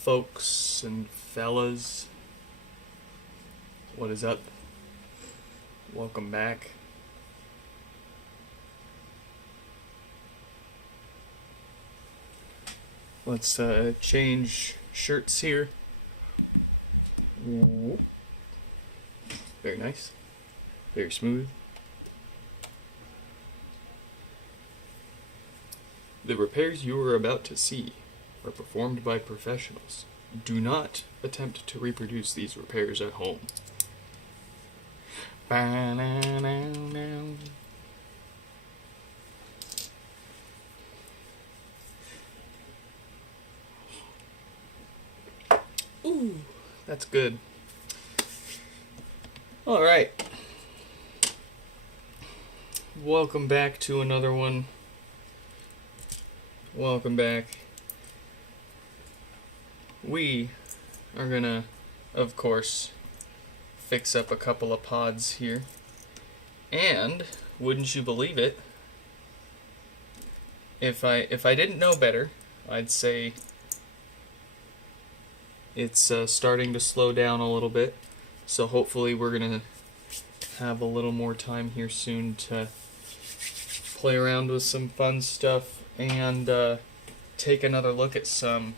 folks and fellas? What is up? Welcome back. Let's change shirts here. Very nice. Very smooth. The repairs you are about to see are performed by professionals. Do not attempt to reproduce these repairs at home. Ooh, that's good. All right. Welcome back to another one. Welcome back. We are gonna, of course, fix up a couple of pods here. And, wouldn't you believe it, if I didn't know better, I'd say it's starting to slow down a little bit. So hopefully we're gonna have a little more time here soon to play around with some fun stuff and take another look at some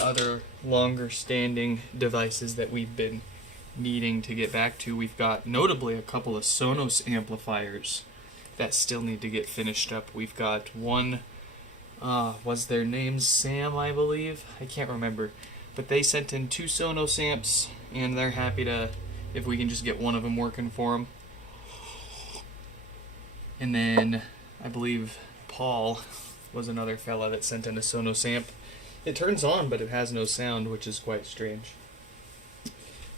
other longer standing devices that we've been needing to get back to. We've got notably a couple of Sonos amplifiers that still need to get finished up. We've got one, was their name Sam, I believe? I can't remember. But they sent in 2 Sonos amps, and they're happy to, if we can just get one of them working for them. And then, I believe Paul was another fella that sent in a Sonos amp. It turns on, but it has no sound, which is quite strange.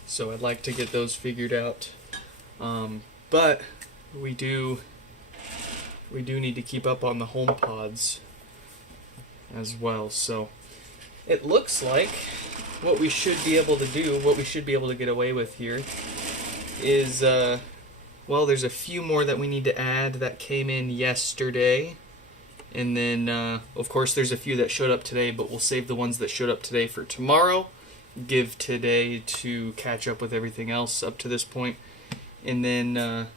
So I'd like to get those figured out. But we do need to keep up on the HomePods as well. So it looks like what we should be able to do, what we should be able to get away with here is, well, there's a few more that we need to add that came in yesterday. And then, of course, there's a few that showed up today, but we'll save the ones that showed up today for tomorrow. Give today to catch up with everything else up to this point. And then,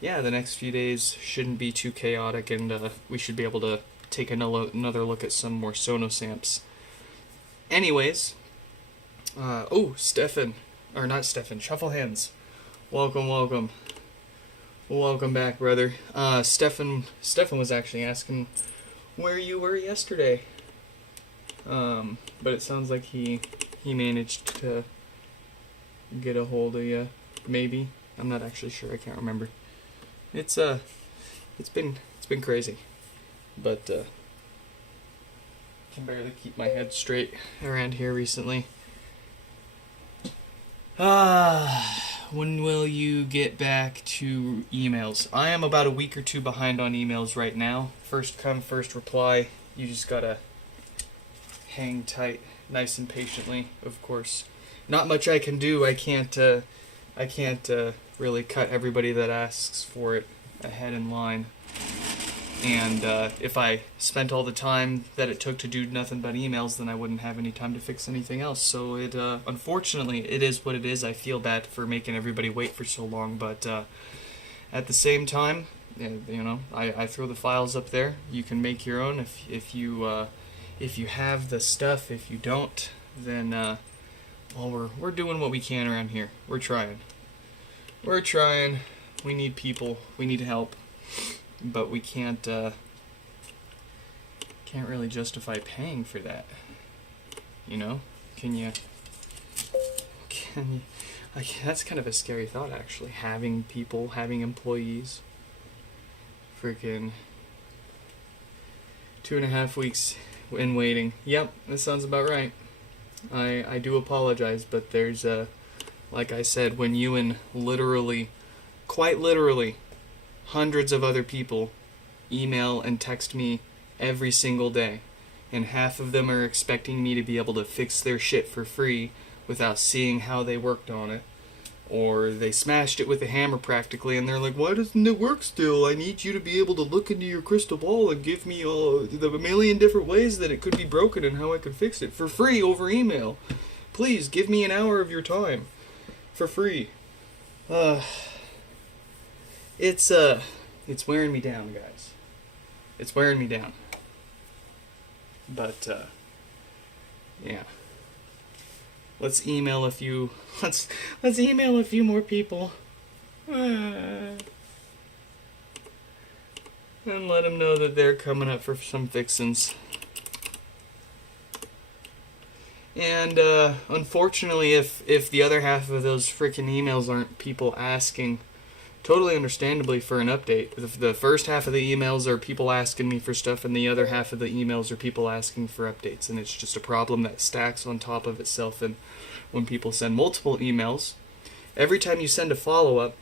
yeah, the next few days shouldn't be too chaotic, and we should be able to take another look at some more Sonos amps. Anyways, Stefan, or not Stefan, Shufflehands. Welcome. Welcome back, brother. Stefan was actually asking where you were yesterday. But it sounds like he managed to get a hold of you, maybe. I'm not actually sure, I can't remember. It's been crazy. But can barely keep my head straight around here recently. When will you get back to emails? I am about a week or 2 behind on emails right now. First come, first reply. You just gotta hang tight, nice and patiently, of course. Not much I can do. I can't really cut everybody that asks for it ahead in line. And if I spent all the time that it took to do nothing but emails, then I wouldn't have any time to fix anything else. So it, unfortunately, it is what it is. I feel bad for making everybody wait for so long, but at the same time, you know, I throw the files up there. You can make your own if you have the stuff. If you don't, then well, we're doing what we can around here. We're trying. We need people. We need help. But we can't really justify paying for that. You know? Can you? Like, that's kind of a scary thought, actually. Having people, having employees. Freaking 2.5 weeks in waiting. Yep, that sounds about right. I do apologize, but there's like I said, when you and quite literally, hundreds of other people email and text me every single day, and half of them are expecting me to be able to fix their shit for free without seeing how they worked on it, or they smashed it with a hammer practically, and they're like, why doesn't it work still? I need you to be able to look into your crystal ball and give me the million different ways that it could be broken and how I could fix it for free over email. Please give me an hour of your time for free. It's wearing me down, guys. It's wearing me down. But yeah. Let's email a few more people. And let them know that they're coming up for some fixins. And unfortunately, if the other half of those freaking emails aren't people asking, totally understandably, for an update. The first half of the emails are people asking me for stuff, and the other half of the emails are people asking for updates. And it's just a problem that stacks on top of itself. And when people send multiple emails, every time you send a follow-up,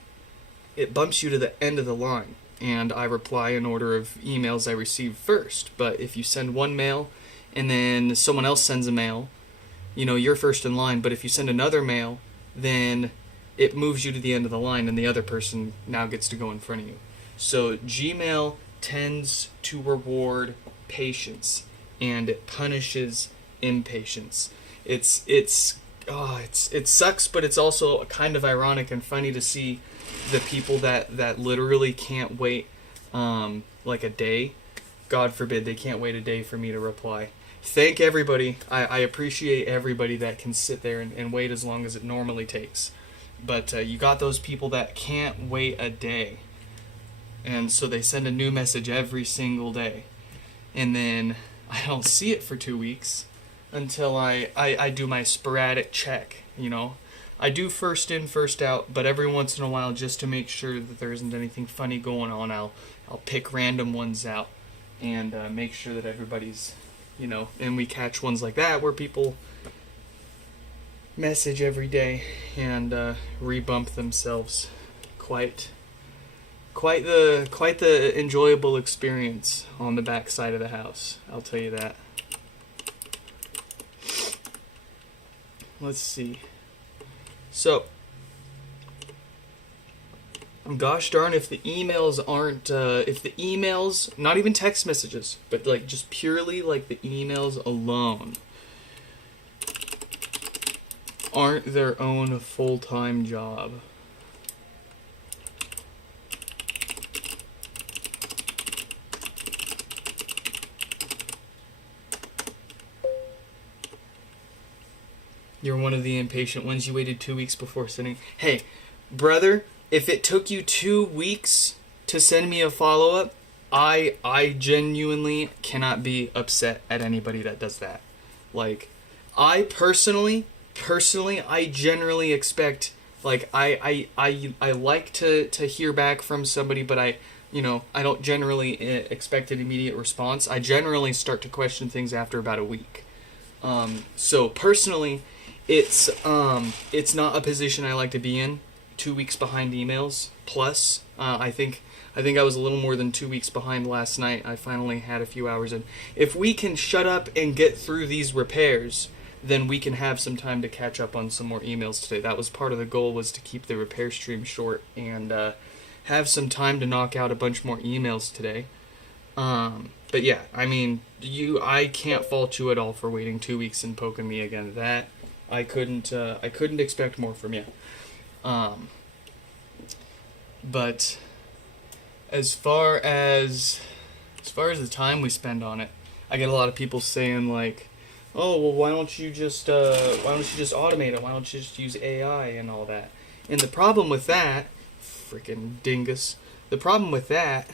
it bumps you to the end of the line. And I reply in order of emails I receive first. But if you send one mail, and then someone else sends a mail, you're first in line. But if you send another mail, then it moves you to the end of the line, and the other person now gets to go in front of you. So Gmail tends to reward patience, and it punishes impatience. It sucks, but it's also kind of ironic and funny to see the people that literally can't wait like a day. God forbid they can't wait a day for me to reply. Thank everybody. I appreciate everybody that can sit there and wait as long as it normally takes. But you got those people that can't wait a day. And so they send a new message every single day. And then I don't see it for 2 weeks until I do my sporadic check, I do first in, first out, but every once in a while, just to make sure that there isn't anything funny going on, I'll pick random ones out and make sure that everybody's, and we catch ones like that where people message every day and rebump themselves. Quite the enjoyable experience on the back side of the house, I'll tell you that. Let's see. So, gosh darn, if the emails aren't, not even text messages, but like just purely like the emails alone aren't their own full-time job. You're one of the impatient ones. You waited 2 weeks before sending. Hey, brother, if it took you 2 weeks to send me a follow-up, I genuinely cannot be upset at anybody that does that. Like, I personally, I generally expect, like, I like to hear back from somebody, but I don't generally expect an immediate response. I generally start to question things after about a week. So personally, it's not a position I like to be in. 2 weeks behind emails. Plus, I think I was a little more than 2 weeks behind last night. I finally had a few hours in. If we can shut up and get through these repairs, then we can have some time to catch up on some more emails today. That was part of the goal, was to keep the repair stream short and have some time to knock out a bunch more emails today. But yeah, I mean, I can't fault you at all for waiting 2 weeks and poking me again. That I couldn't expect more from you. But as far as the time we spend on it, I get a lot of people saying like, "Oh, well, why don't you just automate it? Why don't you just use AI and all that?" And the problem with that, freaking dingus, the problem with that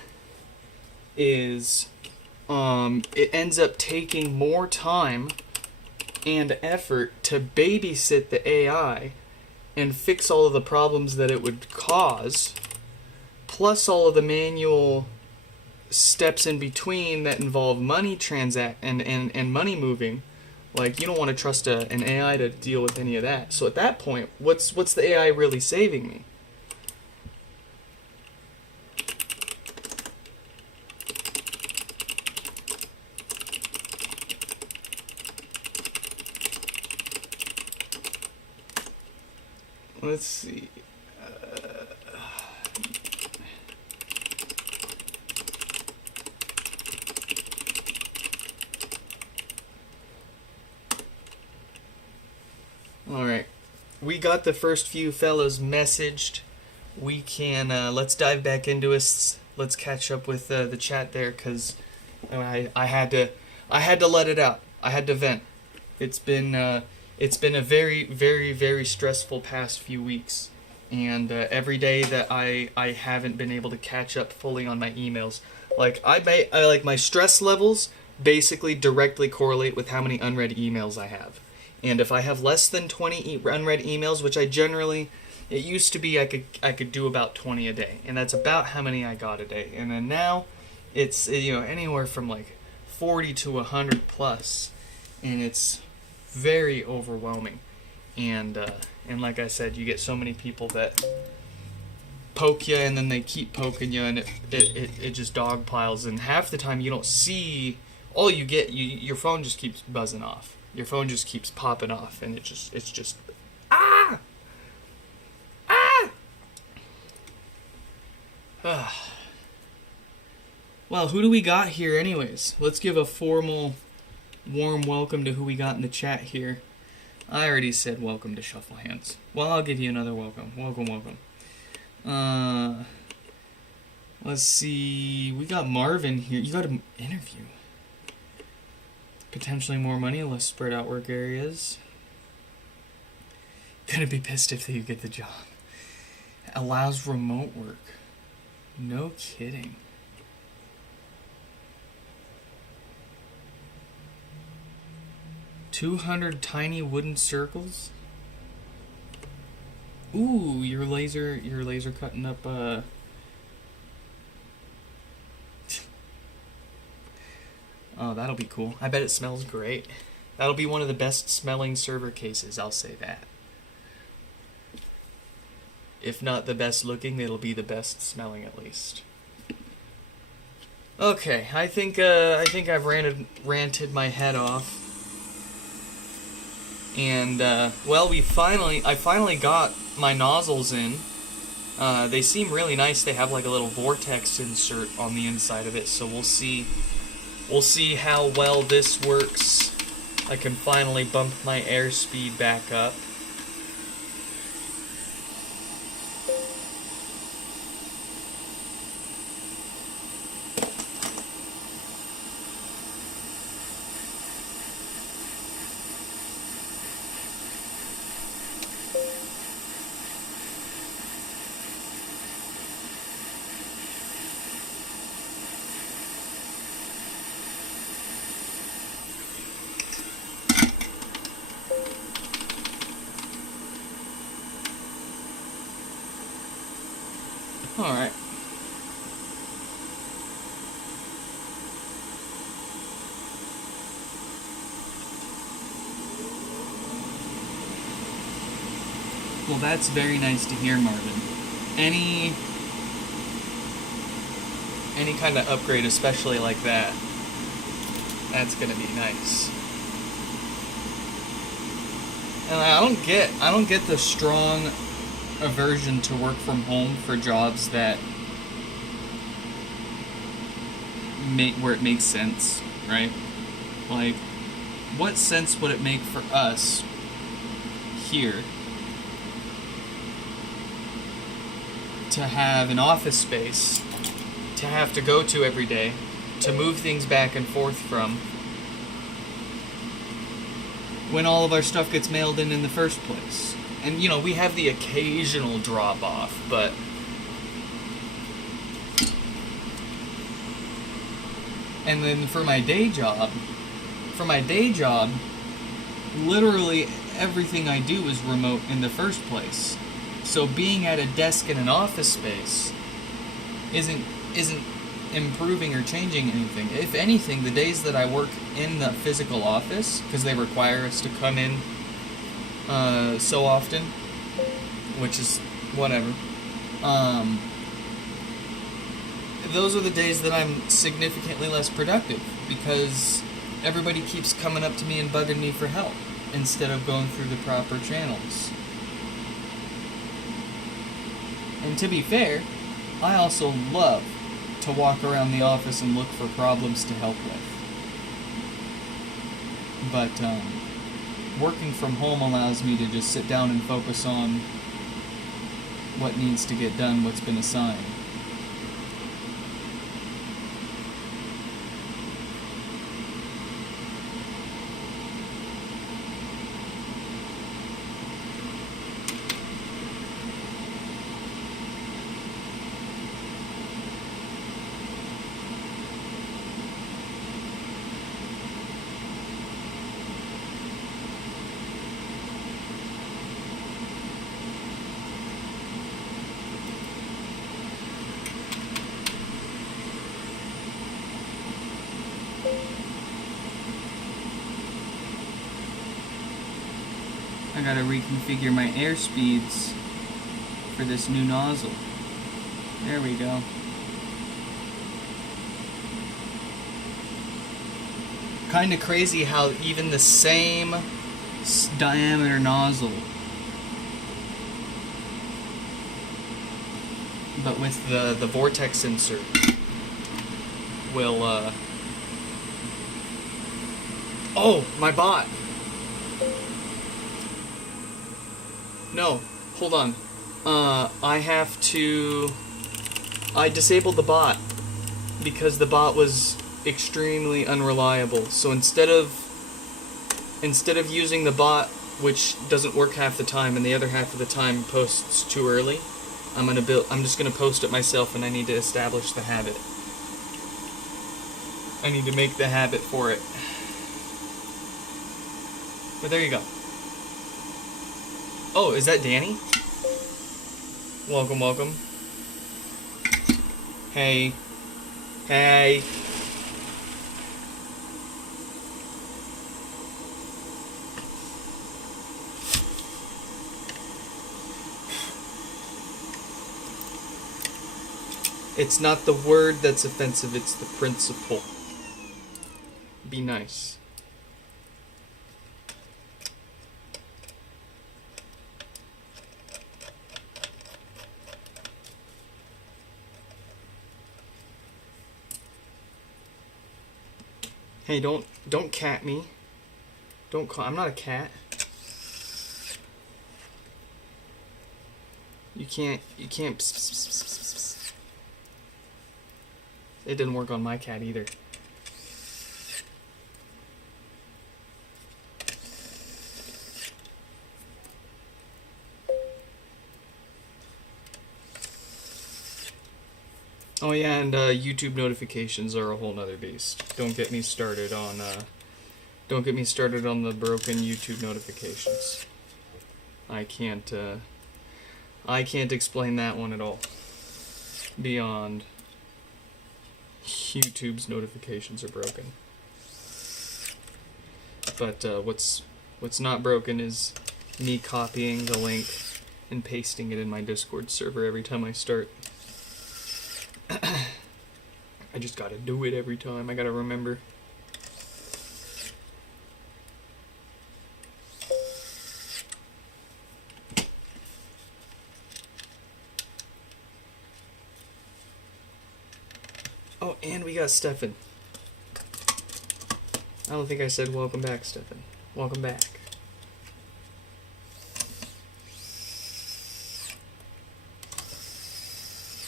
is it ends up taking more time and effort to babysit the AI and fix all of the problems that it would cause, plus all of the manual steps in between that involve money and money moving. Like, you don't want to trust an AI to deal with any of that. So at that point, what's the AI really saving me? Let's see. Alright. We got the first few fellows messaged. We can, let's dive back into us. Let's catch up with the chat there, because I had to let it out. I had to vent. It's been a very, very, very stressful past few weeks. And every day that I haven't been able to catch up fully on my emails. Like, like my stress levels basically directly correlate with how many unread emails I have. And if I have less than 20 unread emails, which I generally, it used to be I could do about 20 a day, and that's about how many I got a day. And then now, it's anywhere from like 40 to 100 plus, and it's very overwhelming. And like I said, you get so many people that poke you, and then they keep poking you, and it just dog piles. And half the time you don't see. All you get, your phone just keeps buzzing off. Your phone just keeps popping off, and it's just ah. Well, who do we got here anyways? Let's give a formal, warm welcome to who we got in the chat here. I already said welcome to Shuffle Hands. Well, I'll give you another welcome. Welcome. Let's see. We got Marvin here. You got an interview. Potentially more money, less spread out work areas. Gonna be pissed if you get the job. Allows remote work. No kidding. $200 tiny wooden circles. Ooh, your laser cutting up Oh, that'll be cool. I bet it smells great. That'll be one of the best smelling server cases, I'll say that. If not the best looking, it'll be the best smelling at least. Okay, I think I've ranted my head off. And well, I finally got my nozzles in. They seem really nice. They have like a little vortex insert on the inside of it, so we'll see how well this works. I can finally bump my airspeed back up. Alright. Well, that's very nice to hear, Marvin. Any kind of upgrade, especially like that, that's gonna be nice. And I don't get the strong aversion to work from home for jobs that where it makes sense, right? Like, what sense would it make for us here to have an office space to have to go to every day, to move things back and forth from, when all of our stuff gets mailed in the first place? And, we have the occasional drop-off, but and then for my day job, literally everything I do is remote in the first place. So being at a desk in an office space isn't improving or changing anything. If anything, the days that I work in the physical office, because they require us to come in so often, which is whatever, those are the days that I'm significantly less productive, because everybody keeps coming up to me and bugging me for help instead of going through the proper channels. And to be fair, I also love to walk around the office and look for problems to help with. But working from home allows me to just sit down and focus on what needs to get done, what's been assigned. I gotta reconfigure my air speeds for this new nozzle. There we go. Kinda crazy how even the same diameter nozzle, but with the vortex insert, will oh, my bot. No, hold on. I disabled the bot because the bot was extremely unreliable. So instead of using the bot, which doesn't work half the time and the other half of the time posts too early, I'm just gonna post it myself, and I need to establish the habit. I need to make the habit for it. But there you go. Oh, is that Danny? Welcome, welcome. Hey. Hey. It's not the word that's offensive, it's the principle. Be nice. Hey, don't cat me. Don't call. I'm not a cat. You can't. Pss, pss, pss, pss, pss. It didn't work on my cat either. Oh yeah, and YouTube notifications are a whole nother beast. Don't get me started on the broken YouTube notifications. I can't explain that one at all. Beyond YouTube's notifications are broken. But what's not broken is me copying the link and pasting it in my Discord server every time I start. I just gotta do it every time. I gotta remember. Oh, and we got Stefan. I don't think I said welcome back, Stefan. Welcome back.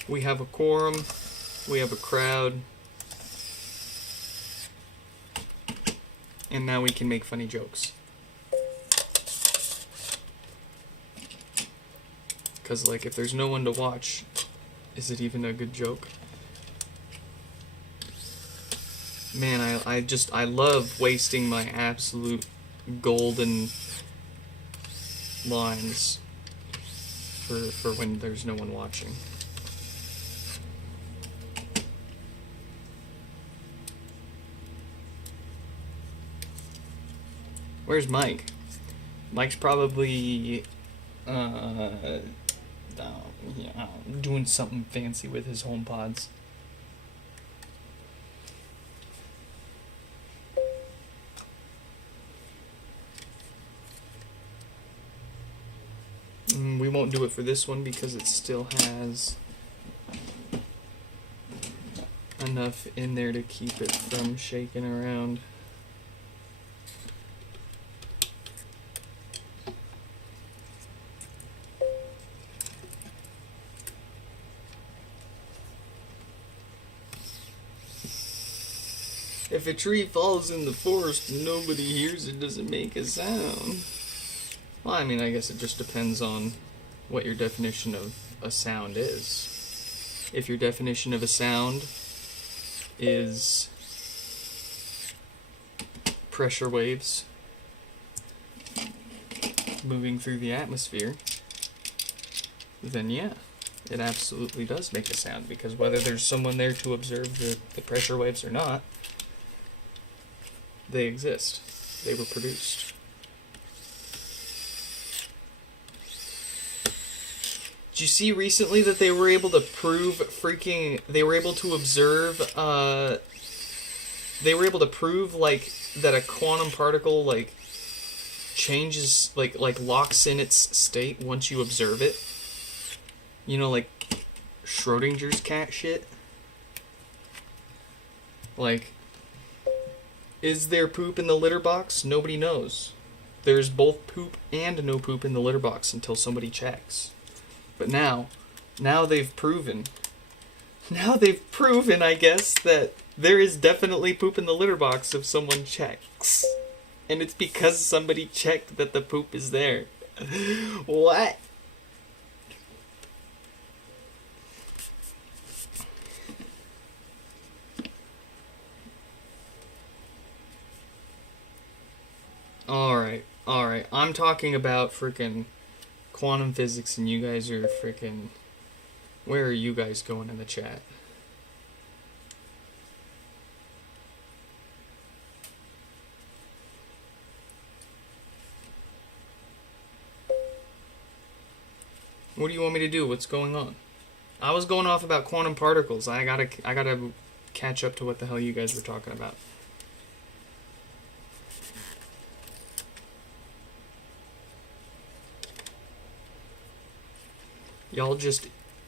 We have a quorum. We have a crowd. And now we can make funny jokes. Because, like, if there's no one to watch, is it even a good joke? Man, I love wasting my absolute golden lines for when there's no one watching. Where's Mike? Mike's probably doing something fancy with his HomePods. We won't do it for this one because it still has enough in there to keep it from shaking around. If a tree falls in the forest and nobody hears it, does it make a sound? Well, I mean, I guess it just depends on what your definition of a sound is. If your definition of a sound is pressure waves moving through the atmosphere, then yeah, it absolutely does make a sound, because whether there's someone there to observe the pressure waves or not, they exist. They were produced. Did you see recently that they were able to prove they were able to observe, they were able to prove, like, that a quantum particle, like, changes, like locks in its state once you observe it? You know, like Schrodinger's cat shit? Like, is there poop in the litter box? Nobody knows. There's both poop and no poop in the litter box until somebody checks. But now they've proven, I guess, that there is definitely poop in the litter box if someone checks. And it's because somebody checked that the poop is there. What? Alright. I'm talking about freaking quantum physics, and you guys are freaking... Where are you guys going in the chat? What do you want me to do? What's going on? I was going off about quantum particles. I gotta catch up to what the hell you guys were talking about.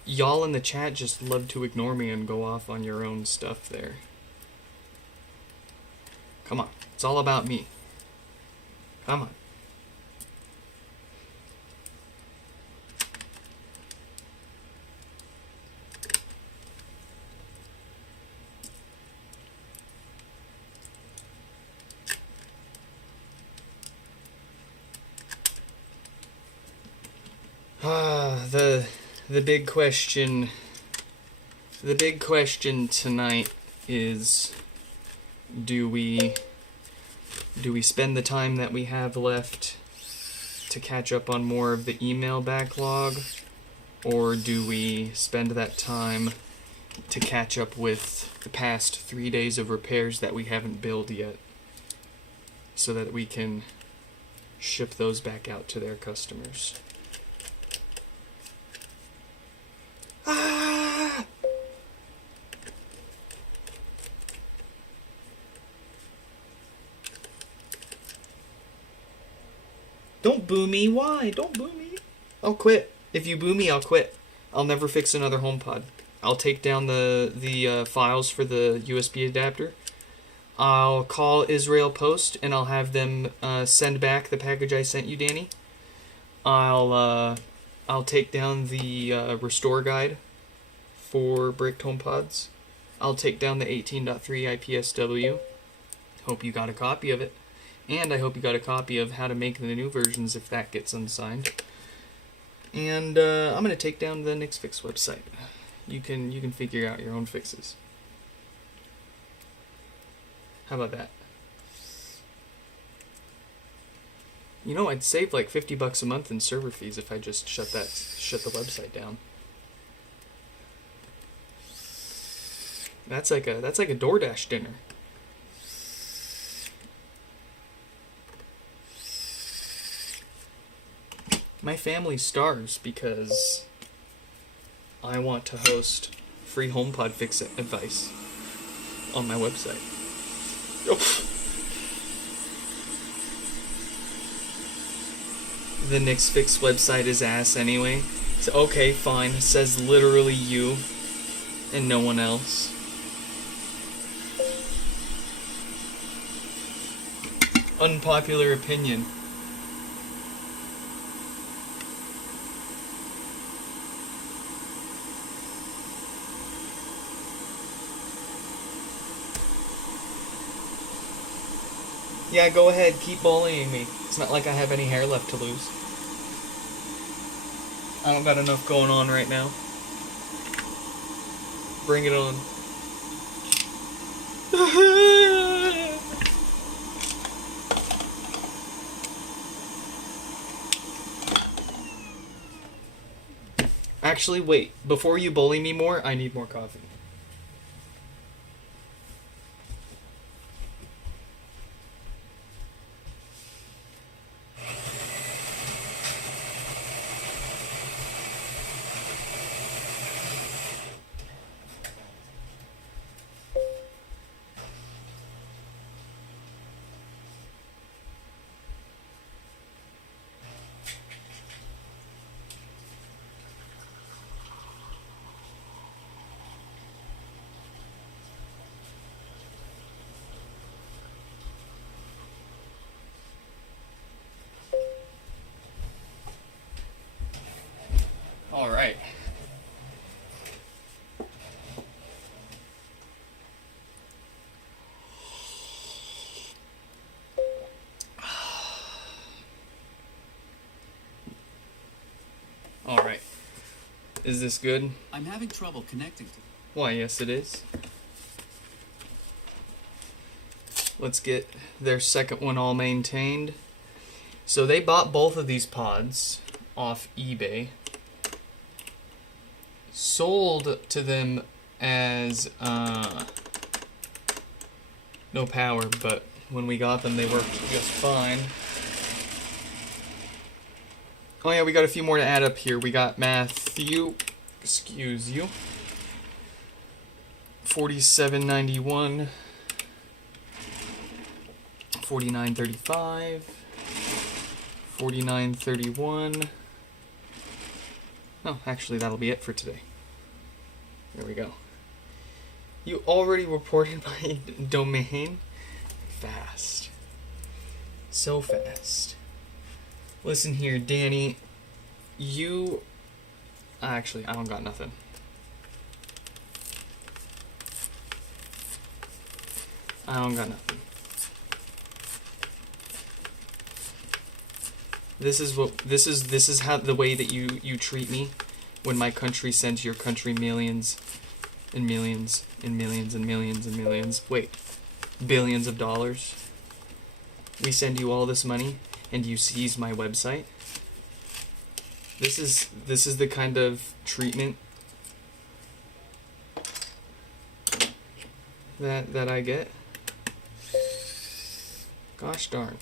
Y'all in the chat just love to ignore me and go off on your own stuff there. Come on, it's all about me. Come on. The big question tonight is, do we spend the time that we have left to catch up on more of the email backlog, or do we spend that time to catch up with the past 3 days of repairs that we haven't billed yet, so that we can ship those back out to their customers? Don't boo me. Why? Don't boo me. I'll quit. If you boo me, I'll quit. I'll never fix another HomePod. I'll take down the files for the USB adapter. I'll call Israel Post and I'll have them send back the package I sent you, Danny. I'll take down the restore guide for bricked HomePods. I'll take down the 18.3 IPSW. Hope you got a copy of it. And I hope you got a copy of how to make the new versions if that gets unsigned. And I'm going to take down the Nix Fix website. You can figure out your own fixes. How about that? You know, I'd save like $50 a month in server fees if I just shut the website down. That's like a DoorDash dinner. My family starves because I want to host free HomePod fix advice on my website. Oh. the Knicks Fix website is ass anyway. So, okay, fine. It says literally you and no one else. Unpopular opinion. Yeah, go ahead, keep bullying me. It's not like I have any hair left to lose. I don't got enough going on right now. Bring it on. Actually, wait. Before you bully me more, I need more coffee. All right. All right. Is this good? I'm having trouble connecting to them. Why, yes it is. Let's get their second one all maintained. So they bought both of these pods off eBay. Sold to them as no power, but when we got them they worked just fine. Oh yeah, we got a few more to add up here. We got Matthew, excuse you, 4791, 4935, 4931. Oh, actually, that'll be it for today. There we go. You already reported by domain? Fast. So fast. Listen here, Danny. You... Actually, I don't got nothing. I don't got nothing. This is how the way that you treat me when my country sends your country millions and millions and millions and millions and millions. Wait, billions of dollars. We send you all this money and you seize my website. This is the kind of treatment that I get. Gosh darn.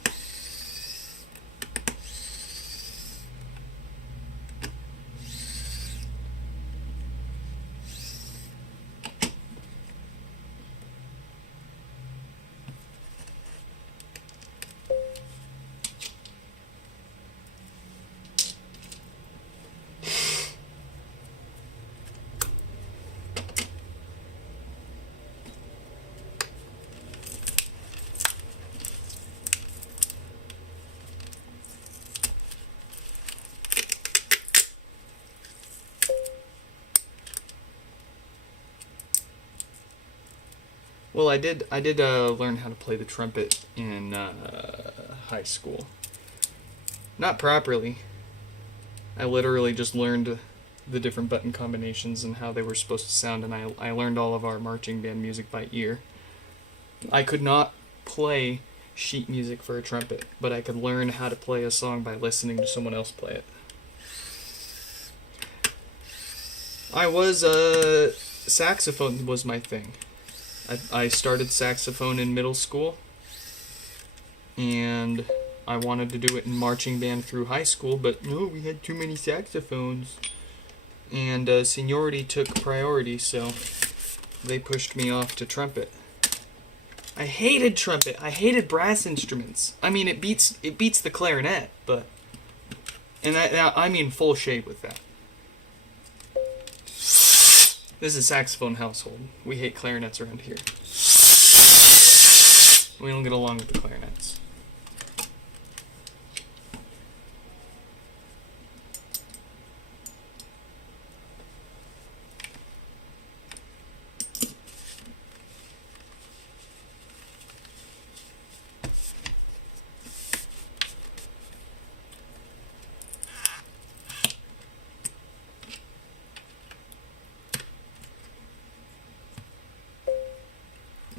Well, I did learn how to play the trumpet in high school. Not properly. I literally just learned the different button combinations and how they were supposed to sound, and I learned all of our marching band music by ear. I could not play sheet music for a trumpet, but I could learn how to play a song by listening to someone else play it. Saxophone was my thing. I started saxophone in middle school, and I wanted to do it in marching band through high school, but no, we had too many saxophones, and seniority took priority, so they pushed me off to trumpet. I hated trumpet. I hated brass instruments. I mean, it beats the clarinet, but And I mean full shape with that. This is saxophone household. We hate clarinets around here. We don't get along with the clarinets.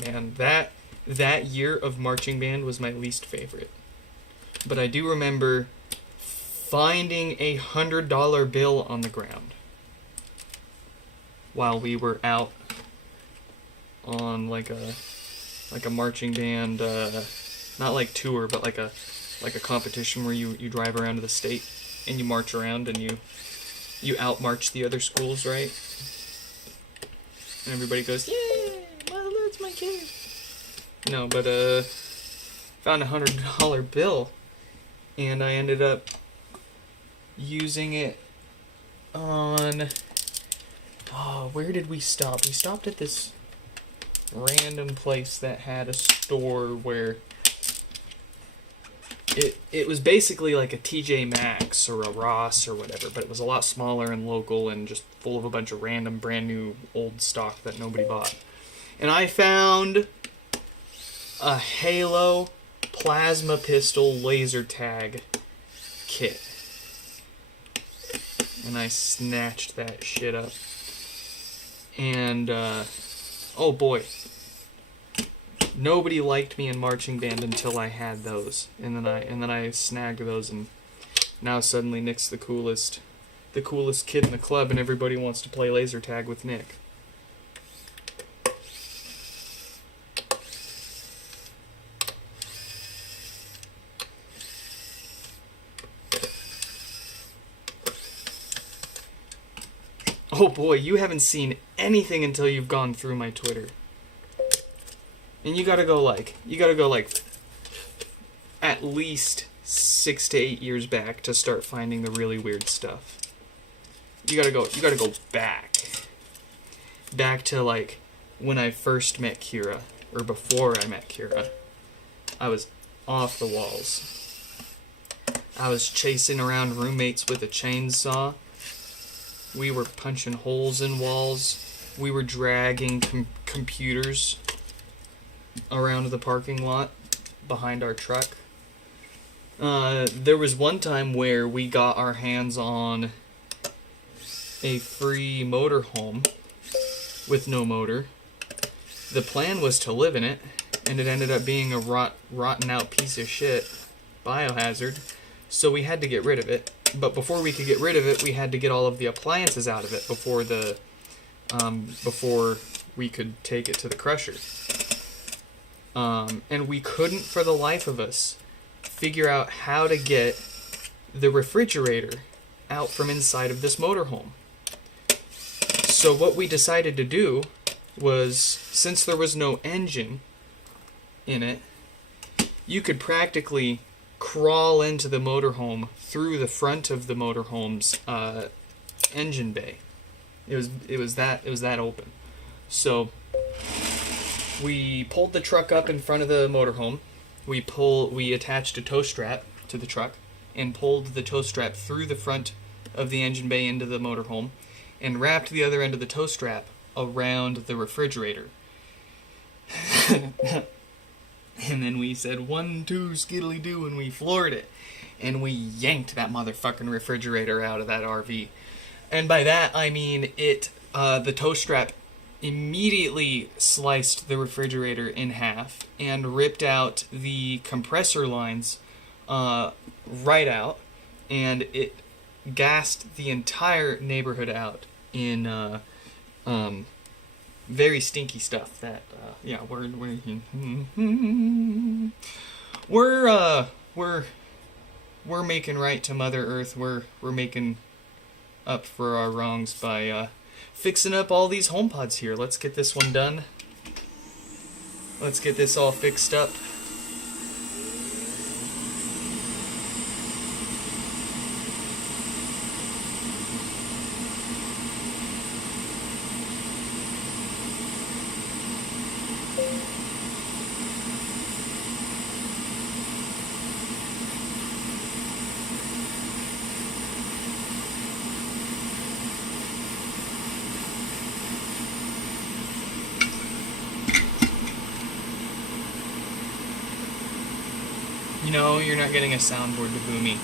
Man, that year of marching band was my least favorite. But I do remember finding a $100 bill on the ground while we were out on like a marching band, not like tour, but like a competition where you drive around to the state and you march around and you outmarch the other schools, right? And everybody goes, "Yay! That's my kid." No, but found a $100 bill, and I ended up using it on. Oh, where did we stop? We stopped at this random place that had a store where it was basically like a TJ Maxx or a Ross or whatever, but it was a lot smaller and local and just full of a bunch of random brand new old stock that nobody bought. And I found a Halo plasma pistol laser tag kit. And I snatched that shit up. And, oh boy. Nobody liked me in marching band until I had those. And then I snagged those, and now suddenly Nick's the coolest kid in the club, and everybody wants to play laser tag with Nick. Oh boy, you haven't seen anything until you've gone through my Twitter. And you gotta go like at least 6 to 8 years back to start finding the really weird stuff. You gotta go back to like when I first met Kira, or before I met Kira. I was off the walls. I was chasing around roommates with a chainsaw. We were punching holes in walls. We were dragging computers around the parking lot behind our truck. There was one time where we got our hands on a free motorhome with no motor. The plan was to live in it, and it ended up being a rotten out piece of shit biohazard, so we had to get rid of it. But before we could get rid of it, we had to get all of the appliances out of it before we could take it to the crusher. And we couldn't, for the life of us, figure out how to get the refrigerator out from inside of this motorhome. So what we decided to do was, since there was no engine in it, you could practically crawl into the motorhome through the front of the motorhome's engine bay. It was that open. So we pulled the truck up in front of the motorhome. We attached a tow strap to the truck and pulled the tow strap through the front of the engine bay into the motorhome and wrapped the other end of the tow strap around the refrigerator. And then we said, 1, 2, skiddly-doo, and we floored it. And we yanked that motherfucking refrigerator out of that RV. And by that, I mean the tow strap immediately sliced the refrigerator in half and ripped out the compressor lines right out. And it gassed the entire neighborhood out in very stinky stuff that we're making right to Mother Earth. We're making up for our wrongs by fixing up all these HomePods here. Let's get this one done. Let's get this all fixed up. You know, you're not getting a soundboard to Boomy.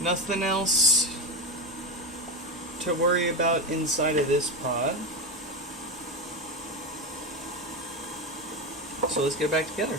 Nothing else to worry about inside of this pod. So let's get back together.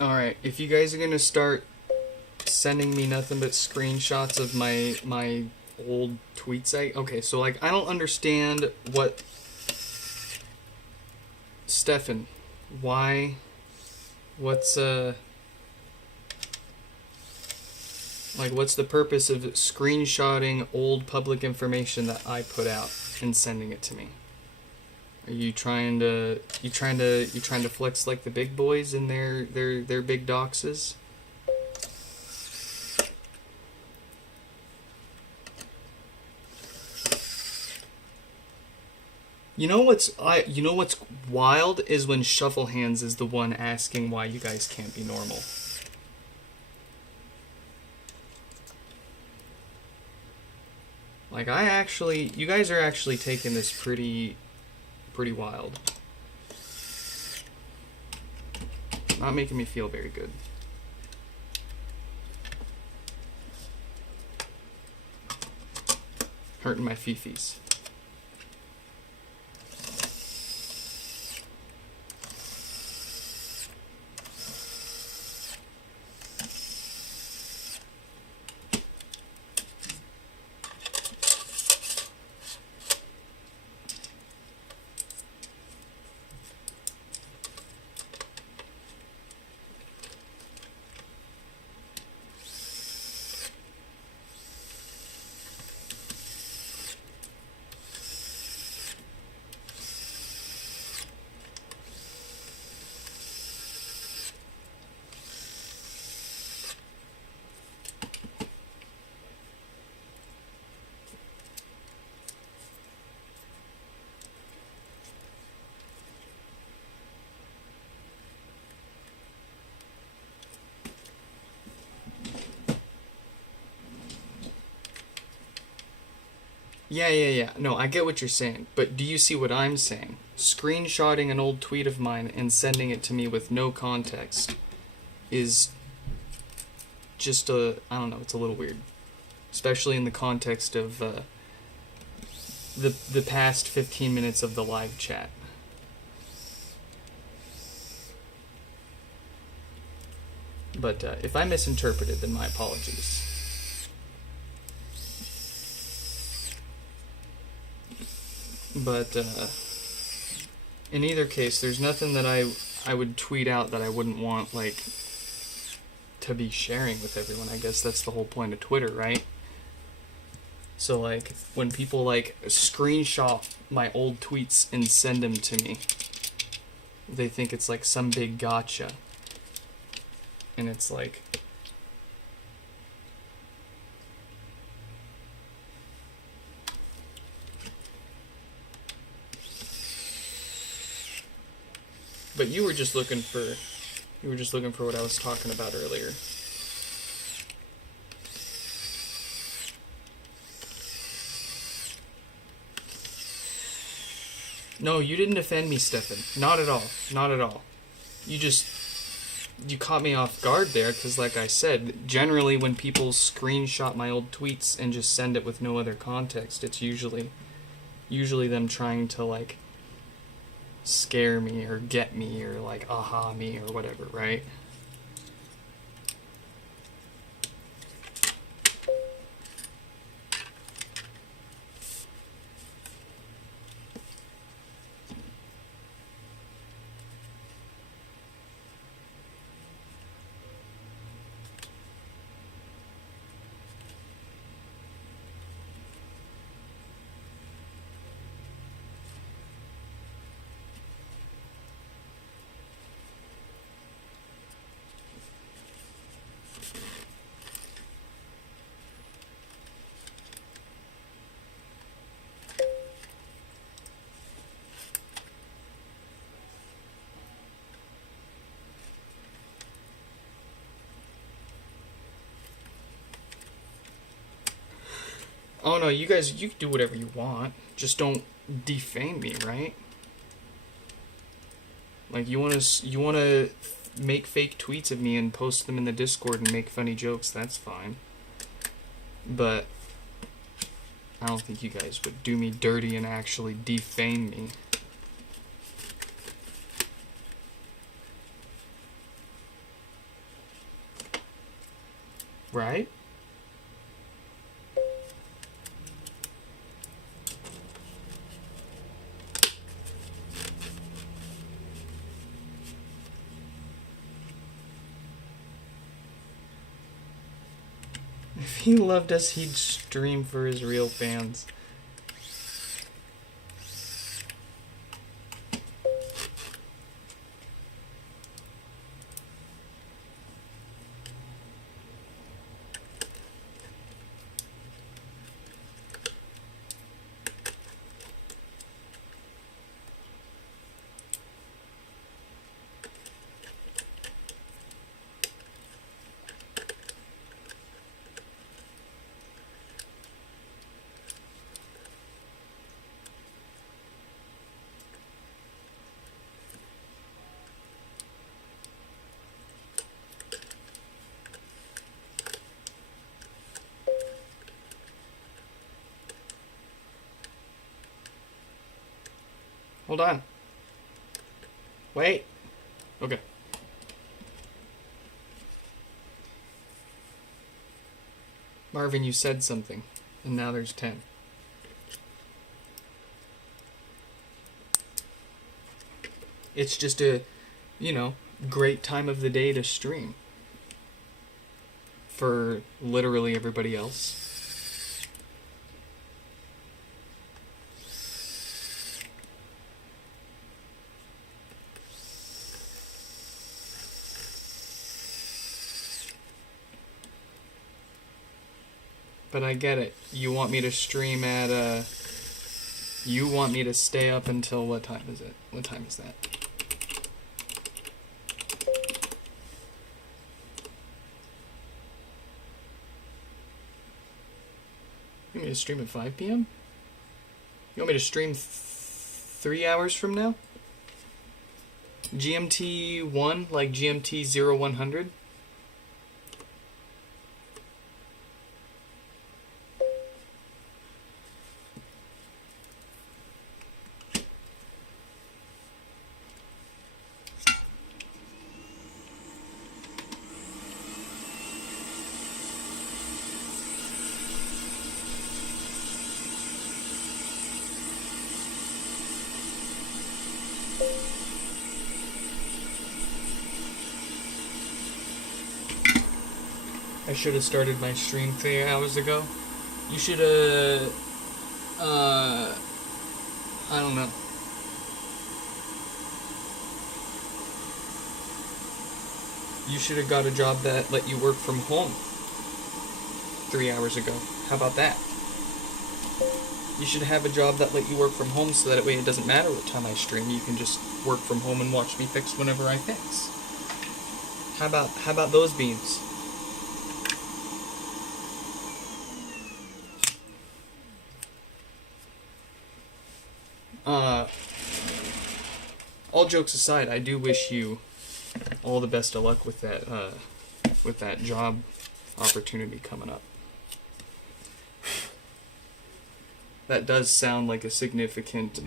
Alright, if you guys are gonna start sending me nothing but screenshots of my old tweets, okay, so like I don't understand what Stefan, why, what's what's the purpose of screenshotting old public information that I put out and sending it to me? Are you trying to flex like the big boys in their big doxes? You know what's wild is when Shuffle Hands is the one asking why you guys can't be normal. Like you guys are actually taking this pretty wild. Not making me feel very good. Hurting my fifis. Yeah. No, I get what you're saying, but do you see what I'm saying? Screenshotting an old tweet of mine and sending it to me with no context is just I don't know, it's a little weird. Especially in the context of the past 15 minutes of the live chat. But if I misinterpreted, then my apologies. But in either case, there's nothing that I would tweet out that I wouldn't want, like, to be sharing with everyone. I guess that's the whole point of Twitter, right? So, like, when people, like, screenshot my old tweets and send them to me, they think it's, like, some big gotcha. And it's like... But you were just looking for what I was talking about earlier. No, you didn't offend me, Stefan. Not at all. Not at all. You caught me off guard there, because like I said, generally when people screenshot my old tweets and just send it with no other context, it's usually them trying to, like, scare me or get me or, like, aha me or whatever, right? Oh no, you guys, you can do whatever you want. Just don't defame me, right? Like, you wanna make fake tweets of me and post them in the Discord and make funny jokes, that's fine. But I don't think you guys would do me dirty and actually defame me. Right? If he loved us, he'd stream for his real fans. Hold on. Wait. Okay. Marvin, you said something, and now there's 10. It's just a, great time of the day to stream. For literally everybody else. But I get it. You want me to stream at, you want me to stay up until, what time is it? What time is that? You want me to stream at 5 p.m.? You want me to stream 3 hours from now? GMT 1, like GMT 0100? I should have started my stream 3 hours ago. You should have, I don't know. You should have got a job that let you work from home 3 hours ago. How about that? You should have a job that let you work from home so that way it doesn't matter what time I stream. You can just work from home and watch me fix whenever I fix. How about those beans? All jokes aside, I do wish you all the best of luck with that job opportunity coming up. That does sound like a significant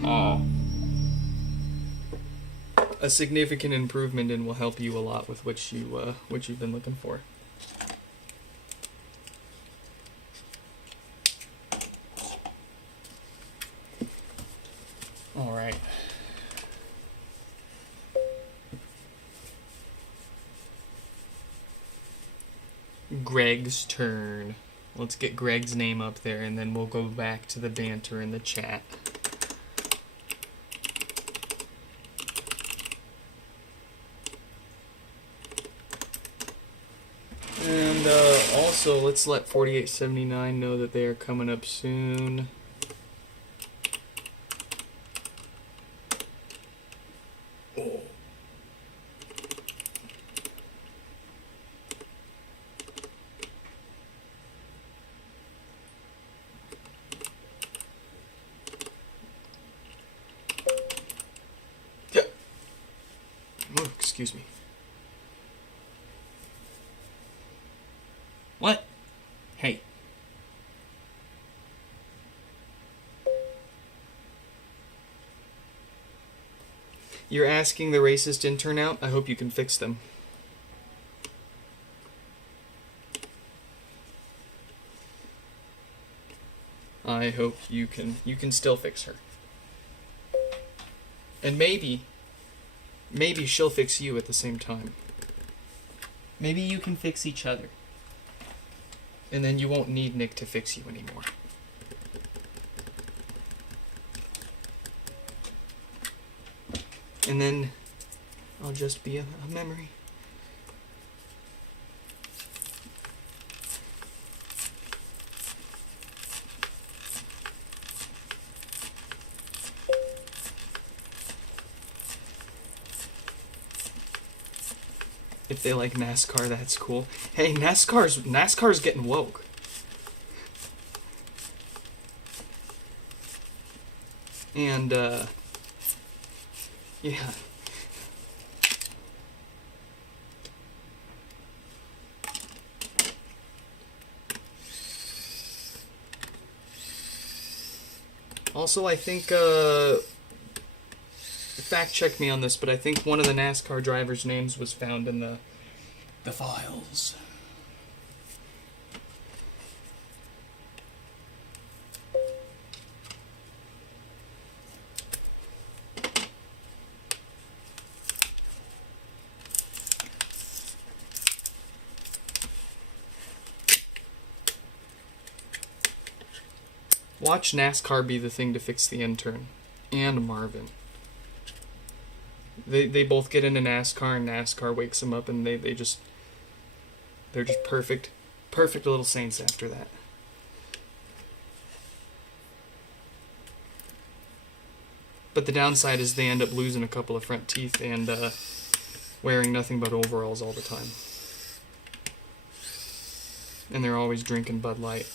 improvement and will help you a lot with what you've been looking for. All right. Greg's turn. Let's get Greg's name up there, and then we'll go back to the banter in the chat. And also, let's let 4879 know that they are coming up soon. Oh. Oh, excuse me. What? Hey. You're asking the racist intern out? I hope you can fix them. I hope you can still fix her. And maybe she'll fix you at the same time. Maybe you can fix each other. And then you won't need Nick to fix you anymore. And then I'll just be a memory. If they like NASCAR, that's cool. Hey, NASCAR's getting woke. And, yeah. Also, I think, fact check me on this, but I think one of the NASCAR drivers' names was found in the files. Watch NASCAR be the thing to fix the intern. And Marvin. They both get into NASCAR and NASCAR wakes them up and they're just perfect little saints after that. But the downside is they end up losing a couple of front teeth and wearing nothing but overalls all the time. And they're always drinking Bud Light.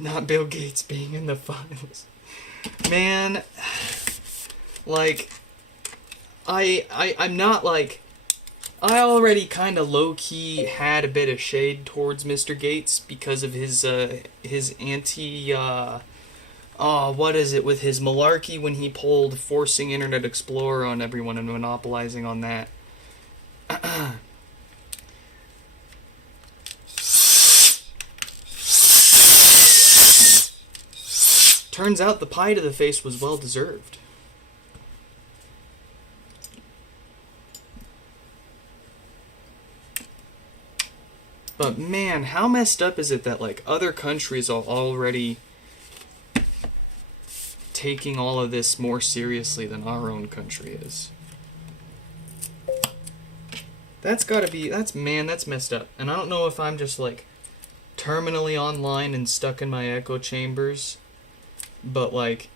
Not Bill Gates being in the finals. Man, like, I'm not like, I already kind of low-key had a bit of shade towards Mr. Gates because of his anti, what is it, with his malarkey when he pulled forcing Internet Explorer on everyone and monopolizing on that. Turns out the pie to the face was well deserved. But man, how messed up is it that like other countries are already taking all of this more seriously than our own country is? That's gotta be, that's messed up. And I don't know if I'm just like terminally online and stuck in my echo chambers, but like,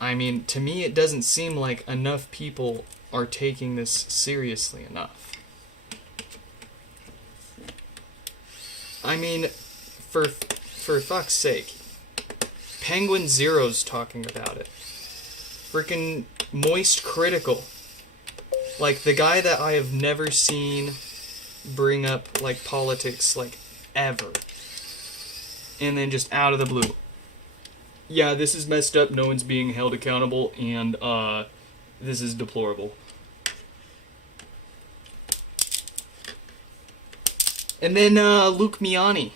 I mean, to me it doesn't seem like enough people are taking this seriously enough. I mean, for fuck's sake, Penguin Zero's talking about it. Freaking Moist Critical. Like, the guy that I have never seen bring up, like, politics, like, ever. And then just out of the blue. Yeah, this is messed up, no one's being held accountable, and, this is deplorable. And then, Luke Miani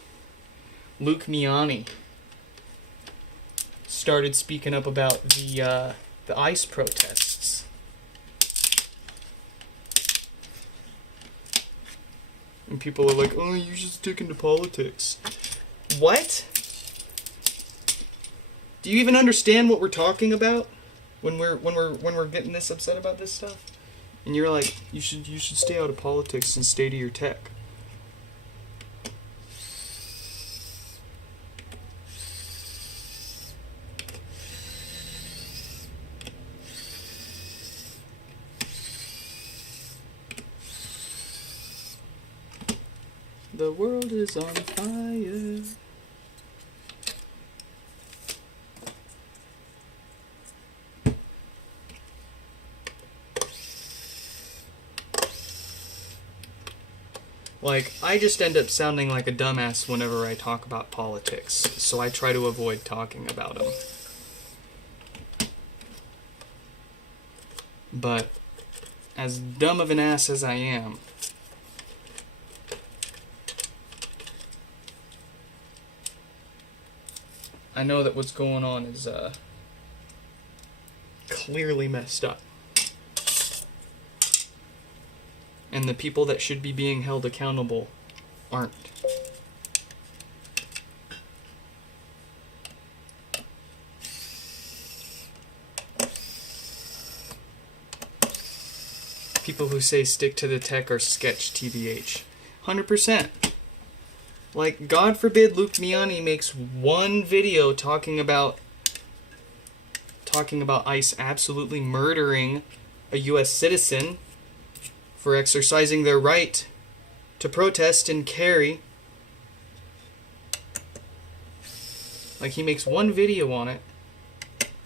started speaking up about the ICE protests. And people are like, oh, you should stick into politics. What? Do you even understand what we're talking about when we're getting this upset about this stuff? And you're like, you should stay out of politics and stay to your tech. The world is on fire. Like, I just end up sounding like a dumbass whenever I talk about politics, so I try to avoid talking about them. But, as dumb of an ass as I am, I know that what's going on is clearly messed up. And the people that should be being held accountable aren't. People who say stick to the tech are sketch, TBH. 100%. Like, God forbid Luke Miani makes one video talking about ICE absolutely murdering a U.S. citizen for exercising their right to protest and carry. Like, he makes one video on it,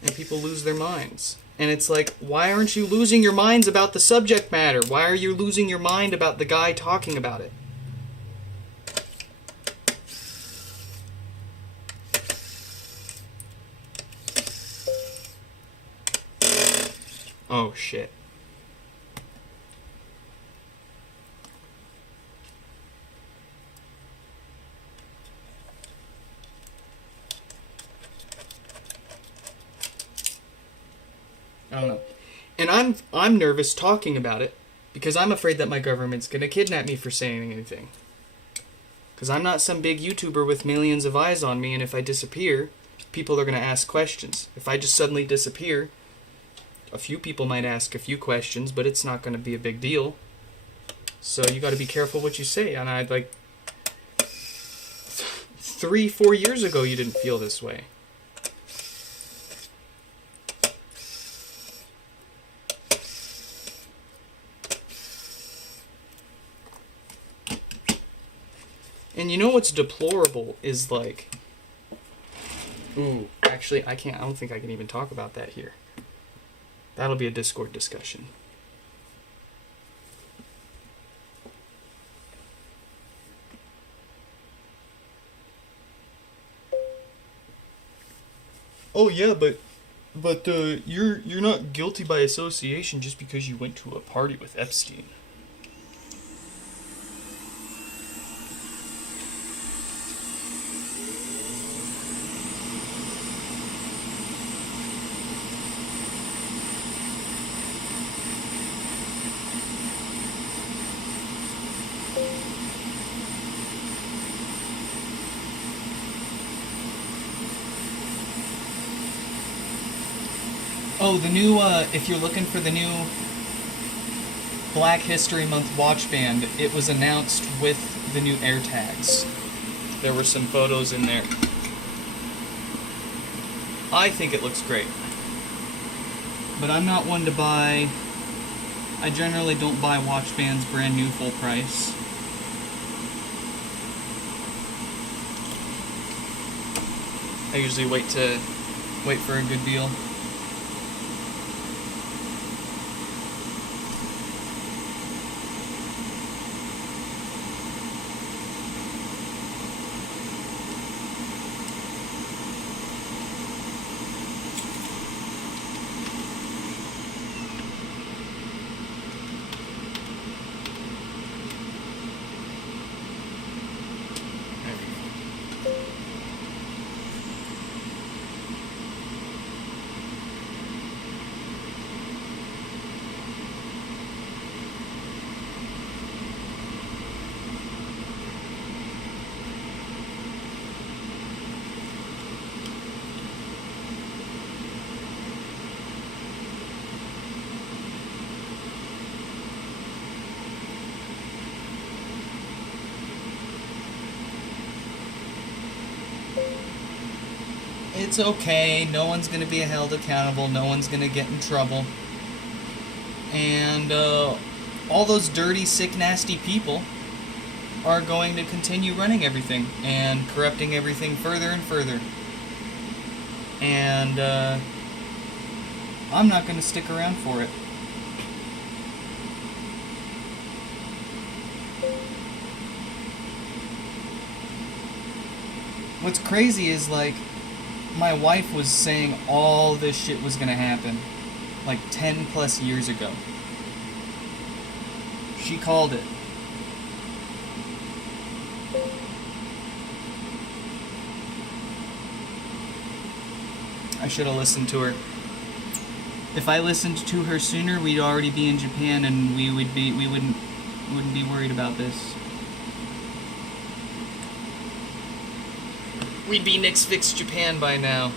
and people lose their minds. And it's like, why aren't you losing your minds about the subject matter? Why are you losing your mind about the guy talking about it? Oh, shit. I don't know. And I'm nervous talking about it because I'm afraid that my government's going to kidnap me for saying anything. Because I'm not some big YouTuber with millions of eyes on me, and if I disappear, people are going to ask questions. If I just suddenly disappear, a few people might ask a few questions, but it's not going to be a big deal. So you got to be careful what you say. And I'd like 3-4 years ago, you didn't feel this way. And you know what's deplorable is like, Ooh, actually, I don't think I can even talk about that here. That'll be a Discord discussion. Oh yeah, but you're not guilty by association just because you went to a party with Epstein. Oh, the new, if you're looking for the new Black History Month watch band, it was announced with the new AirTags. There were some photos in there. I think it looks great. But I'm not one to buy... I generally don't buy watch bands brand new full price. I usually wait for a good deal. It's okay, no one's gonna be held accountable, no one's gonna get in trouble. And all those dirty, sick, nasty people are going to continue running everything and corrupting everything further and further. And I'm not gonna stick around for it. What's crazy is, like, my wife was saying all this shit was gonna happen, like 10 plus years ago. She called it. I should have listened to her. If I listened to her sooner, we'd already be in Japan and we wouldn't be worried about this. We'd be Nix Fix Japan by now.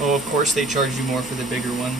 Oh, of course they charge you more for the bigger one.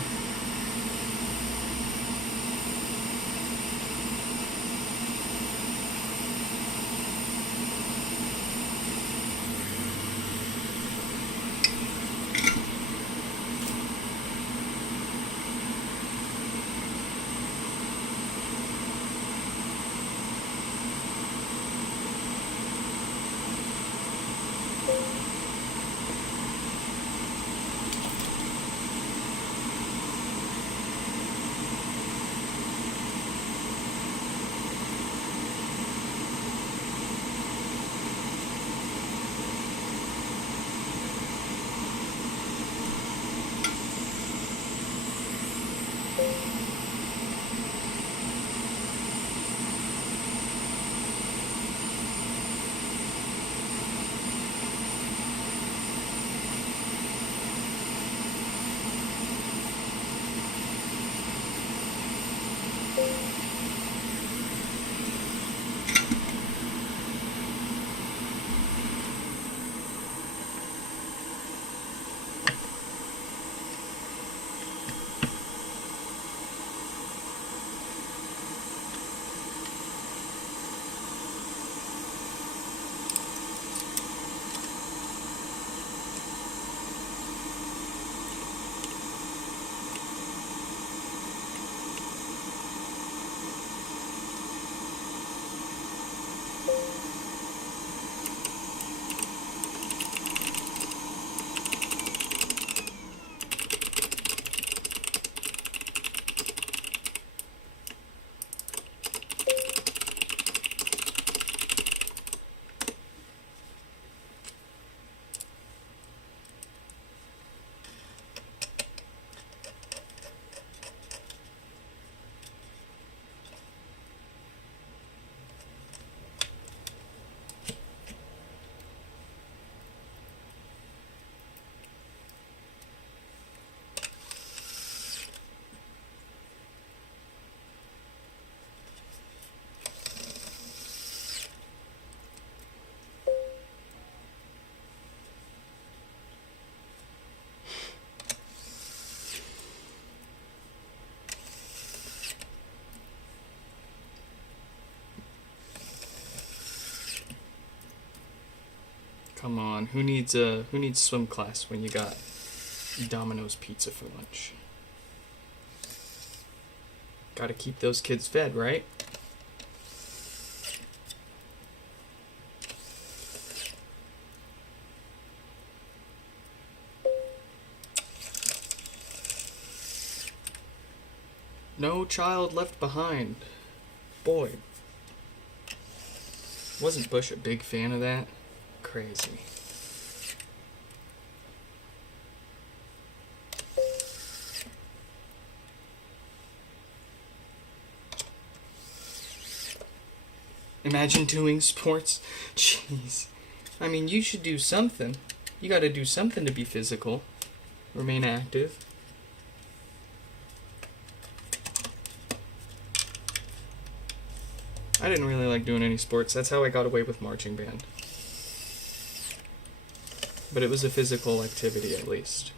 Come on, who needs swim class when you got Domino's pizza for lunch? Gotta keep those kids fed, right? No child left behind. Boy. Wasn't Bush a big fan of that? Crazy. Imagine doing sports. Jeez. I mean, you should do something. You gotta do something to be physical. Remain active. I didn't really like doing any sports. That's how I got away with marching band. But it was a physical activity, at least.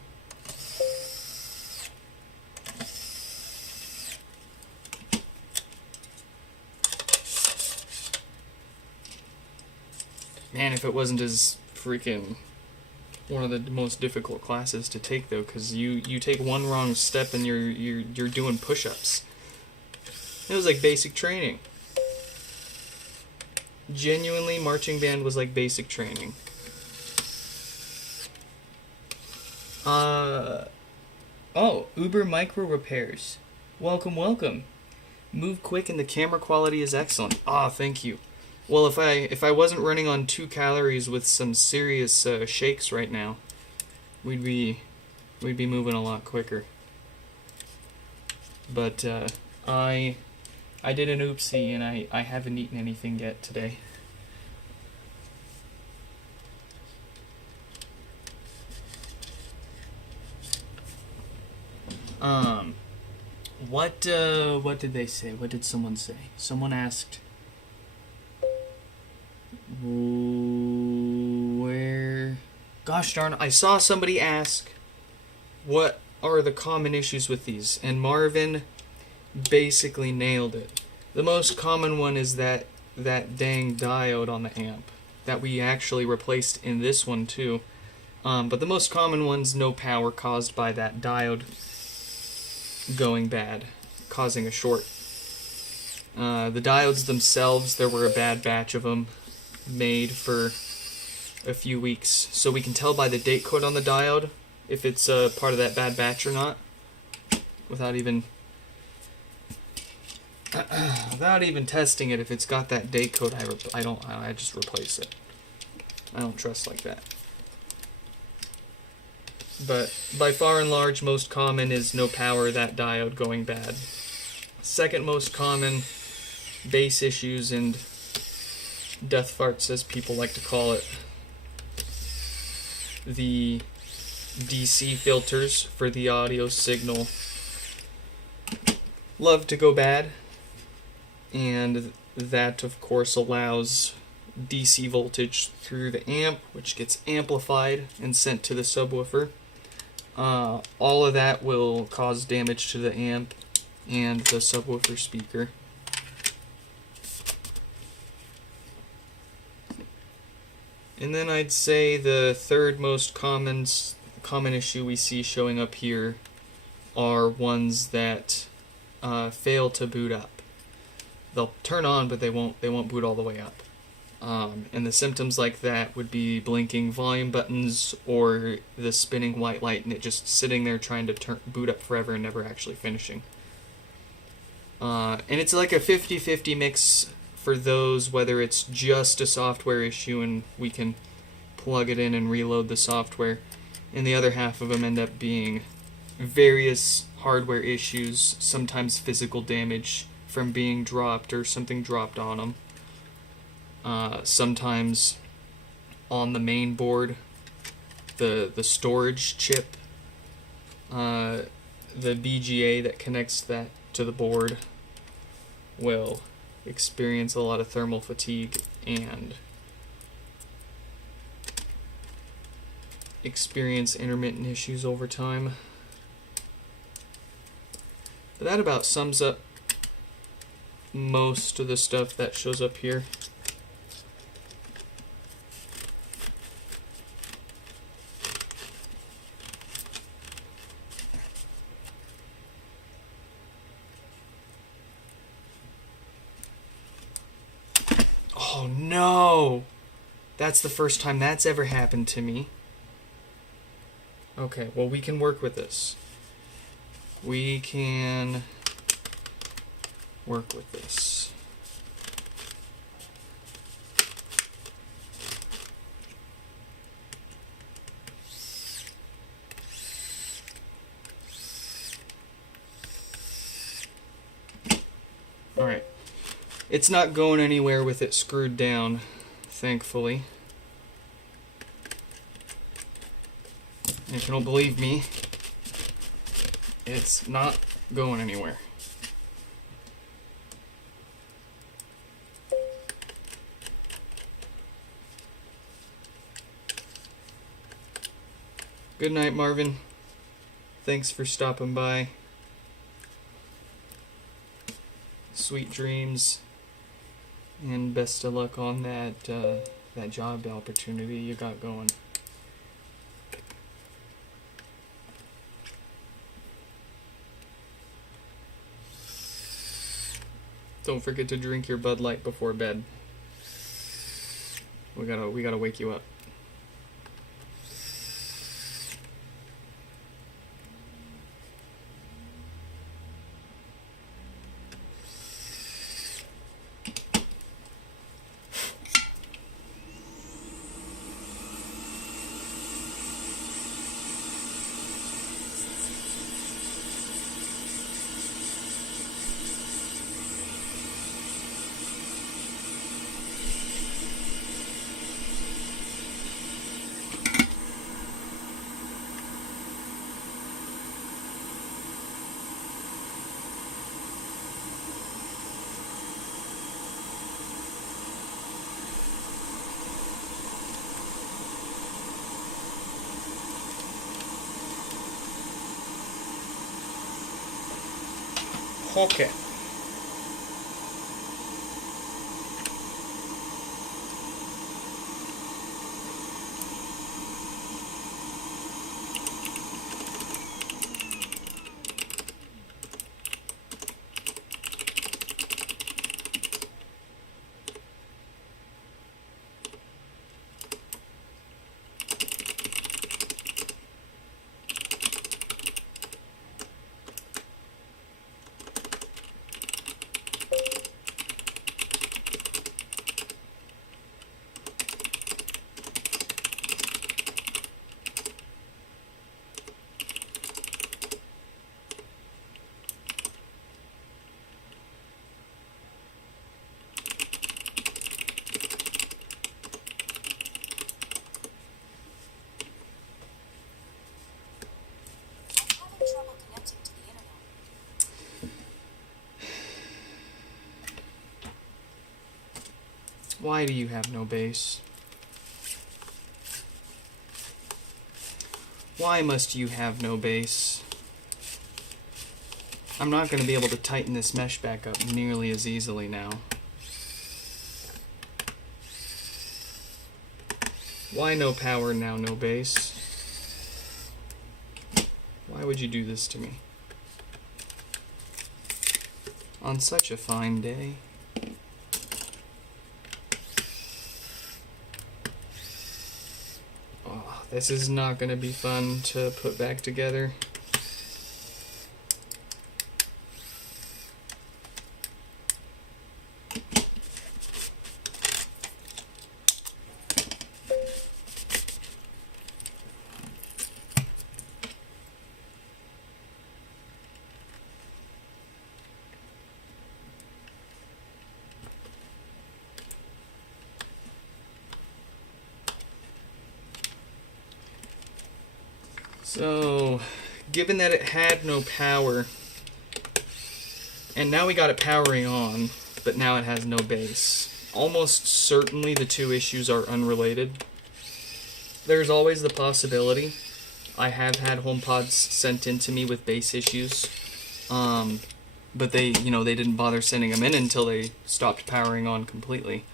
Man, if it wasn't as freaking one of the most difficult classes to take, though, because you take one wrong step and you're doing push-ups. It was like basic training. Genuinely, marching band was like basic training. Oh, Uber Micro Repairs. Welcome, welcome. Move quick and the camera quality is excellent. Ah, thank you. Well, if I wasn't running on 2 calories with some serious shakes right now, we'd be moving a lot quicker. But I did an oopsie and I haven't eaten anything yet today. What did they say? What did someone say? Someone asked, where... Gosh darn, I saw somebody ask, what are the common issues with these? And Marvin basically nailed it. The most common one is that dang diode on the amp that we actually replaced in this one too. But the most common one's no power caused by that diode going bad, causing a short. The diodes themselves, there were a bad batch of them made for a few weeks, so we can tell by the date code on the diode if it's part of that bad batch or not, without even testing it. If it's got that date code, I just replace it. I don't trust like that. But by far and large, most common is no power, that diode going bad. Second most common, bass issues and death farts, as people like to call it. The DC filters for the audio signal love to go bad, and that of course allows DC voltage through the amp, which gets amplified and sent to the subwoofer. All of that will cause damage to the amp and the subwoofer speaker. And then I'd say the third most common issue we see showing up here are ones that fail to boot up. They'll turn on, but they won't boot all the way up. And the symptoms like that would be blinking volume buttons or the spinning white light and it just sitting there trying to boot up forever and never actually finishing. And it's like a 50-50 mix for those, whether it's just a software issue and we can plug it in and reload the software, and the other half of them end up being various hardware issues, sometimes physical damage from being dropped or something dropped on them. Sometimes on the main board, the storage chip, the BGA that connects that to the board will experience a lot of thermal fatigue and experience intermittent issues over time. But that about sums up most of the stuff that shows up here. Oh no! That's the first time that's ever happened to me. Okay, well, we can work with this. We can work with this. Alright. It's not going anywhere with it screwed down, thankfully. And if you don't believe me, it's not going anywhere. Good night, Marvin. Thanks for stopping by. Sweet dreams, and best of luck on that job opportunity you got going. Don't forget to drink your Bud Light before bed. We gotta wake you up. Okay. Why do you have no base? Why must you have no base? I'm not going to be able to tighten this mesh back up nearly as easily now. Why no power now, no base? Why would you do this to me? On such a fine day. Oh, this is not going to be fun to put back together. So, given that it had no power, and now we got it powering on, but now it has no base, almost certainly the two issues are unrelated. There's always the possibility. I have had HomePods sent in to me with base issues, but they didn't bother sending them in until they stopped powering on completely.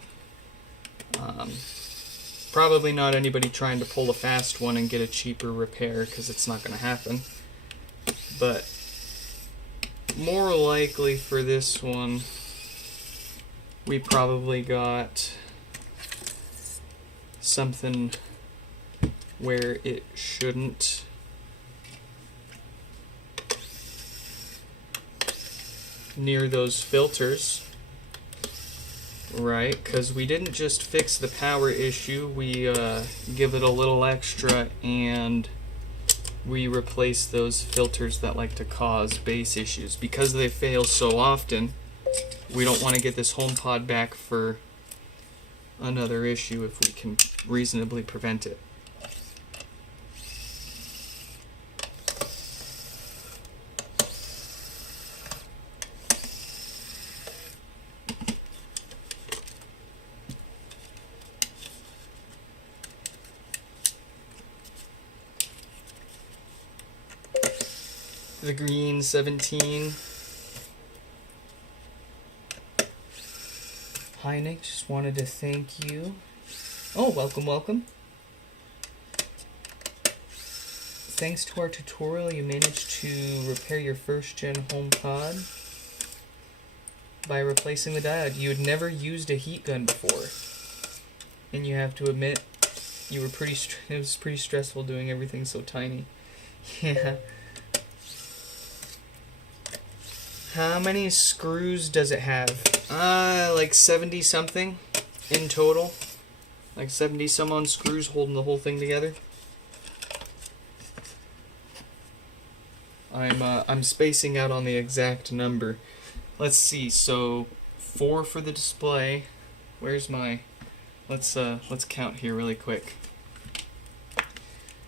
Probably not anybody trying to pull a fast one and get a cheaper repair, because it's not going to happen. But more likely for this one, we probably got something where it shouldn't. Near those filters, right? Because we didn't just fix the power issue, we give it a little extra and we replace those filters that like to cause bass issues. Because they fail so often, we don't want to get this HomePod back for another issue if we can reasonably prevent it. The green 17. Hi Nick, just wanted to thank you. Oh, welcome, welcome. Thanks to our tutorial, you managed to repair your first gen HomePod by replacing the diode. You had never used a heat gun before, and you have to admit, you were it was pretty stressful doing everything so tiny. Yeah. How many screws does it have? Like 70 something in total. Like 70 some on screws holding the whole thing together. I'm spacing out on the exact number. Let's see. So 4 for the display. Where's my? Let's count here really quick.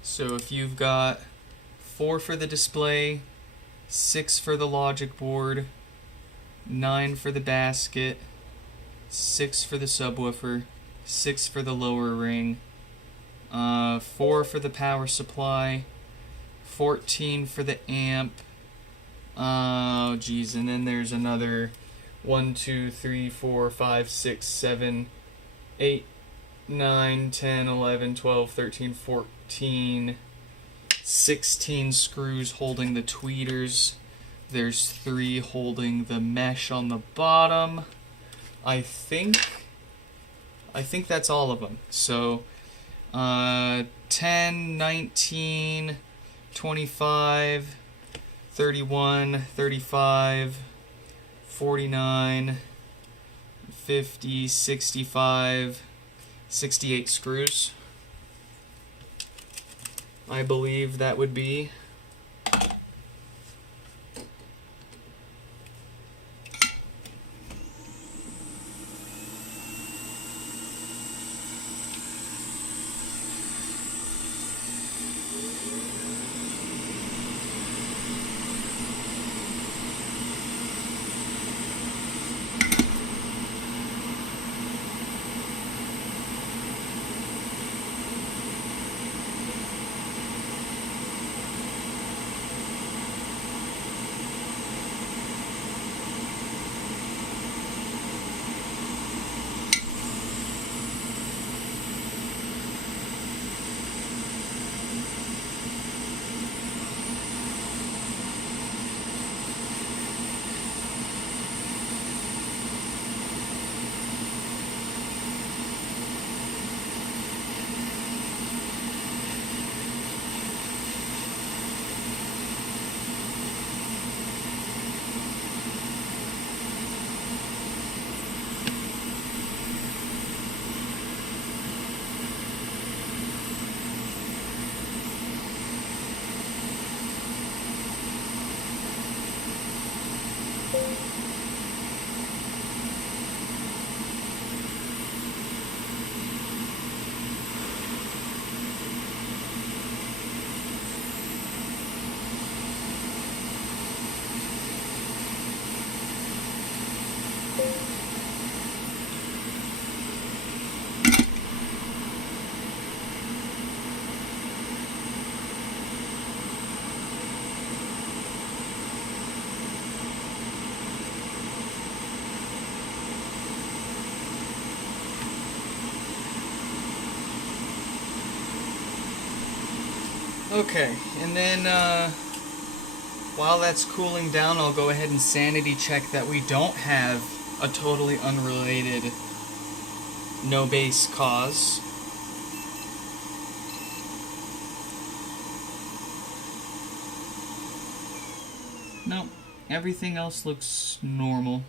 So if you've got 4 for the display, 6 for the logic board, 9 for the basket, 6 for the subwoofer, 6 for the lower ring, 4 for the power supply, 14 for the amp. Oh geez, and then there's another 1, 2, 3, 4, 5, 6, 7, 8, 9, 10, 11, 12, 13, 14, 16 screws holding the tweeters. There's 3 holding the mesh on the bottom. I think that's all of them. So 10, 19, 25, 31, 35, 49, 50, 65, 68 screws. I believe that would be. Okay, and then while that's cooling down, I'll go ahead and sanity check that we don't have a totally unrelated no bass cause. No, everything else looks normal.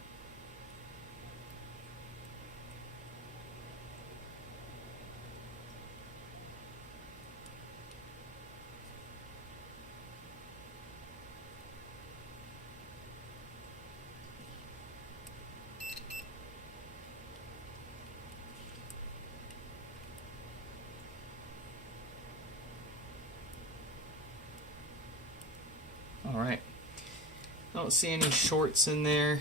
Alright. I don't see any shorts in there.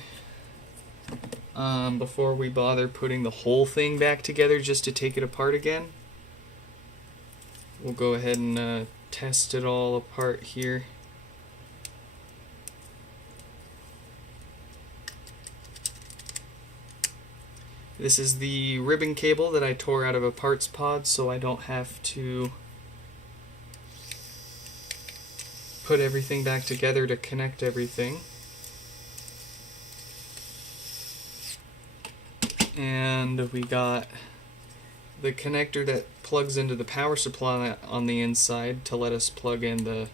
Before we bother putting the whole thing back together just to take it apart again, we'll go ahead and test it all apart here. This is the ribbon cable that I tore out of a parts pod so I don't have to put everything back together to connect everything. And we got the connector that plugs into the power supply on the inside to let us plug in the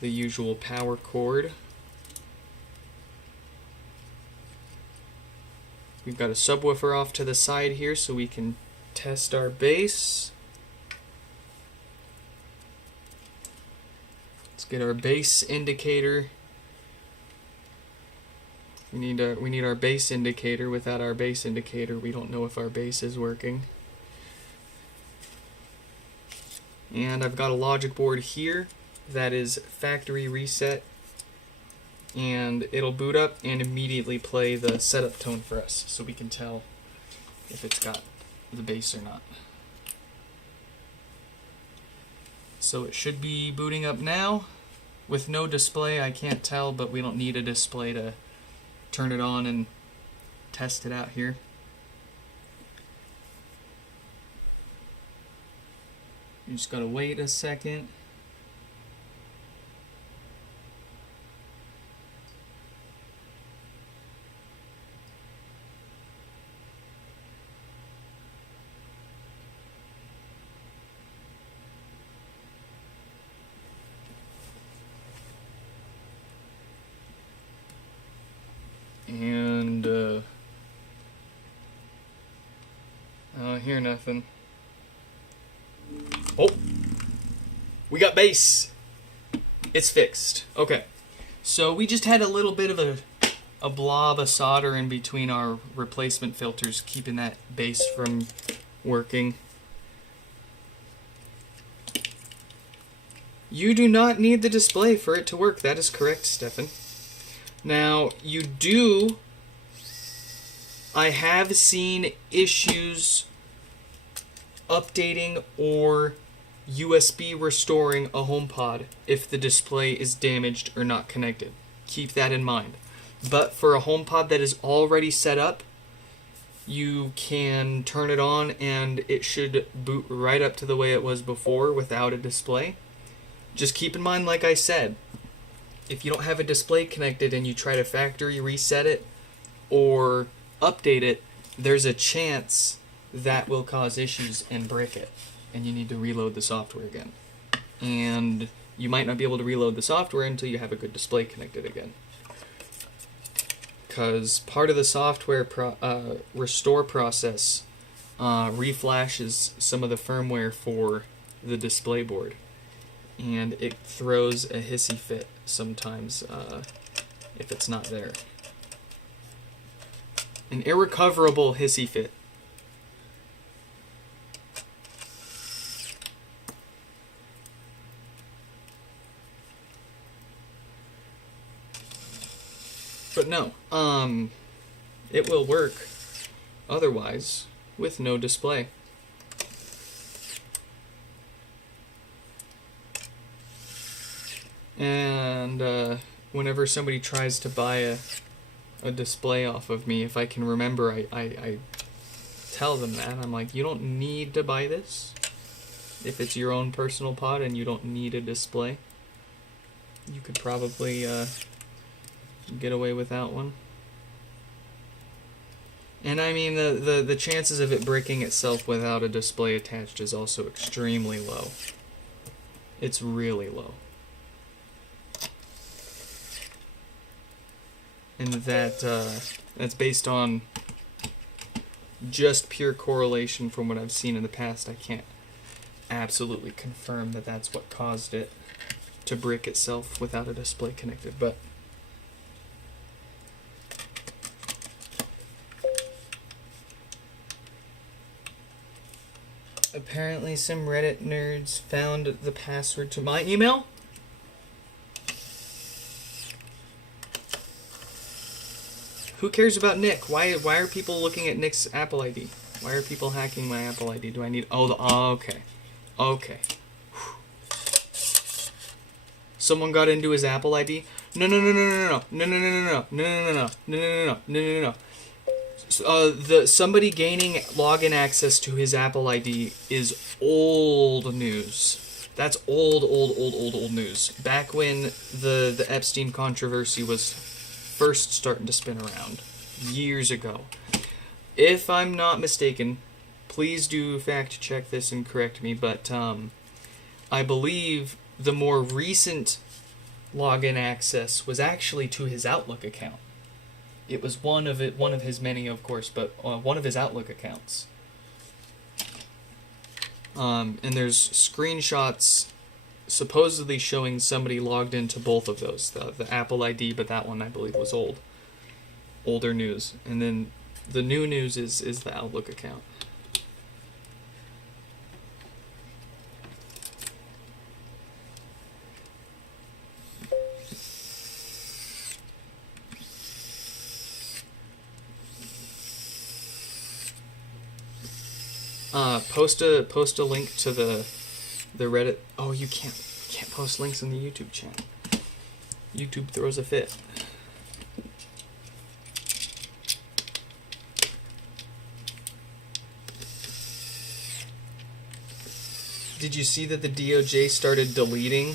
usual power cord. We've got a subwoofer off to the side here so we can test our bass. Let's get our bass indicator. We need our bass indicator. Without our bass indicator, we don't know if our bass is working. And I've got a logic board here that is factory reset, and it'll boot up and immediately play the setup tone for us so we can tell if it's got the bass or not. So it should be booting up now. With no display, I can't tell, but we don't need a display to turn it on and test it out here. You just gotta wait a second. And I don't hear nothing. Oh, we got bass. It's fixed. Okay, so we just had a little bit of a blob of solder in between our replacement filters, keeping that bass from working. You do not need the display for it to work. That is correct, Stefan. Now, I have seen issues updating or USB restoring a HomePod if the display is damaged or not connected. Keep that in mind. But for a HomePod that is already set up, you can turn it on and it should boot right up to the way it was before without a display. Just keep in mind, like I said, if you don't have a display connected and you try to factory reset it or update it, there's a chance that will cause issues and break it, and you need to reload the software again. And you might not be able to reload the software until you have a good display connected again, because part of the software restore process reflashes some of the firmware for the display board, and it throws a hissy fit sometimes if it's not there. An irrecoverable hissy fit. But no, it will work otherwise with no display. And whenever somebody tries to buy a display off of me, if I can remember, I tell them that. I'm like, you don't need to buy this if it's your own personal pod and you don't need a display. You could probably get away without one. And I mean, the chances of it breaking itself without a display attached is also extremely low. It's really low. and that's based on just pure correlation from what I've seen in the past. I can't absolutely confirm that that's what caused it to brick itself without a display connected, but apparently some Reddit nerds found the password to my email. Who cares about Nick? Why are people looking at Nick's Apple ID? Why are people hacking my Apple ID? Do I need... okay. Okay. Someone got into his Apple ID? No. Somebody gaining login access to his Apple ID is old news. That's old news. Back when the Epstein controversy was first starting to spin around, years ago. If I'm not mistaken, please do fact check this and correct me, but I believe the more recent login access was actually to his Outlook account. It was one of his many, of course, but one of his Outlook accounts. And there's screenshots supposedly showing somebody logged into both of those, the Apple ID, but that one I believe was older news. And then the new news is the Outlook account. Post a link to the Reddit. Oh, you can't post links in the YouTube channel. YouTube throws a fit. Did you see that the DOJ started deleting?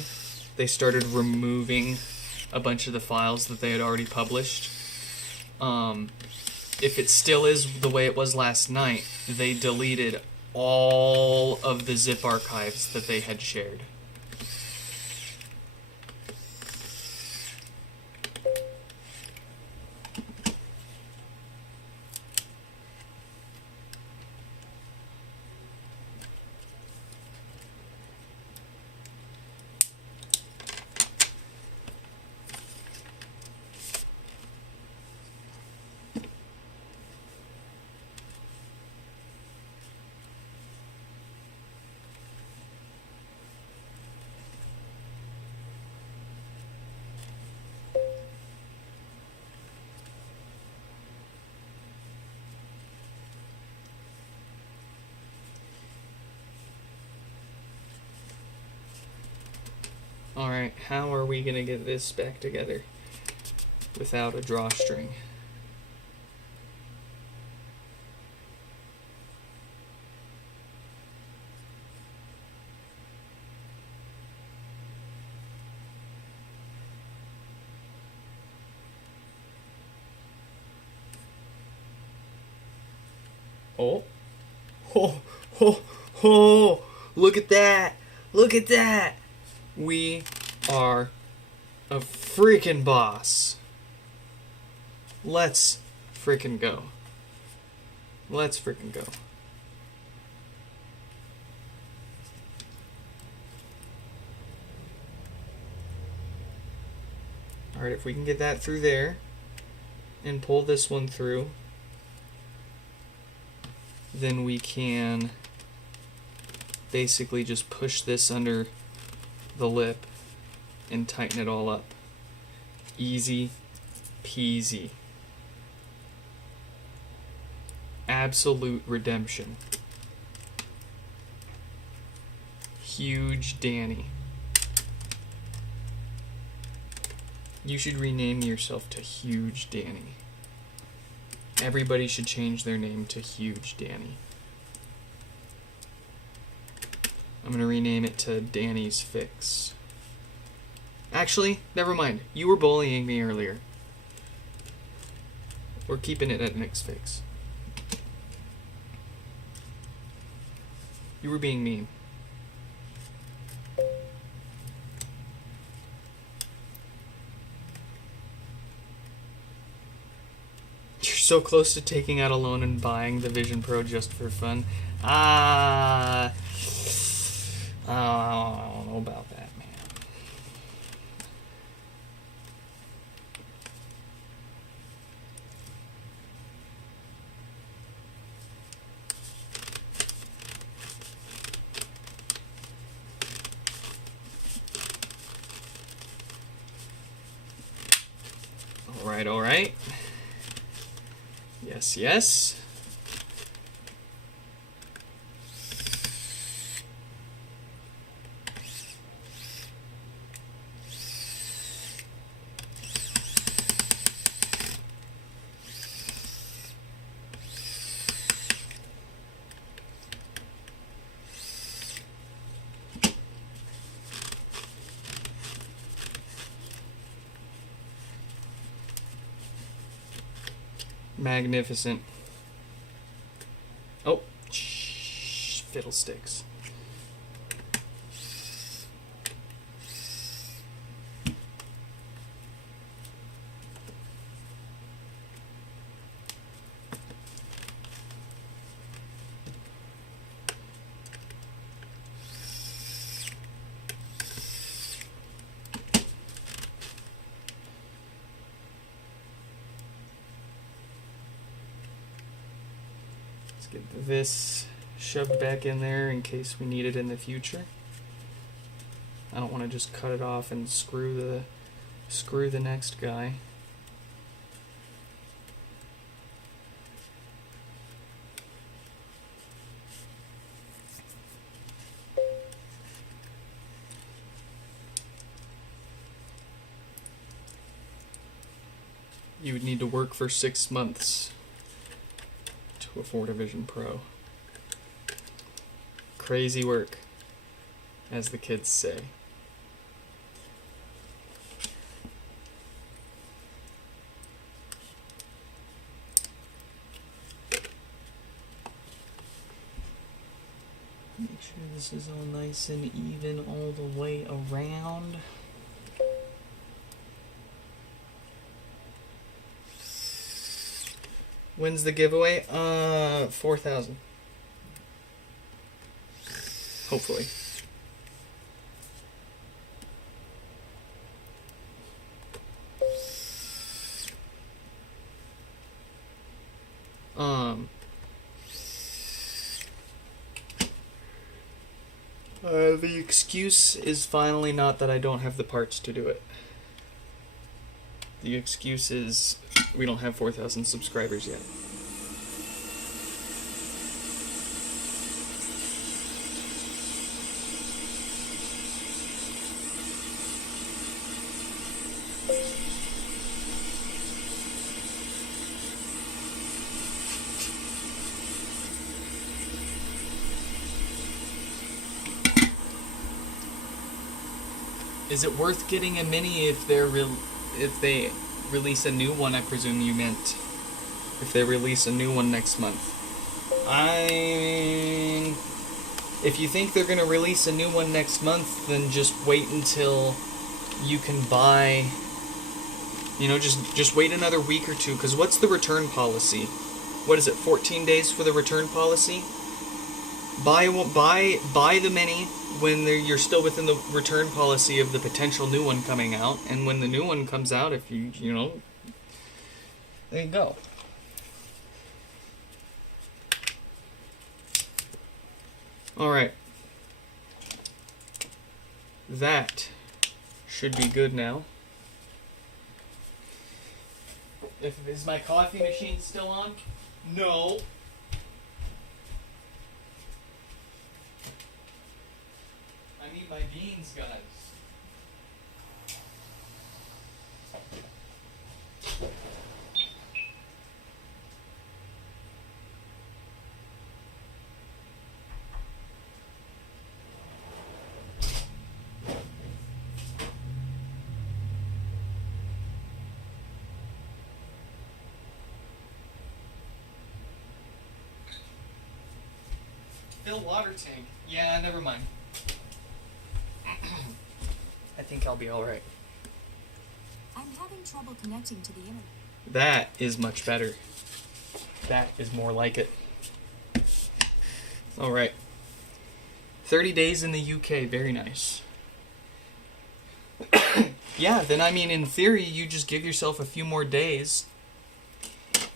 They started removing a bunch of the files that they had already published. If it still is the way it was last night, they deleted all of the zip archives that they had shared. Alright, how are we going to get this back together without a drawstring? Oh. Oh, look at that. Look at that. We are a freaking boss. Let's freaking go. Let's freaking go. Alright, if we can get that through there and pull this one through, then we can basically just push this under the lip and tighten it all up. Easy peasy. Absolute redemption. Huge Danny. You should rename yourself to Huge Danny. Everybody should change their name to Huge Danny. I'm going to rename it to Danny's Fix. Actually, never mind. You were bullying me earlier. We're keeping it at Nick's Fix. You were being mean. so close to taking out a loan and buying the Vision Pro just for fun. I don't know about that, man. All right. Yes, yes. Magnificent. Oh, fiddlesticks. Get this shoved back in there in case we need it in the future. I don't want to just cut it off and screw the next guy. You would need to work for 6 months to afford a Vision Pro. Crazy work, as the kids say. Make sure this is all nice and even all the way around. When's the giveaway? 4,000. Hopefully. The excuse is finally not that I don't have the parts to do it. The excuse is we don't have 4,000 subscribers yet. Is it worth getting a mini if they release a new one? I presume you meant if they release a new one next month. If you think they're gonna release a new one next month, then just wait until you can buy. You know, just wait another week or two. Because what's the return policy? What is it? 14 days for the return policy. Buy the mini when you're still within the return policy of the potential new one coming out, and when the new one comes out, if you know, there you go. All right, that should be good now. Is my coffee machine still on? No. I need my beans, guys. Fill water tank. Yeah, never mind. I think I'll be alright. I'm having trouble connecting to the internet. That is much better. That is more like it. Alright. 30 days in the UK, very nice. Yeah, then I mean, in theory, you just give yourself a few more days,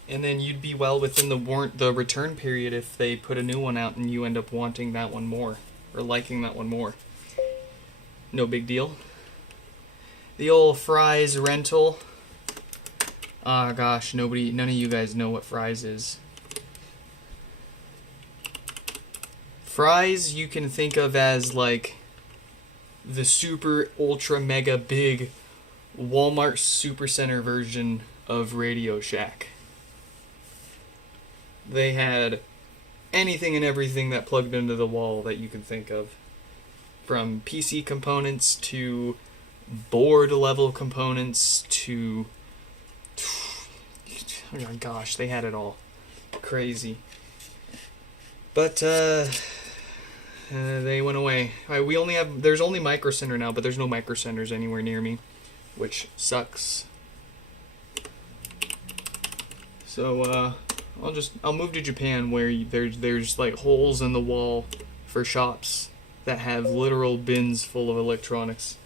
and then you'd be well within the return period if they put a new one out and you end up wanting that one more, or liking that one more. No big deal. The old Fry's rental. Ah, gosh, none of you guys know what Fry's is. Fry's you can think of as like the super ultra mega big Walmart Supercenter version of Radio Shack. They had anything and everything that plugged into the wall that you can think of. From PC components to board level components to... oh my gosh, they had it all. Crazy. But, they went away. There's only Micro Center now, but there's no Micro Centers anywhere near me, which sucks. So, I'll move to Japan where there's like holes in the wall for shops that have literal bins full of electronics.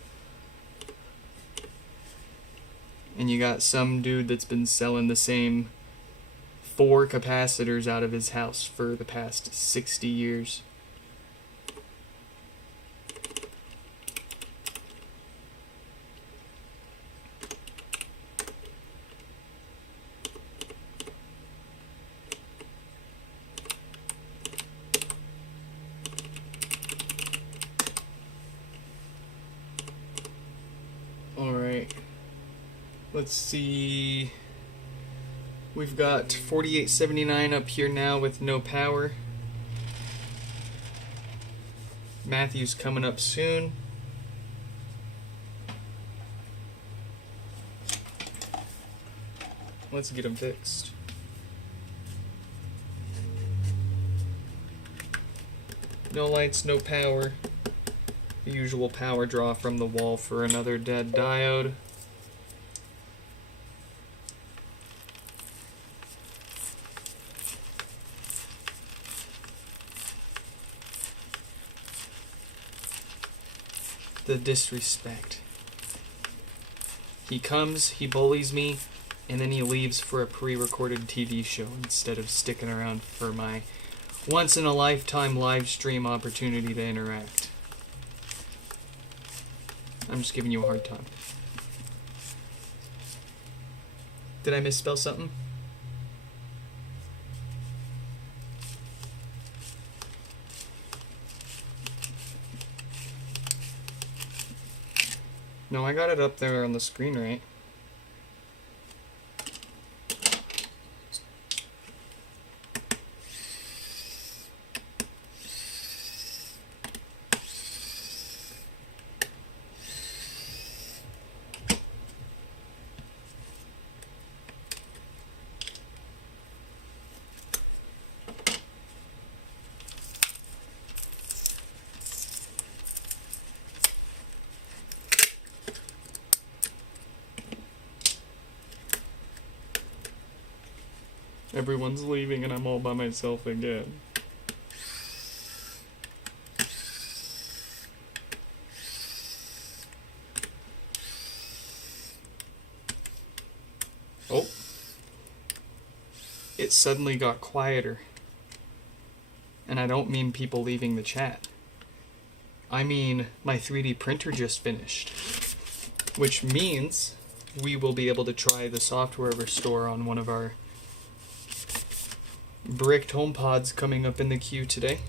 And you got some dude that's been selling the same 4 capacitors out of his house for the past 60 years. Alright. Let's see. We've got 4879 up here now with no power. Matthew's coming up soon. Let's get him fixed. No lights, no power. The usual power draw from the wall for another dead diode. The disrespect. He comes, he bullies me, and then he leaves for a pre-recorded TV show instead of sticking around for my once-in-a-lifetime live stream opportunity to interact. I'm just giving you a hard time. Did I misspell something? No, I got it up there on the screen, right? Everyone's leaving and I'm all by myself again. Oh. It suddenly got quieter. And I don't mean people leaving the chat. I mean, my 3D printer just finished. Which means we will be able to try the software restore on one of our bricked HomePods coming up in the queue today.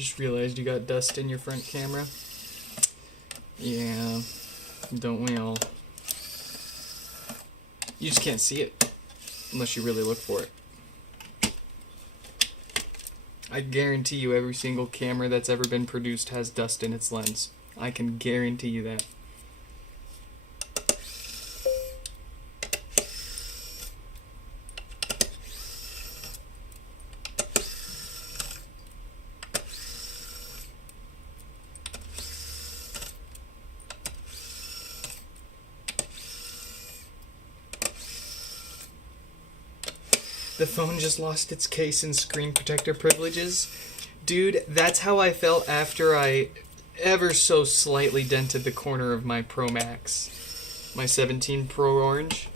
Just realized you got dust in your front camera. Yeah, don't we all? You just can't see it unless you really look for it. I guarantee you every single camera that's ever been produced has dust in its lens. I can guarantee you that. The phone just lost its case and screen protector privileges. Dude, that's how I felt after I ever so slightly dented the corner of my Pro Max. My 17 Pro Orange.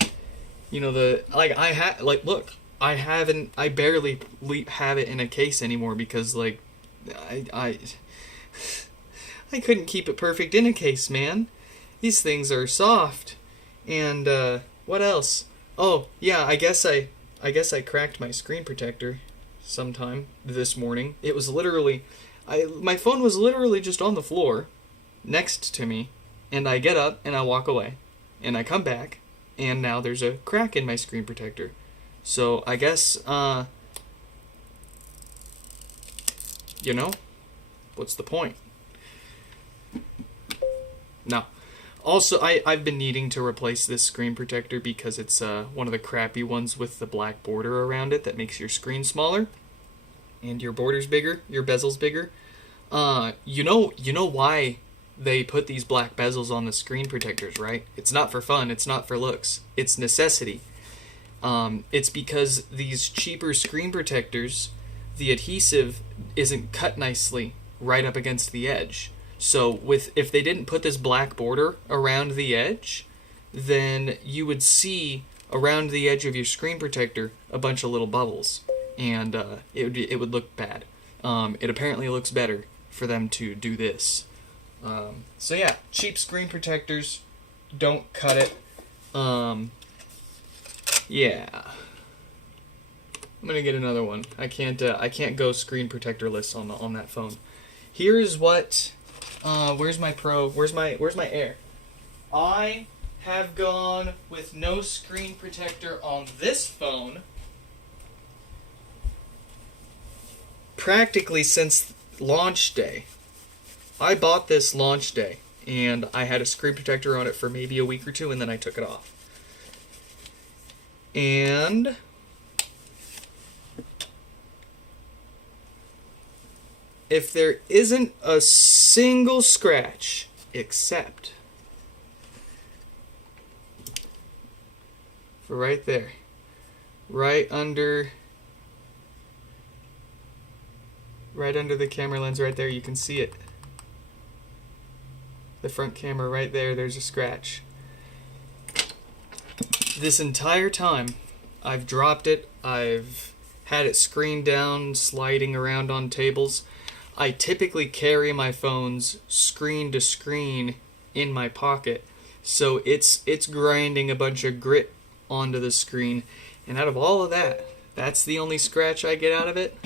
You know, I barely have it in a case anymore because, like, I couldn't keep it perfect in a case, man. These things are soft. And, what else? Oh, yeah, I guess I cracked my screen protector sometime this morning. It was literally, my phone was literally just on the floor next to me, and I get up and I walk away, and I come back, and now there's a crack in my screen protector. So I guess, you know, what's the point? No. Also, I've been needing to replace this screen protector because it's one of the crappy ones with the black border around it that makes your screen smaller and your border's bigger, your bezel's bigger. You know why they put these black bezels on the screen protectors, right? It's not for fun, it's not for looks, it's necessity. It's because these cheaper screen protectors, the adhesive isn't cut nicely right up against the edge. So if they didn't put this black border around the edge, then you would see around the edge of your screen protector a bunch of little bubbles, and it would look bad. It apparently looks better for them to do this. So yeah, cheap screen protectors, don't cut it. Yeah, I'm gonna get another one. I can't go screen protectorless on that phone. Here's what. Where's my Pro? Where's my Air? I have gone with no screen protector on this phone practically since launch day. I bought this launch day, and I had a screen protector on it for maybe a week or two, and then I took it off. And if there isn't a single scratch, except for right there, right under the camera lens right there, you can see it. The front camera right there, there's a scratch. This entire time, I've dropped it, I've had it screened down, sliding around on tables. I typically carry my phones screen to screen in my pocket, so it's grinding a bunch of grit onto the screen, and out of all of that, that's the only scratch I get out of it.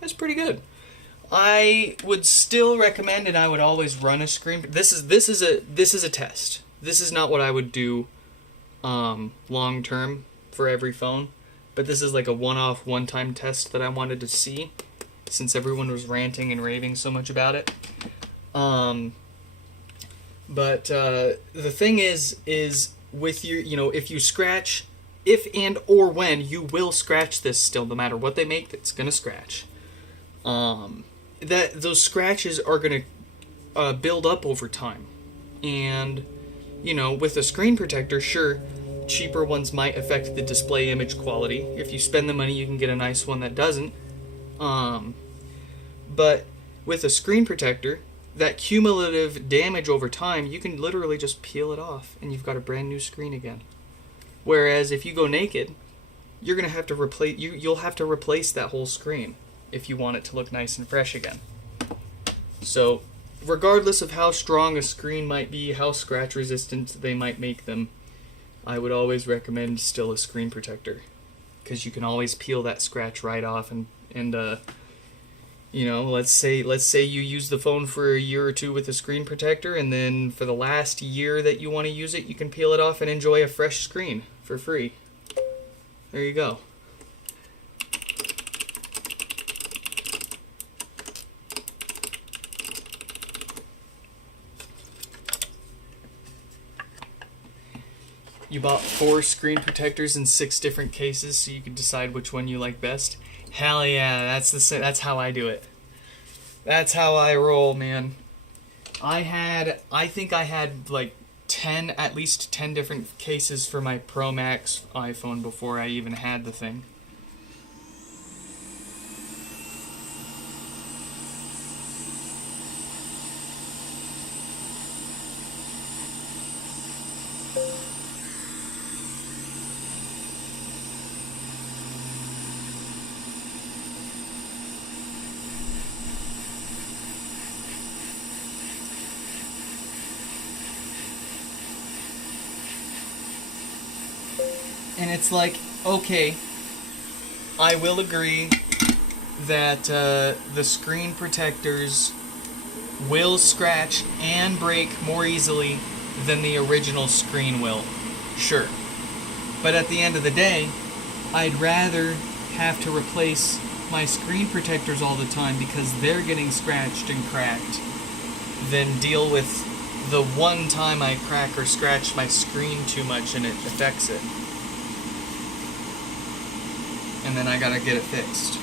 That's pretty good. I would still recommend, and I would always run a screen. This is a test. This is not what I would do long term for every phone, but this is like a one-time test that I wanted to see, since everyone was ranting and raving so much about it. But the thing is with your, if you scratch, if and or when you will scratch this still, no matter what they make, it's gonna scratch. That those scratches are gonna build up over time, and with a screen protector, sure, cheaper ones might affect the display image quality. If you spend the money, you can get a nice one that doesn't. But with a screen protector, that cumulative damage over time, you can literally just peel it off and you've got a brand new screen again. Whereas if you go naked, you're gonna have to replace you'll have to replace that whole screen if you want it to look nice and fresh again. So, regardless of how strong a screen might be, how scratch resistant they might make them, I would always recommend still a screen protector, because you can always peel that scratch right off and You know, let's say you use the phone for a year or two with a screen protector, and then for the last year that you want to use it, you can peel it off and enjoy a fresh screen for free. There you go. You bought 4 screen protectors in 6 different cases, so you could decide which one you like best. Hell yeah, that's how I do it. That's how I roll, man. I think I had like at least 10 different cases for my Pro Max iPhone before I even had the thing. And it's like, okay, I will agree that the screen protectors will scratch and break more easily than the original screen will. Sure. But at the end of the day, I'd rather have to replace my screen protectors all the time because they're getting scratched and cracked than deal with the one time I crack or scratch my screen too much and it affects it. And then I gotta get it fixed.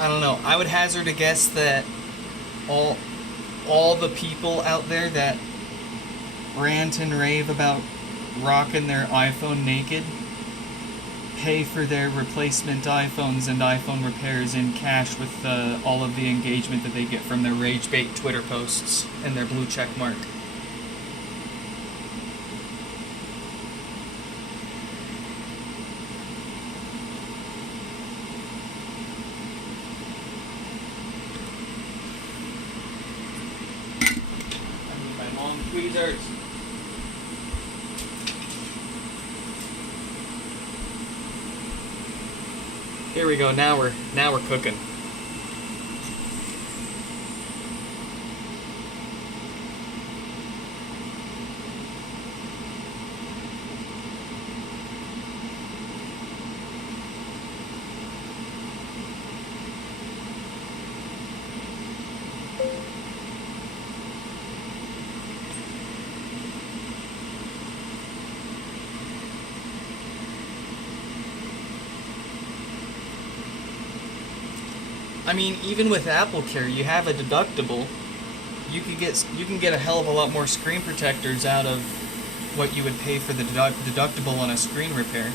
I don't know. I would hazard a guess that all the people out there that rant and rave about rocking their iPhone naked pay for their replacement iPhones and iPhone repairs in cash with all of the engagement that they get from their rage bait Twitter posts and their blue check mark. Tweezers. Here we go. Now we're cooking. I mean, even with AppleCare, you have a deductible. You can get a hell of a lot more screen protectors out of what you would pay for the deductible on a screen repair.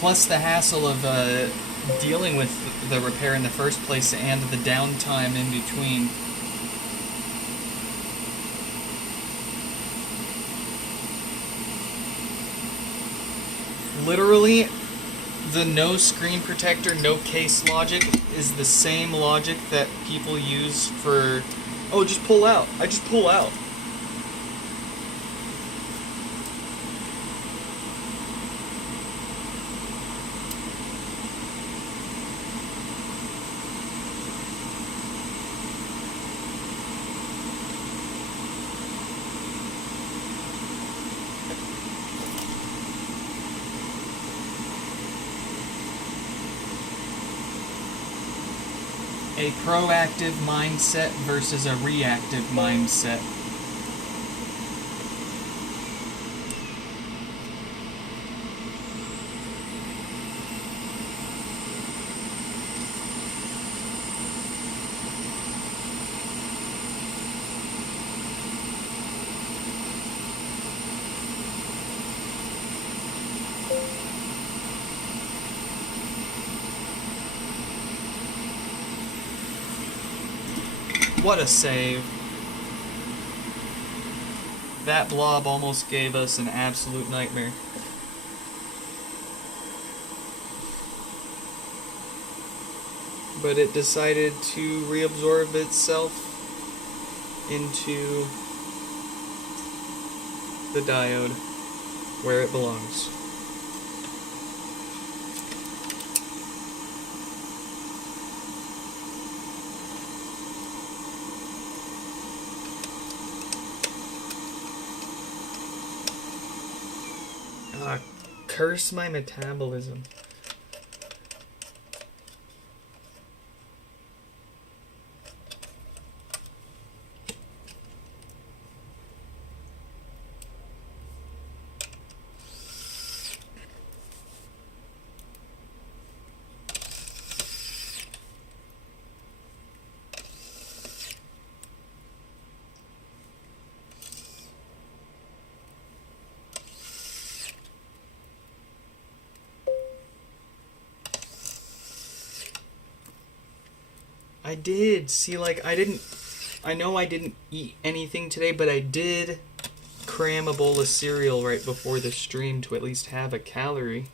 Plus the hassle of dealing with the repair in the first place and the downtime in between. Literally, the no screen protector, no case logic is the same logic that people use for, oh, just pull out. I just pull out. A proactive mindset versus a reactive mindset. What a save. That blob almost gave us an absolute nightmare. But it decided to reabsorb itself into the diode where it belongs. Curse my metabolism. I did. See, like, I know I didn't eat anything today, but I did cram a bowl of cereal right before the stream to at least have a calorie.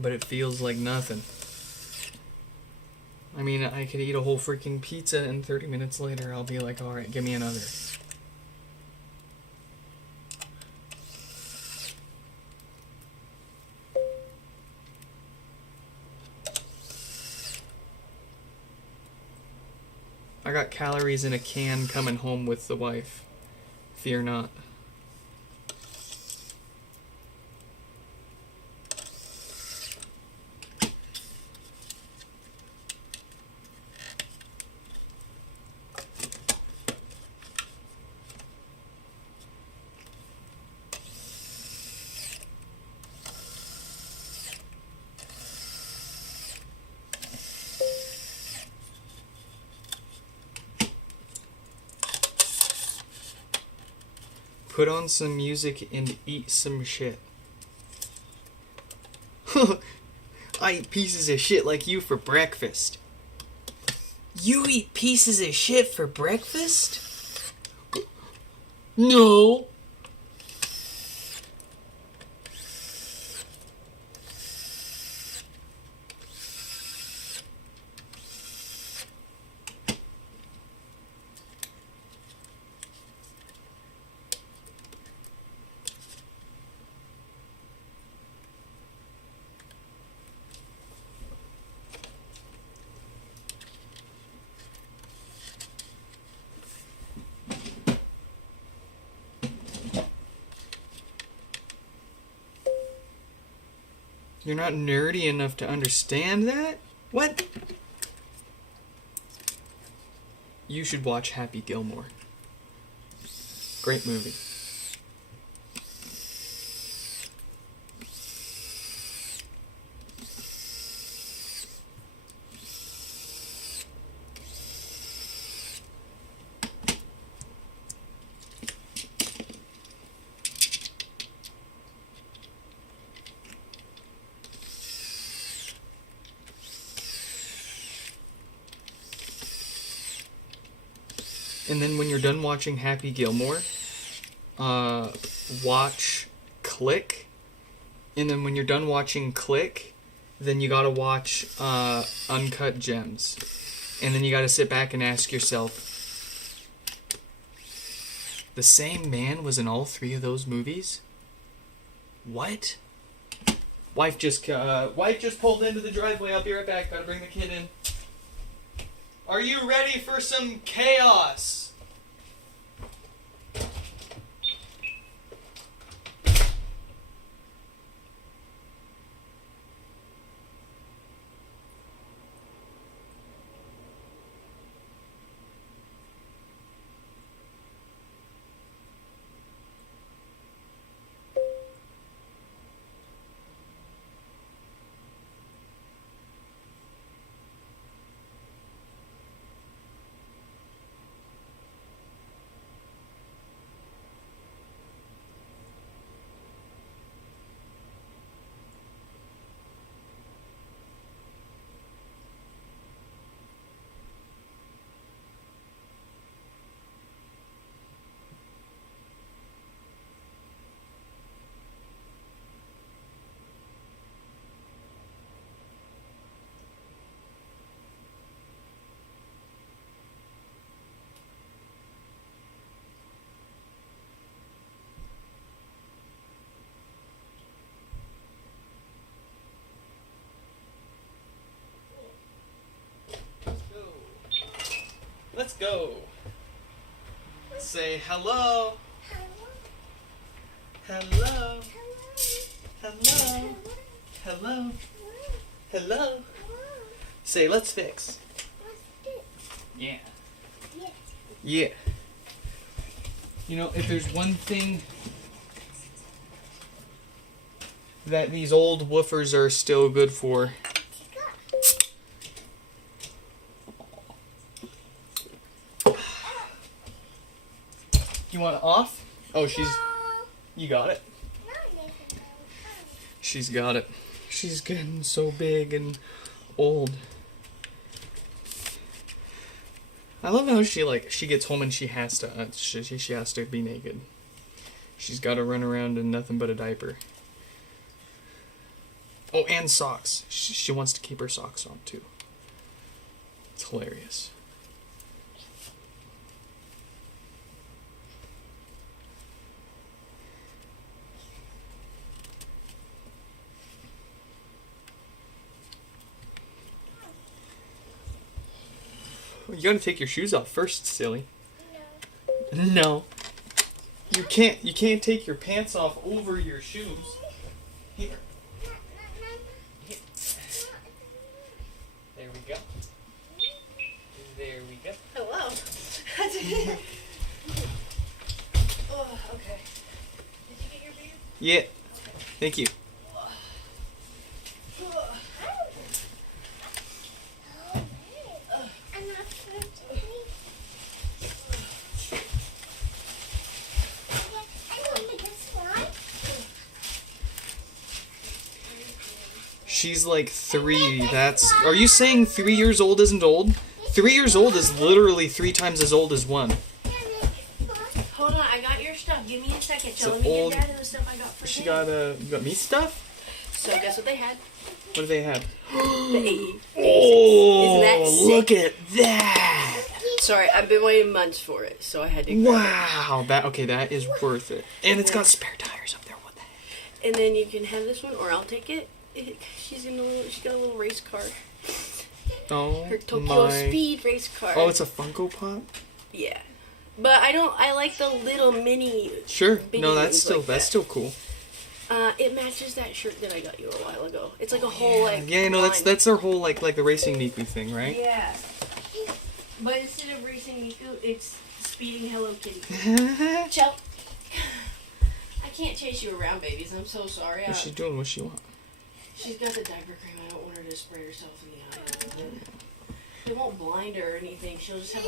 But it feels like nothing. I mean, I could eat a whole freaking pizza and 30 minutes later I'll be like, alright, give me another. I got calories in a can coming home with the wife. Fear not. Put on some music and eat some shit. I eat pieces of shit like you for breakfast. You eat pieces of shit for breakfast? No. You're not nerdy enough to understand that? What? You should watch Happy Gilmore. Great movie. And then when you're done watching Happy Gilmore, watch Click. And then when you're done watching Click, then you gotta watch Uncut Gems. And then you gotta sit back and ask yourself, the same man was in all 3 of those movies? What? Wife just pulled into the driveway. I'll be right back. Gotta bring the kid in. Are you ready for some chaos? Let's go. Say hello. Hello. Hello. Hello. Hello. Say let's fix. Yeah. Yeah. You know, if there's one thing that these old woofers are still good for, you want it off? Oh, you got it. She's got it. She's getting so big and old. I love how she gets home and she has to be naked. She's got to run around in nothing but a diaper. Oh, and socks. She wants to keep her socks on too. It's hilarious. You gotta take your shoes off first, silly. No. No. You can't take your pants off over your shoes. Here. Here. There we go. There we go. Hello. Oh, okay. Did you get your beer? Yeah. Okay. Thank you. She's like 3. Are you saying 3 years old isn't old? 3 years old is literally 3 times as old as 1. Hold on, I got your stuff. Give me a second, Joe. So Let me get Dad the stuff I got for him. You got me stuff? So guess what they had? What do they have? The Oh, Isn't that sick? look at that! Sorry, I've been waiting months for it, so I had to grab Wow, that is worth it. And it's got spare tires up there. What the heck? it. And then you can have this one, or I'll take it. She's got a little race car. Oh, Her Tokyo Speed race car. Oh, it's a Funko Pop? Yeah. But I like the little mini. Sure. No, that's still cool. It matches that shirt that I got you a while ago. It's like a whole Yeah, no, that's their whole like the Racing Miku thing, right? Yeah. But instead of Racing Miku, it's Speeding Hello Kitty. Chell. I can't chase you around, babies. I'm so sorry. What's she doing? What's she want? She's got the diaper cream. I don't want her to spray herself in the eye. It won't blind her or anything. She'll just have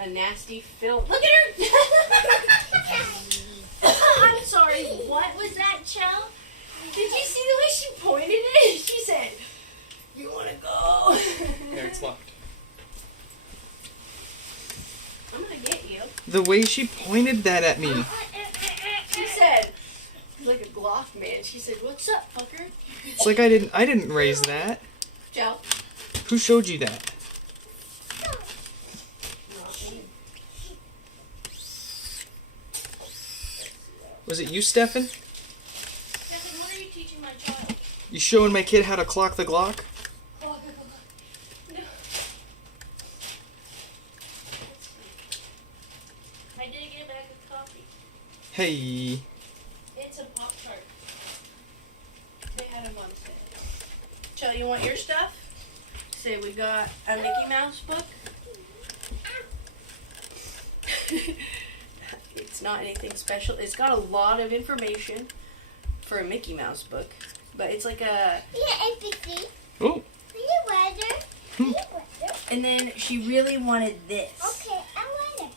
a nasty film. Look at her! I'm sorry. What was that, Chell? Did you see the way she pointed it? She said, "You want to go?" There, it's locked. I'm gonna get you. The way she pointed that at me. She said, like a Glock man. She said, "What's up, fucker?" It's like I didn't raise that. Ciao. Who showed you that? Was it you, Stefan? Stefan, what are you teaching my child? You showing my kid how to clock the Glock? No. I did get a bag of coffee. Hey. It's a Pop-Tart. They had them on sale. Chill, you want your stuff? Say we got a Mickey Mouse book. It's not anything special. It's got a lot of information for a Mickey Mouse book, but it's like a... Oh. And then she really wanted this. Okay, I want it.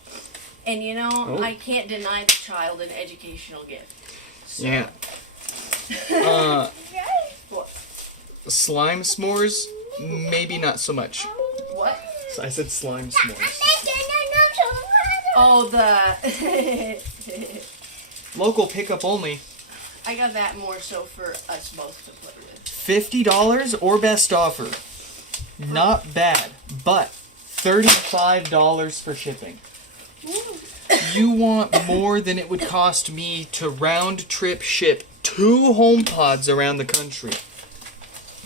And you know, Oh. I can't deny the child an educational gift. So, Yeah. What? Slime s'mores? Maybe not so much. What? I said slime s'mores. Oh, the... Local pickup only. I got that more so for us both to play with. $50 or best offer. Not bad, but $35 for shipping. You want more than it would cost me to round trip ship 2 HomePods around the country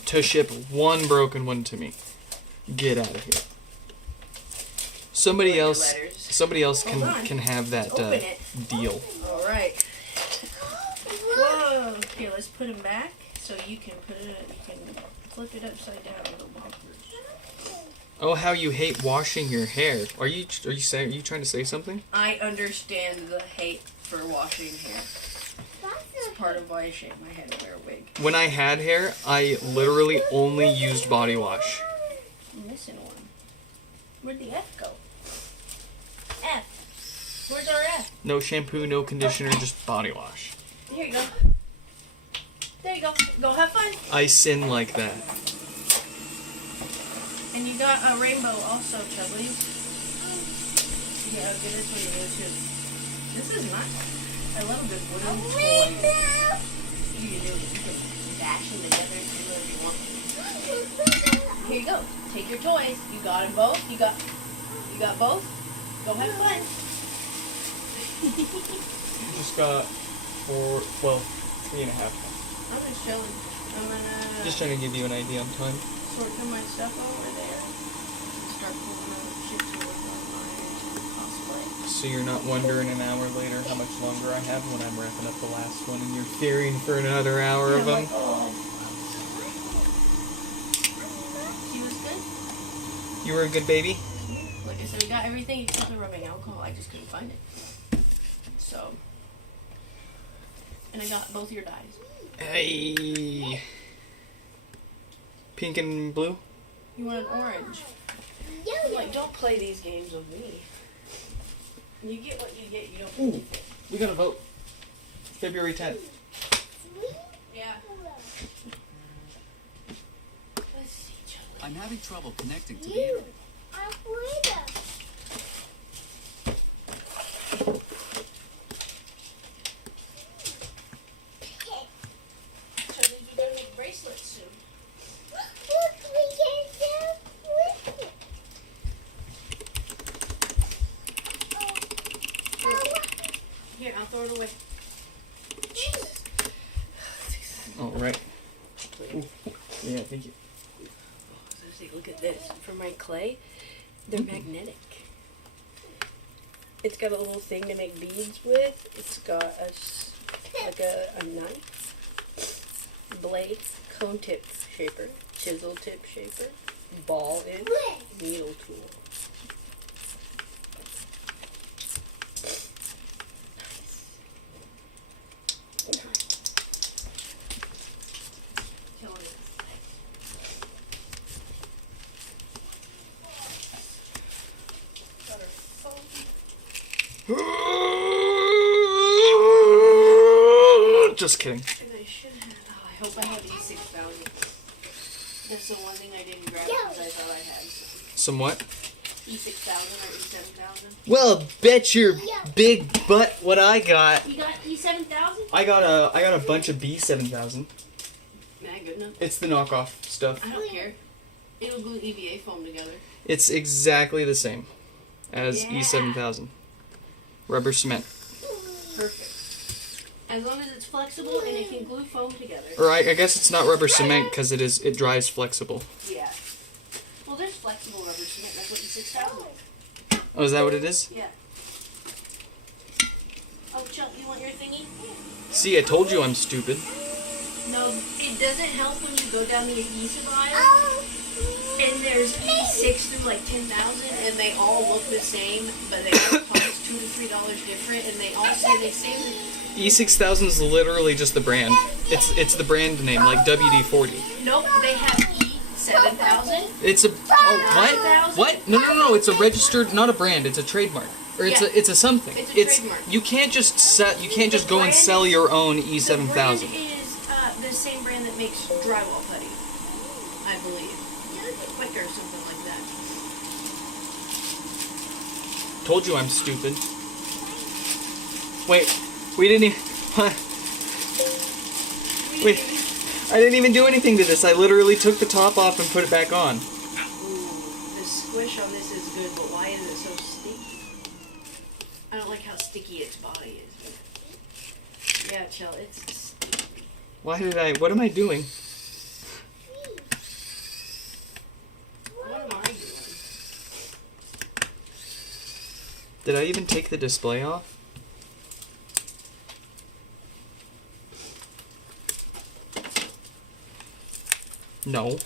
to ship one broken one to me. Get out of here. Somebody else Hold on. can have that Open it. deal. All right. Whoa. Here, let's put them back so you can put it. You can flip it upside down a little backwards. Oh, how you hate washing your hair. Are you trying to say something? I understand the hate for washing hair. It's part of why I shave my head and wear a wig. When I had hair, I literally only used body wash. I'm missing one. Where'd the F go? F. Where's our F? No shampoo, no conditioner, just body wash. Here you go. There you go. Go have fun. I sin like that. And you got a rainbow also, Chubby. Yeah, I'll get this one to you too. This is nice. I love a good wooden toy. You can do it. You can dash them together and do whatever you want. Here you go. Take your toys. You got them both. You got both. Go have fun. Just got 3.5. I'm just chilling. I'm gonna Just trying to give you an idea on time. sort through my stuff over there. Start pulling out shit to work on my cosplay. So you're not wondering an hour later how much longer I have when I'm wrapping up the last one and you're fearing for another hour of them. She was good. You were a good baby? Like I said, we got everything except the rubbing alcohol. I just couldn't find it. So, and I got both your dyes. Hey. Pink and blue? You want an orange? I'm like, don't play these games with me. You get what you get. You don't. Ooh, we got a vote. February 10th. Yeah. Let's see, Charlie. I'm having trouble connecting to the internet. Charlie, we gotta make bracelets soon. Here, I'll throw it away. Jesus. All right. Ooh. Yeah, thank you. See, look at this. For my clay, they're magnetic. It's got a little thing to make beads with. It's got like a knife, blade, cone tip shaper, chisel tip shaper, ball end, needle tool. Just kidding. And I should have. Oh, I hope I have E6000. That's the one thing I didn't grab because I thought I had. Some what? E6000 or E7000. Well, bet your big butt what I got. You got E7000? I got a bunch of B7000. Man, good enough. It's the knockoff stuff. I don't care. It'll glue EVA foam together. It's exactly the same as Yeah. E7000. Rubber cement. Perfect. As long as it's flexible and it can glue foam together. Or I guess it's not rubber cement because it dries flexible. Yeah. Well, there's flexible rubber cement. That's what E6000 is. Oh, is that what it is? Yeah. Oh, Chuck, you want your thingy? See, I told you I'm stupid. No, it doesn't help when you go down the adhesive aisle. And there's E6 through like 10,000, and they all look the same, but they all cost $2 to $3 different, and they all say the same. E6000 is literally just the brand. It's the brand name, like WD-40. Nope, they have E7000. It's a what? No. It's a registered, not a brand. It's a trademark, or it's Yeah. a something. It's a trademark. You can't just go and brand sell is- your own The brand E7000. is the same brand that makes drywall putty, I believe. Quicker or something like that. Told you I'm stupid. Wait, we didn't even. Wait, I didn't even do anything to this. I literally took the top off and put it back on. Ooh, the squish on this is good, but why is it so sticky? I don't like how sticky its body is. But yeah, chill. It's sticky. What am I doing? What am I doing? Did I even take the display off? No.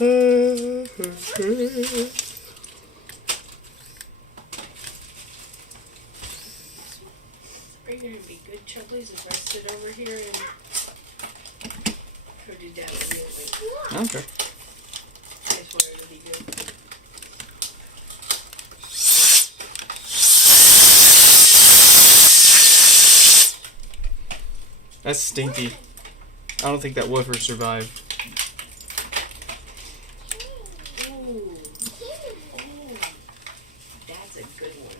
Are you gonna be good, Chubblies, if I sit over here and go do that immediately? Okay. I just want her to be good. That's stinky. I don't think that woofer survived. Ooh. Ooh. That's a good one.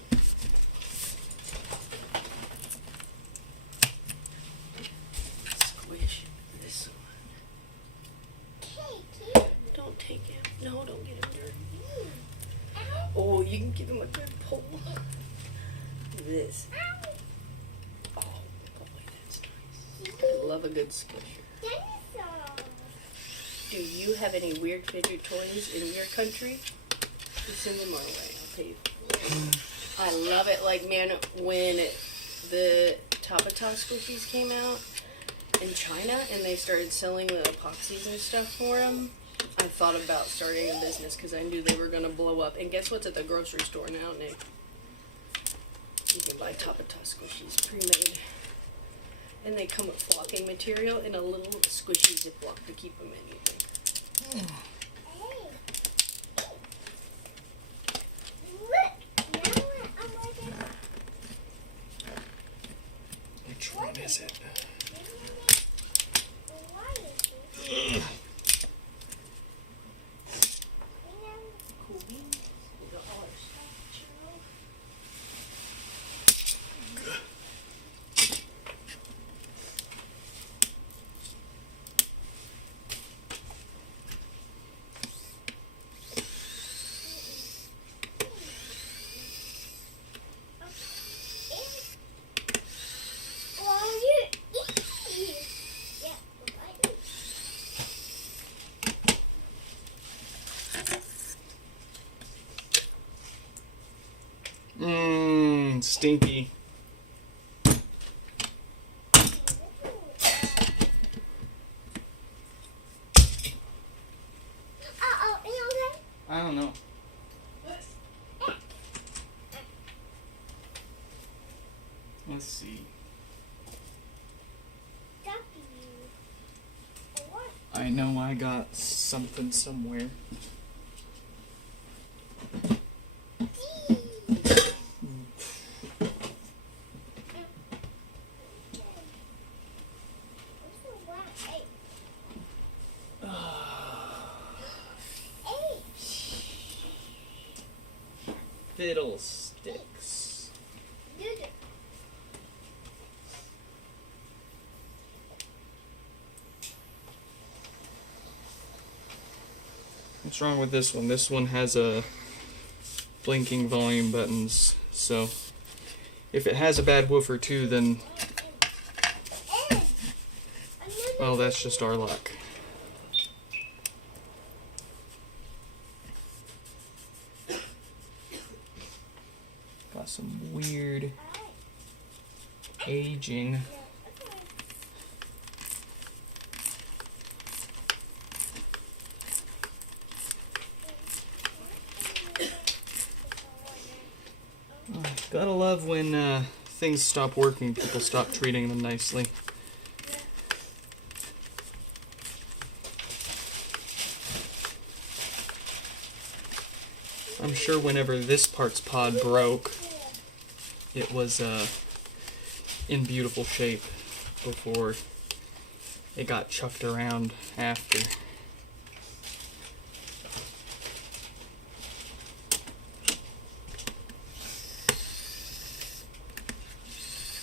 Squish this one. Don't take him. No, don't get him dirty. Oh, you can give him a good pull. This. Oh, boy, that's nice. I love a good squisher. Do you have any weird fidget toys in your country? Just send them our way. I'll pay you. I love it. Like, man, when the Tapata squishies came out in China and they started selling the epoxies and stuff for them, I thought about starting a business because I knew they were going to blow up. And guess what's at the grocery store now, Nick? You can buy Tapata squishies pre-made. And they come with flocking material and a little squishy Ziploc to keep them in, you think. Which one is it? Cool beans. We got all our stuff, chill. Stinky. I don't know. Let's see. I know I got something somewhere. Fiddlesticks. What's wrong with this one? This one has a blinking volume buttons, so if it has a bad woofer too, then well, that's just our luck. Got some weird aging. Gotta love when things stop working, people stop treating them nicely. I'm sure whenever this part's pod broke, it was in beautiful shape before it got chucked around after.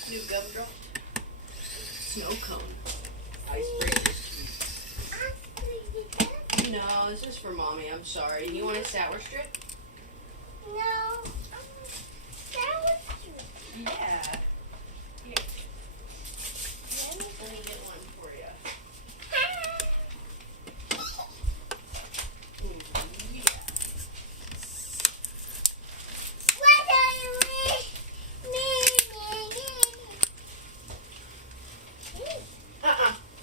New gumdrop. Snow cone. Icebreaker. No, this is for Mommy. I'm sorry. You want a sour strip? No. Sour strip. Yeah. Here. Let me get one for you. Ooh, yeah. What are you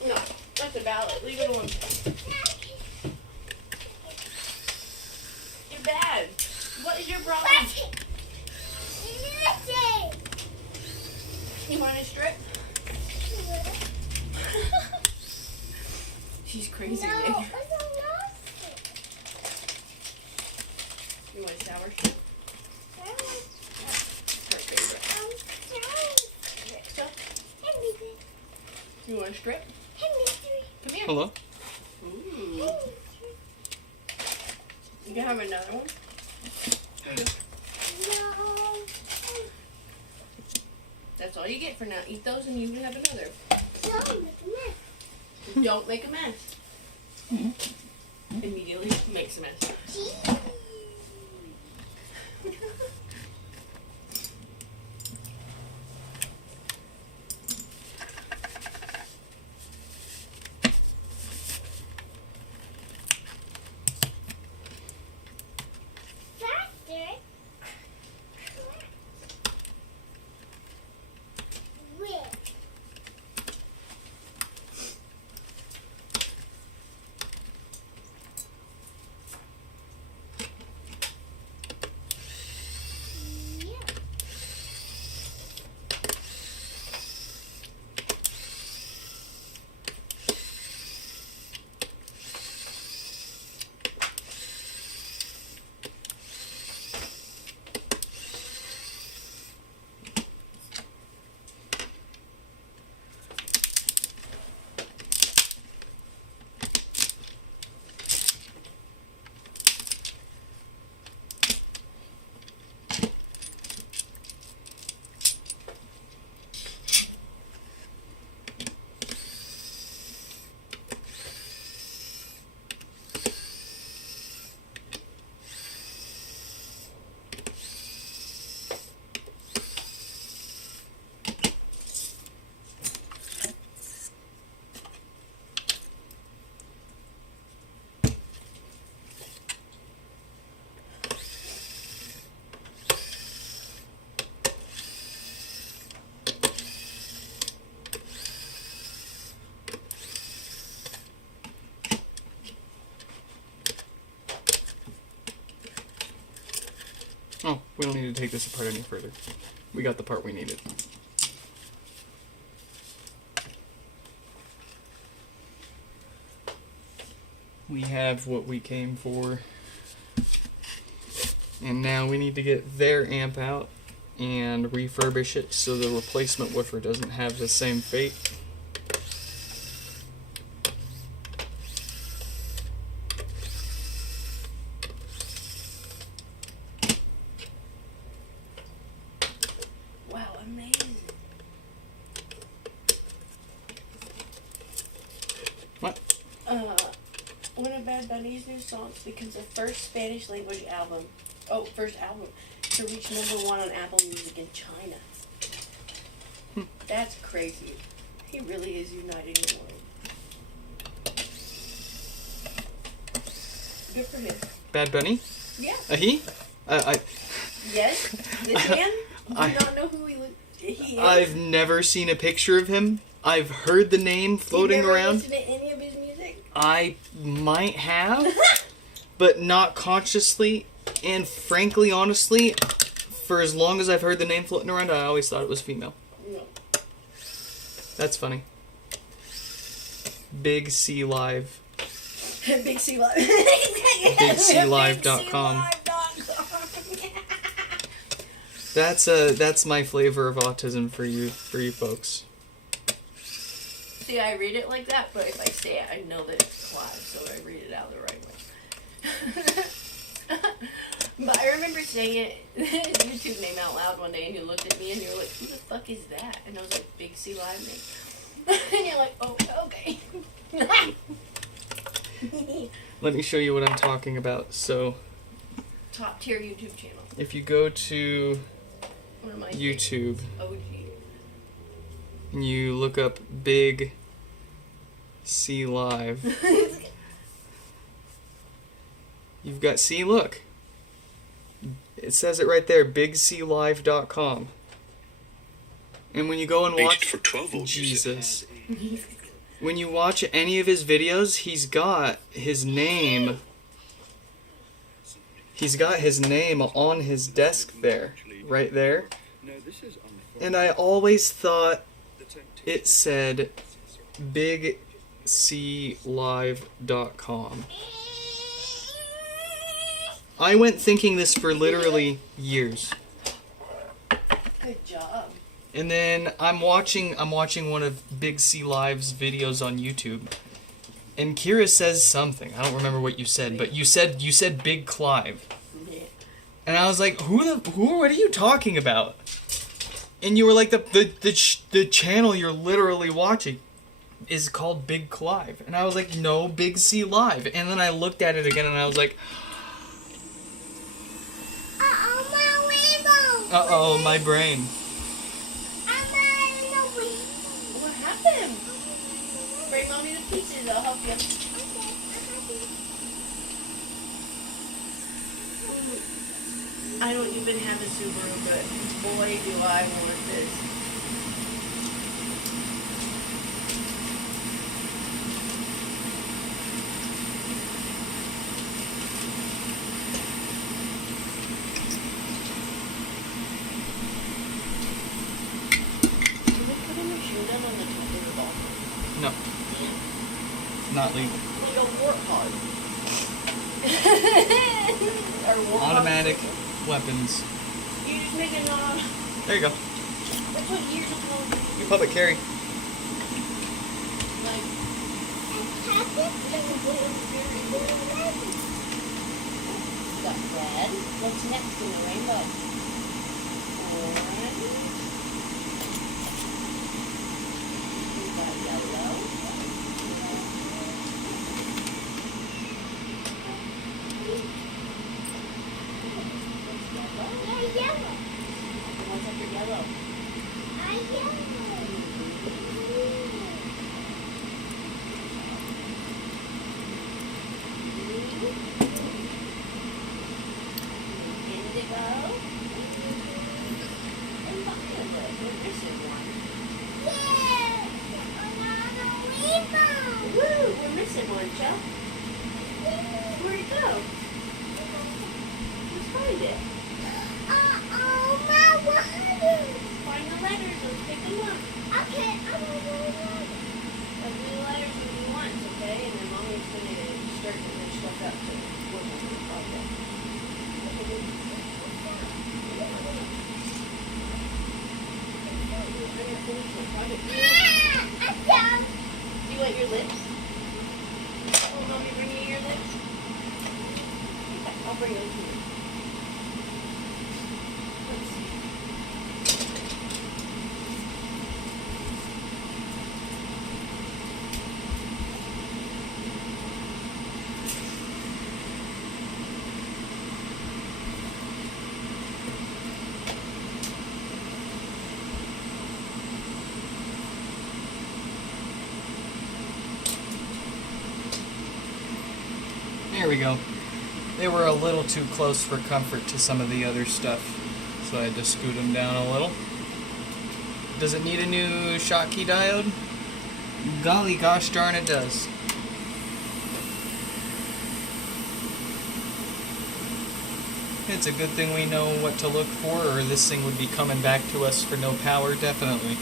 No, that's a ballot. Leave it alone. You're bad. What is your problem? You want a strip? She's crazy, No, Nick. I don't know. You want a sour strip? Her favorite. So, you want a strip? Come here. Hello? Ooh. You can have another one. Here you go. That's all you get for now. Eat those and you can have another. Don't make a mess. Immediately makes a mess. Oh, we don't need to take this apart any further. We got the part we needed. we have what we came for. And now we need to get their amp out and refurbish it so the replacement woofer doesn't have the same fate. Wow, amazing. What? One of Bad Bunny's new songs becomes the first Spanish language album. First album to reach #1 on Apple Music in China. That's crazy. He really is uniting the world. Good for him. Bad Bunny? Yeah. He? Yes. This man? Do you not know who he is? I've never seen a picture of him. I've heard the name floating you never around. listened to any of his music? I might have, but not consciously. And frankly, honestly, for as long as I've heard the name floating around, I always thought it was female. No. That's funny. Big C Live. Big C Live. BigCLive.com. That's my flavor of autism for you folks. See, I read it like that, but if I say it, I know that it's Clive, so I read it out the right way. But I remember saying his YouTube name out loud one day, and you looked at me and you were like, "Who the fuck is that?" And I was like, "Big C Live name." And you're like, "Oh, okay." Let me show you what I'm talking about. So, Top tier YouTube channel. if you go to One of my YouTube OG. and you look up Big C Live, you've got, see, look. It says it right there, BigCLive.com. And when you go and watch, for 12 volts, Jesus, when you watch any of his videos, he's got his name. He's got his name on his desk there, right there. And I always thought it said BigCLive.com. I went thinking this for literally years. Good job. And then I'm watching one of Big C Live's videos on YouTube. And Kira says something. I don't remember what you said, but you said Big Clive. Yeah. And I was like, what are you talking about? And you were like, the channel you're literally watching is called Big Clive. And I was like, no, Big C Live. And then I looked at it again and I was like, Uh-oh, my rainbow. uh-oh, my brain. What happened? Bring mommy the pieces, I'll help you. I don't even have a Subaru, but boy do I want this. Can we put a machine gun on the top of the bathroom? No, not legal. Like a warthog. Or warthog. Automatic weapons. You just make a non. There you go. That's what years ago. You public carry. Like. Got red. What's next in the rainbow? Orange. We got yellow. What's under yellow? Indigo. And violet. We're missing one. Woo! We're missing one, Joe. Where'd it go? Let's find it. Find the letters. Let's pick them up. Like the letters that we want, okay? And then mommy's going to start Do you want your lips? Oh, mommy, bring you your lips? I'll bring them to you. Let's see. There we go. They were a little too close for comfort to some of the other stuff, so I had to scoot them down a little. Does it need a new Schottky diode? Golly gosh darn it does. It's a good thing we know what to look for, or this thing would be coming back to us for no power, definitely.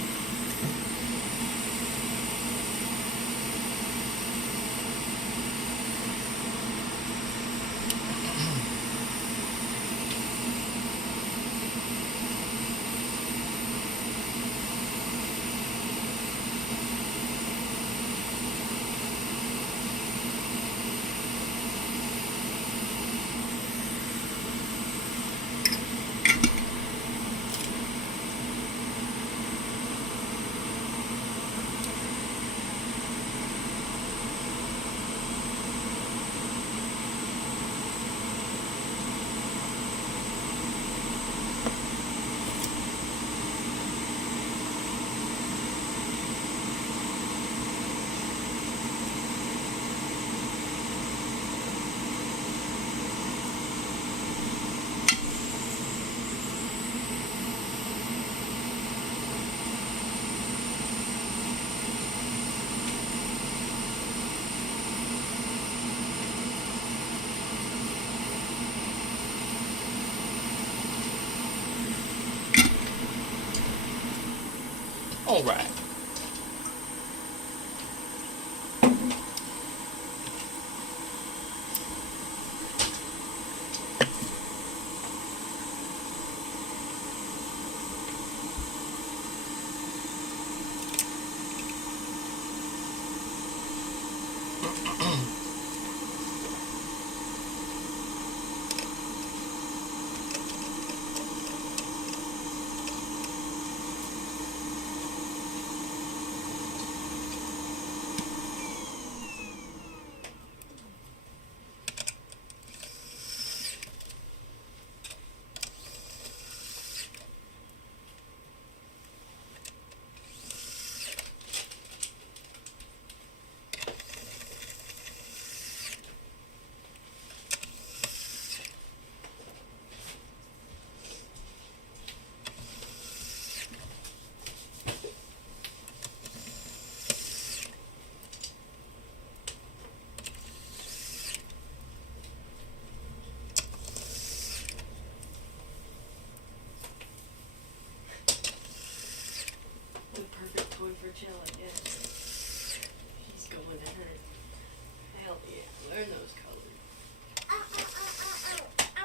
All right. Toy for Chill, I guess. He's going to her. Hell yeah, learn those colors. I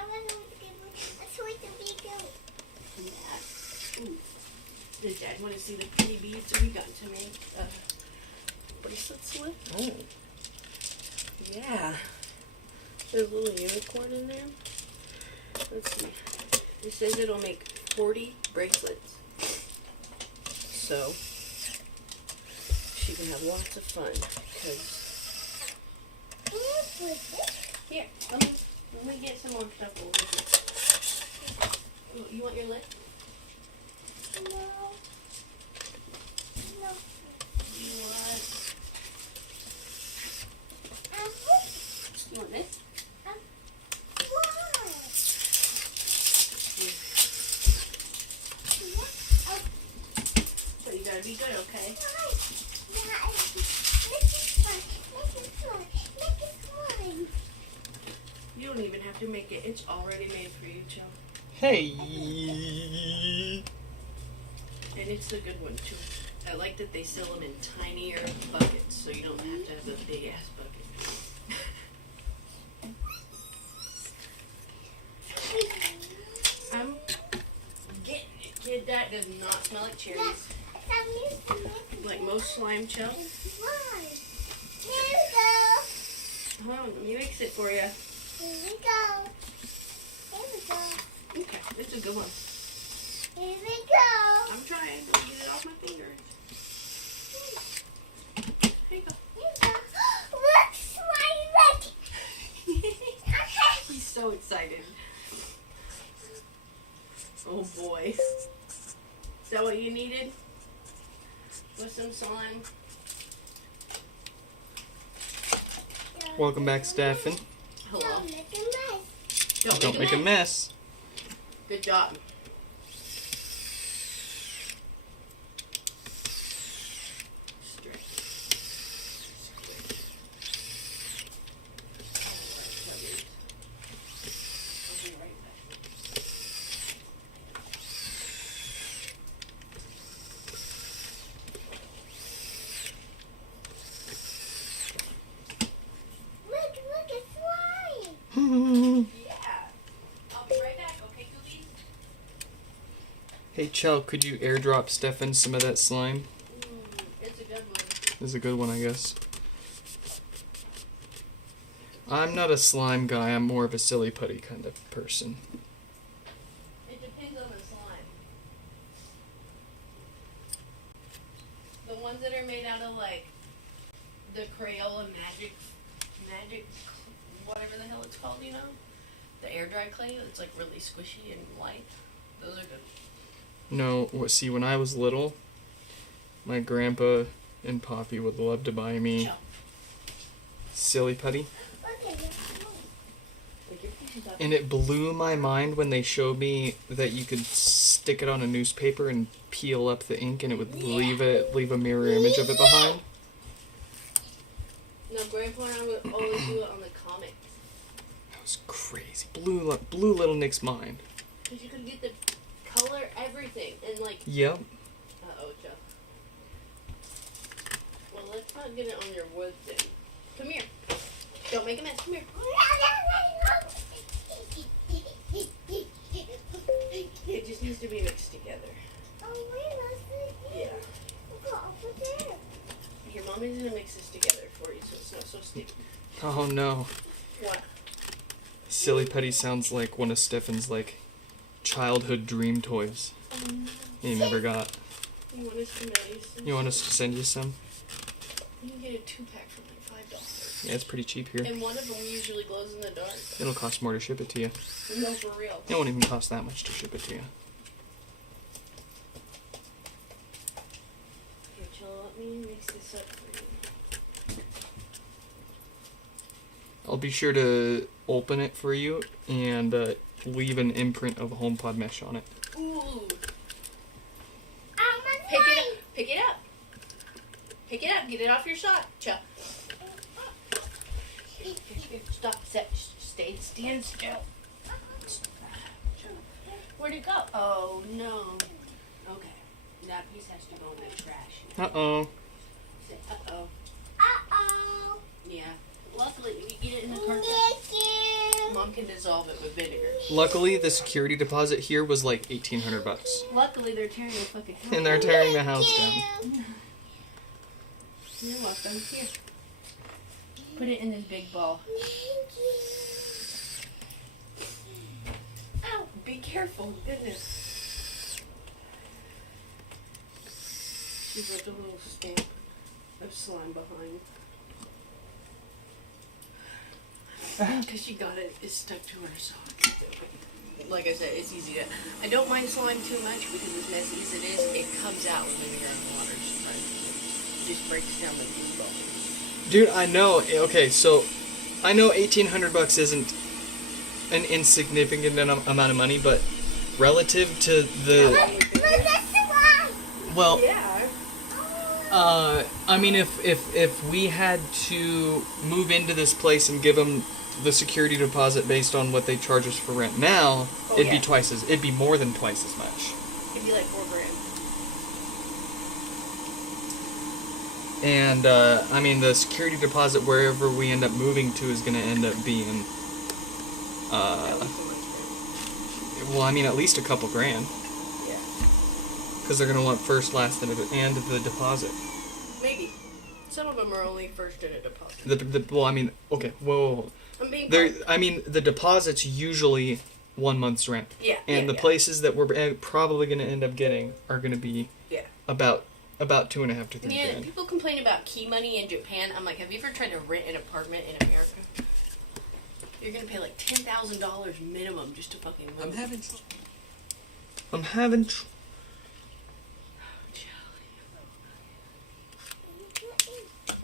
want to give a toy to be good. Yeah. Ooh. Does Dad want to see the pretty beads we got to make bracelets with? Oh. Yeah. There's a little unicorn in there. Let's see. It says it'll make 40 bracelets. So she can have lots of fun. Cause here, let me get some more stuff over here. You want your lip? No. No. You want? You want this? So you gotta be good, okay? You don't even have to make it. It's already made for you, Joe. Hey. And it's a good one, too. I like that they sell them in tinier buckets, so you don't have to have a big-ass bucket. I'm getting it, kid. That does not smell like cherries. Like most slime chow. Why? Here we go. Hold on, let me mix it for you. Here we go. Here we go. Okay, it's a good one. Here we go. I'm trying to get it off my fingers. Here you go. Here we go. Look, slime, look. He's so excited. Oh boy. Is that what you needed? With some slime? Welcome back, Stefan. Hello. Don't make a mess. Don't make a mess. Good job. Stretch. I'll be right back. Look, it's slime. Yeah. I'll be right back, okay, Cookies? Hey, Chell, could you airdrop Stefan some of that slime? It's a good one. This is a good one, I guess. I'm not a slime guy. I'm more of a silly putty kind of person. It depends on the slime. The ones that are made out of like the Crayola magic, whatever the hell it's called, you know? The air dry clay, it's like really squishy and light. Those are good. No, see, when I was little, my grandpa and Poppy would love to buy me Chill. silly putty. Look at it. Like your pieces up. And it blew my mind when they showed me that you could stick it on a newspaper and peel up the ink and it would leave a mirror image of it behind. No, Grandpa and I would always do it on the comics. That was crazy. Blew little Nick's mind. Because you could get the color, everything. And like, Yep. uh-oh, Joe. Well, let's not get it on your wood thing. Come here. Don't make a mess. Come here. It just needs to be mixed together. Yeah. Here, Mommy's gonna mix this together for you so it's not so sticky. Oh no. What? Silly putty sounds like one of Stefan's like childhood dream toys he never got. You want us to mail you some? You want us to send you some? You can get a 2-pack for like $5. Yeah, it's pretty cheap here. And one of them usually glows in the dark. It'll cost more to ship it to you. No, for real. It won't even cost that much to ship it to you. Here, chill. Let me mix this up for you. I'll be sure to open it for you and leave an imprint of HomePod mesh on it. Ooh. I'm Pick it up. Pick it up. Pick it up. Get it off your shot. Chill. Stop. Stand still. Where'd it go? Oh, no. Okay. That piece has to go in the trash. Uh-oh. Say uh-oh. Uh-oh. Yeah. Luckily, you get it in the carton. Thank you. Mom can dissolve it with vinegar. Luckily, the security deposit here was like $1,800. Luckily, they're tearing the fucking house And they're down. tearing the house down. You're welcome. Here. Put it in this big ball. Thank you. Ow! Be careful. Goodness. She left a little stamp of slime behind. Because she got it, it's stuck to her sock. Like I said, it's easy to. I don't mind slime too much because as messy as it is, it comes out when you're in water. It just breaks down the glue ball. Dude, I know. Okay, so I know $1,800 isn't an insignificant amount of money, but relative to the Look, that's the one. well, Yeah. I mean, if we had to move into this place and give them the security deposit based on what they charge us for rent now, Oh, it'd yeah. it'd be more than twice as much. It'd be like $4 grand. And I mean, the security deposit wherever we end up moving to is going to end up being, That was so much grand. well, I mean, at least a couple grand. Yeah. Because they're going to want first, last, and the deposit. Maybe. Some of them are only first in a deposit. Well, I mean, okay, whoa. I'm being the deposit's usually 1 month's rent. Yeah. And the places that we're probably going to end up getting are going to be about 2.5 to 3 Yeah, grand. people complain about key money in Japan. I'm like, have you ever tried to rent an apartment in America? You're gonna pay like $10,000 minimum just to fucking move. I'm having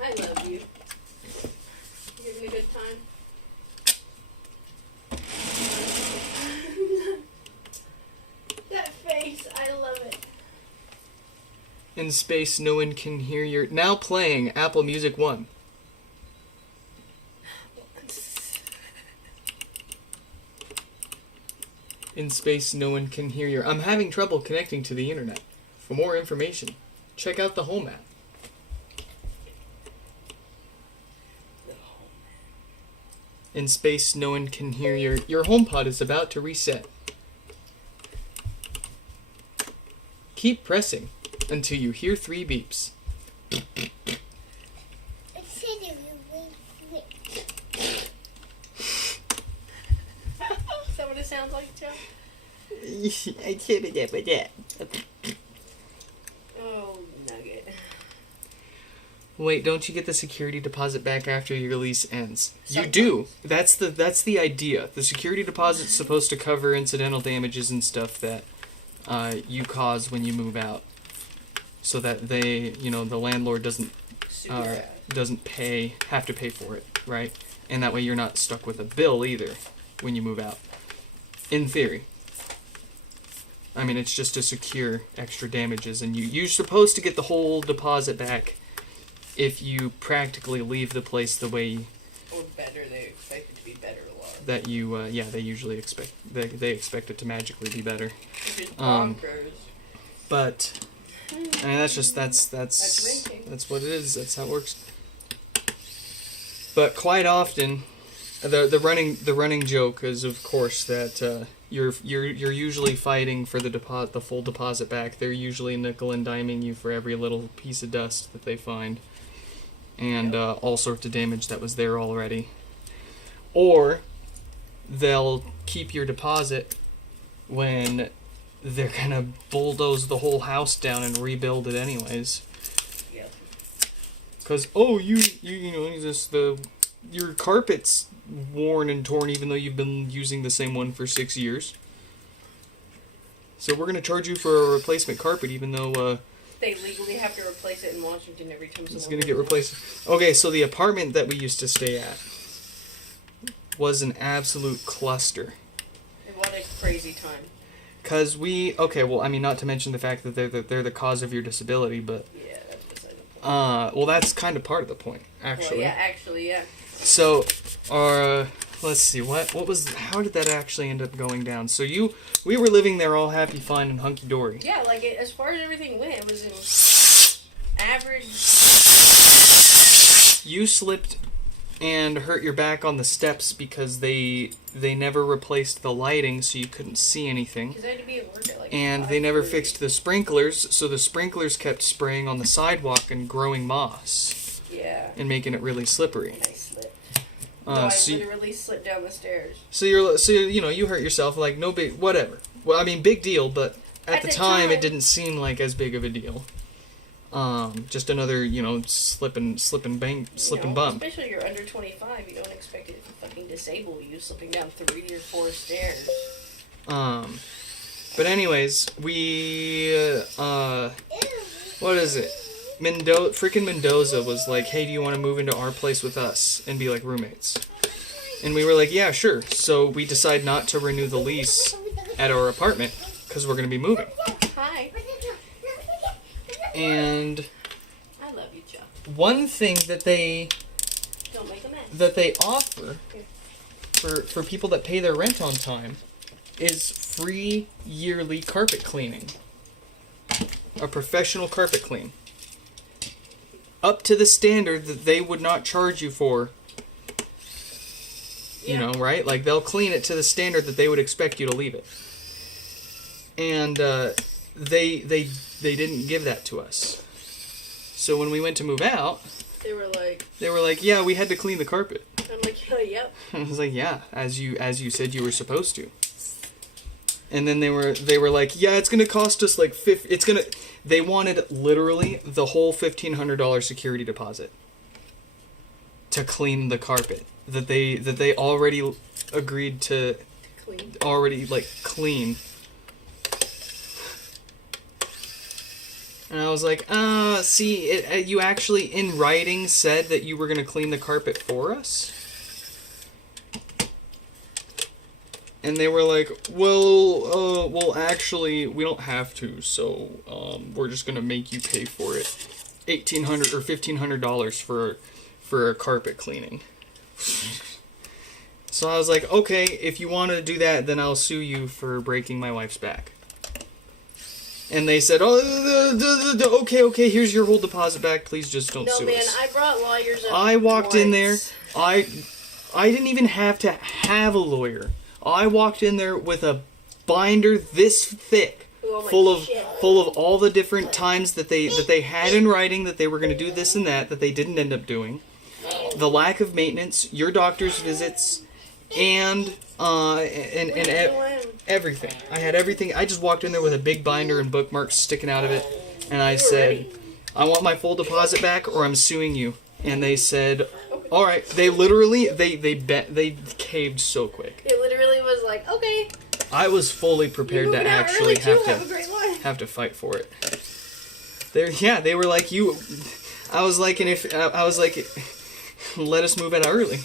I love you. You having a good time? That face, I love it. in space. No one can hear your now playing Apple Music 1. In space, no one can hear your... I'm having trouble connecting to the internet. For more information, check out the Home app. In space, no one can hear your... Your HomePod is about to reset. Keep pressing until you hear 3 beeps. Is that what it sounds like, Joe? Oh, nugget. Wait, don't you get the security deposit back after your lease ends? You do. That's the idea. The security deposit's supposed to cover incidental damages and stuff that you cause when you move out, so that the landlord doesn't have to pay for it, right? And that way you're not stuck with a bill either when you move out. In theory. I mean, it's just to secure extra damages, and you're supposed to get the whole deposit back if you practically leave the place the way... Or better, they expect it to be better a lot. That you, they usually expect... They expect it to magically be better. Which is bonkers. But... I mean, that's what it is. That's how it works. But quite often... The running joke is, of course, that you're usually fighting for the full deposit back. They're usually nickel and diming you for every little piece of dust that they find, and all sorts of damage that was there already. Or they'll keep your deposit when they're gonna bulldoze the whole house down and rebuild it anyways. Yep. Because your carpet's worn and torn even though you've been using the same one for 6 years. So we're going to charge you for a replacement carpet even though... they legally have to replace it in Washington every time someone... It's going to get replaced. Okay, so the apartment that we used to stay at was an absolute cluster. What a crazy time. Because not to mention the fact that they're the cause of your disability, but... Yeah, that's beside the point. Well, that's kind of part of the point, actually. Well, yeah, actually, yeah. So, let's see, how did that actually end up going down? So we were living there all happy, fine, and hunky-dory. Yeah, as far as everything went, it was an average... You slipped and hurt your back on the steps because they never replaced the lighting, so you couldn't see anything. Because I had to be at work at and they never fixed the sprinklers, so the sprinklers kept spraying on the sidewalk and growing moss. Yeah. And making it really slippery. And I slipped. I literally slipped down the stairs. So you hurt yourself, like, no big, whatever. Well, I mean, big deal, but at the time it didn't seem like as big of a deal. Just another, slip and bump. Especially you're under 25, you don't expect it to fucking disable you slipping down 3 or 4 stairs. But anyways, we, what is it? Freaking Mendoza was like, hey, do you want to move into our place with us and be like roommates? And we were like, yeah, sure. So we decide not to renew the lease at our apartment because we're going to be moving. Hi. And I love you, Joe. One thing that they offer for people that pay their rent on time is free yearly carpet cleaning. A professional carpet clean. Up to the standard that they would not charge you for. Yeah. Right? Like, they'll clean it to the standard that they would expect you to leave it. And they didn't give that to us. So when we went to move out, They were like, yeah, we had to clean the carpet. I'm like, yeah, yep. I was like, yeah, as you said you were supposed to. And then they were like, yeah, it's gonna cost us like They wanted literally the whole $1,500 security deposit to clean the carpet that they already agreed to Clean. already like clean. And I was like, see, you actually in writing said that you were gonna clean the carpet for us. And they were like, well, actually, we don't have to, so we're just gonna make you pay for it, $1,800 or $1,500 for a carpet cleaning. So I was like, okay, if you want to do that, then I'll sue you for breaking my wife's back. And they said, okay, here's your whole deposit back. Please just don't sue us. No, man, I brought lawyers up I walked in there. once. I didn't even have to have a lawyer. I walked in there with a binder this thick, Oh my shit. full of all the different times that they had in writing that they were going to do this and that they didn't end up doing. The lack of maintenance, your doctor's visits, and everything. I had everything. I just walked in there with a big binder and bookmarks sticking out of it, and I said, I want my full deposit back or I'm suing you. And they said, all right. They literally they caved so quick. It literally was like, okay. I was fully prepared to actually have to fight for it. They were like, you. I was like, let us move out early.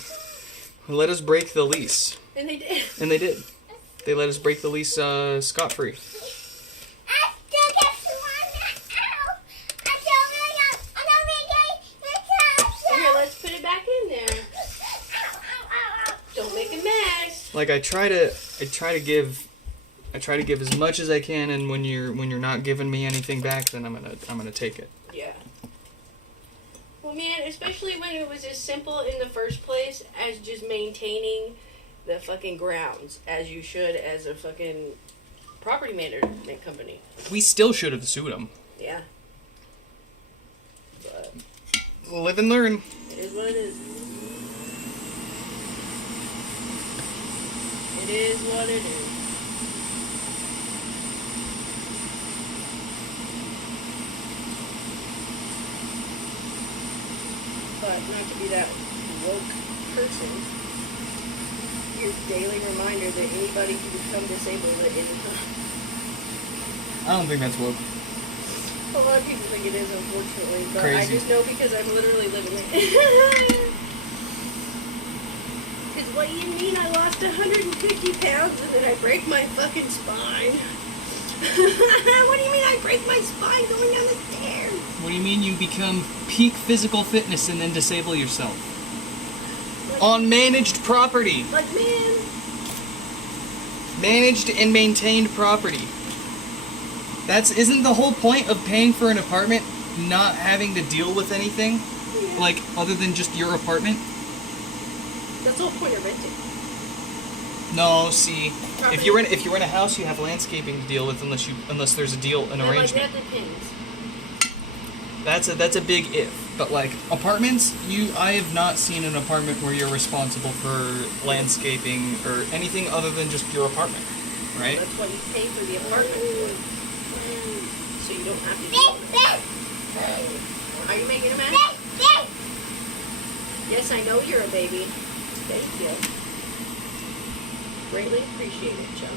Let us break the lease. And they did. And they did. They let us break the lease scot-free. Here, let's put it back in there. Don't make a mess. Like I try to give as much as I can, and when you're not giving me anything back, then I'm gonna take it. Yeah. Well, man, especially when it was as simple in the first place as just maintaining the fucking grounds, as you should as a fucking property management company. We still should have sued them. Yeah. But Live and learn. it is what it is. It is what it is. But not to be that woke person, your daily reminder that anybody can become disabled at any time. I don't think that's woke. A lot of people think it is, unfortunately, but I Crazy. just know because I'm literally living it. Because what do you mean I lost 150 pounds and then I break my fucking spine? What do you mean I break my spine going down the stairs? What do you mean you become peak physical fitness and then disable yourself? On managed property. Like, man, Managed and maintained property. Isn't the whole point of paying for an apartment not having to deal with anything? Like, other than just your apartment? that's the whole point of renting. No, see, Property. if you rent a house, you have landscaping to deal with unless there's a deal, an But, like, arrangement. that depends. That's a big if. But like apartments, I have not seen an apartment where you're responsible for landscaping or anything other than just your apartment, right? That's what you pay for the apartment for. So you don't have to do it. Are you making a mess? Yes, I know you're a baby. Thank you. Greatly appreciate it, Joe.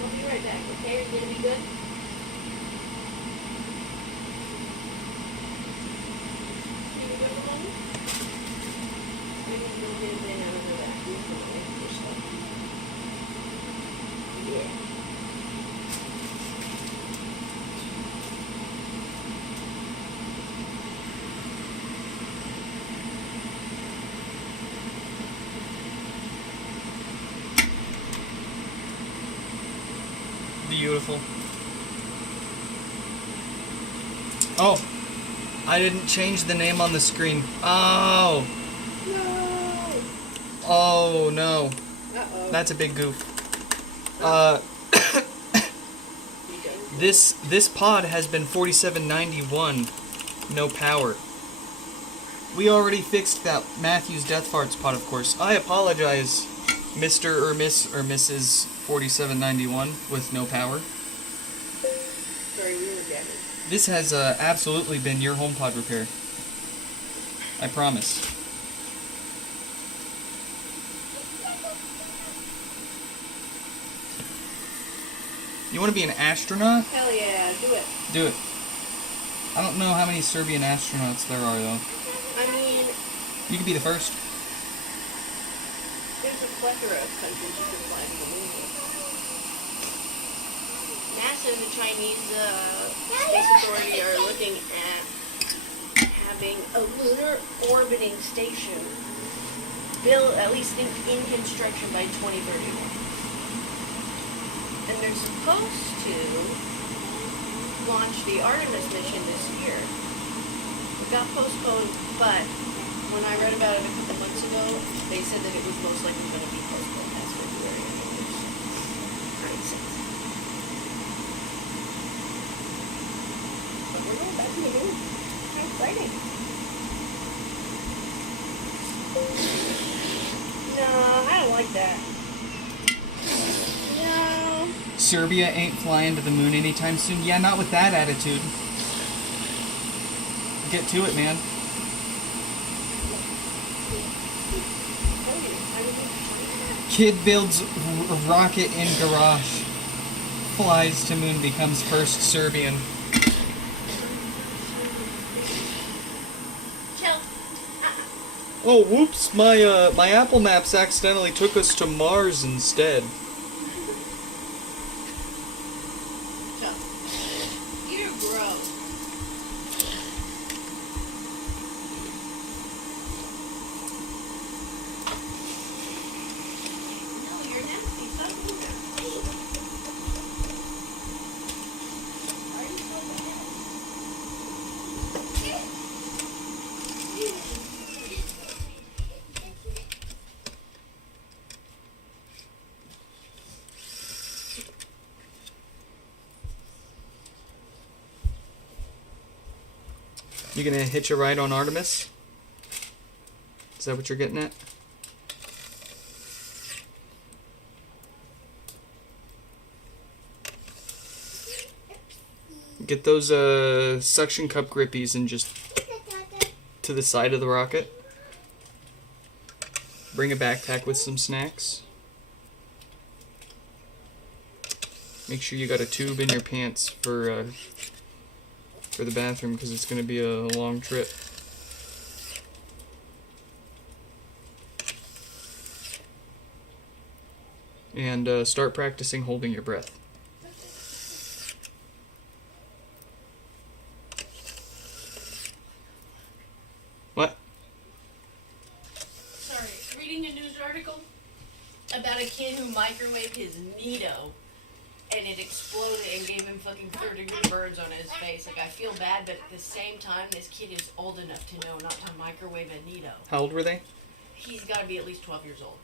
I'll be right back, okay? Are you gonna be good? You gonna go along? Maybe you can get a bit out of the vacuum for my extra stuff. Yeah. beautiful. Oh, I didn't change the name on the screen. Oh. No. Oh no. Uh-oh. That's a big goof. This pod has been 4791. No power. We already fixed that Matthew's Death Farts pod, of course. I apologize, Mr. or Miss or Mrs. 4791 with no power. Sorry, we were jamming. This has absolutely been your HomePod repair. I promise. You want to be an astronaut? Hell yeah, do it. Do it. I don't know how many Serbian astronauts there are, though. I mean, You could be the first. there's a plethora of countries you can fly to the moon with. NASA and the Chinese Space Authority are looking at having a lunar orbiting station built, at least in construction, by 2031. And they're supposed to launch the Artemis mission this year. It got postponed, but when I read about it a couple months ago, they said that it was most likely going to be postponed past February. Makes sense. But we're going back to the moon. How exciting. No, I don't like that. No. Serbia ain't flying to the moon anytime soon. Yeah, not with that attitude. Get to it, man. Kid builds a rocket in garage. Flies to moon, becomes first Serbian. Chill. Oh, whoops! My Apple Maps accidentally took us to Mars instead. Chill. You're gross. No, you're nasty. Stop doing that. Why are you so bad? You gonna hitch a ride on Artemis? Is that what you're getting at? Get those suction cup grippies and just to the side of the rocket. Bring a backpack with some snacks. Make sure you got a tube in your pants for the bathroom because it's going to be a long trip. And start practicing holding your breath. What? Sorry, reading a news article about a kid who microwaved his Nito and it exploded and gave him fucking third-degree burns on his face. Like, I feel bad, but at the same time, this kid is old enough to know not to microwave a Nito. How old were they? He's got to be at least 12 years old.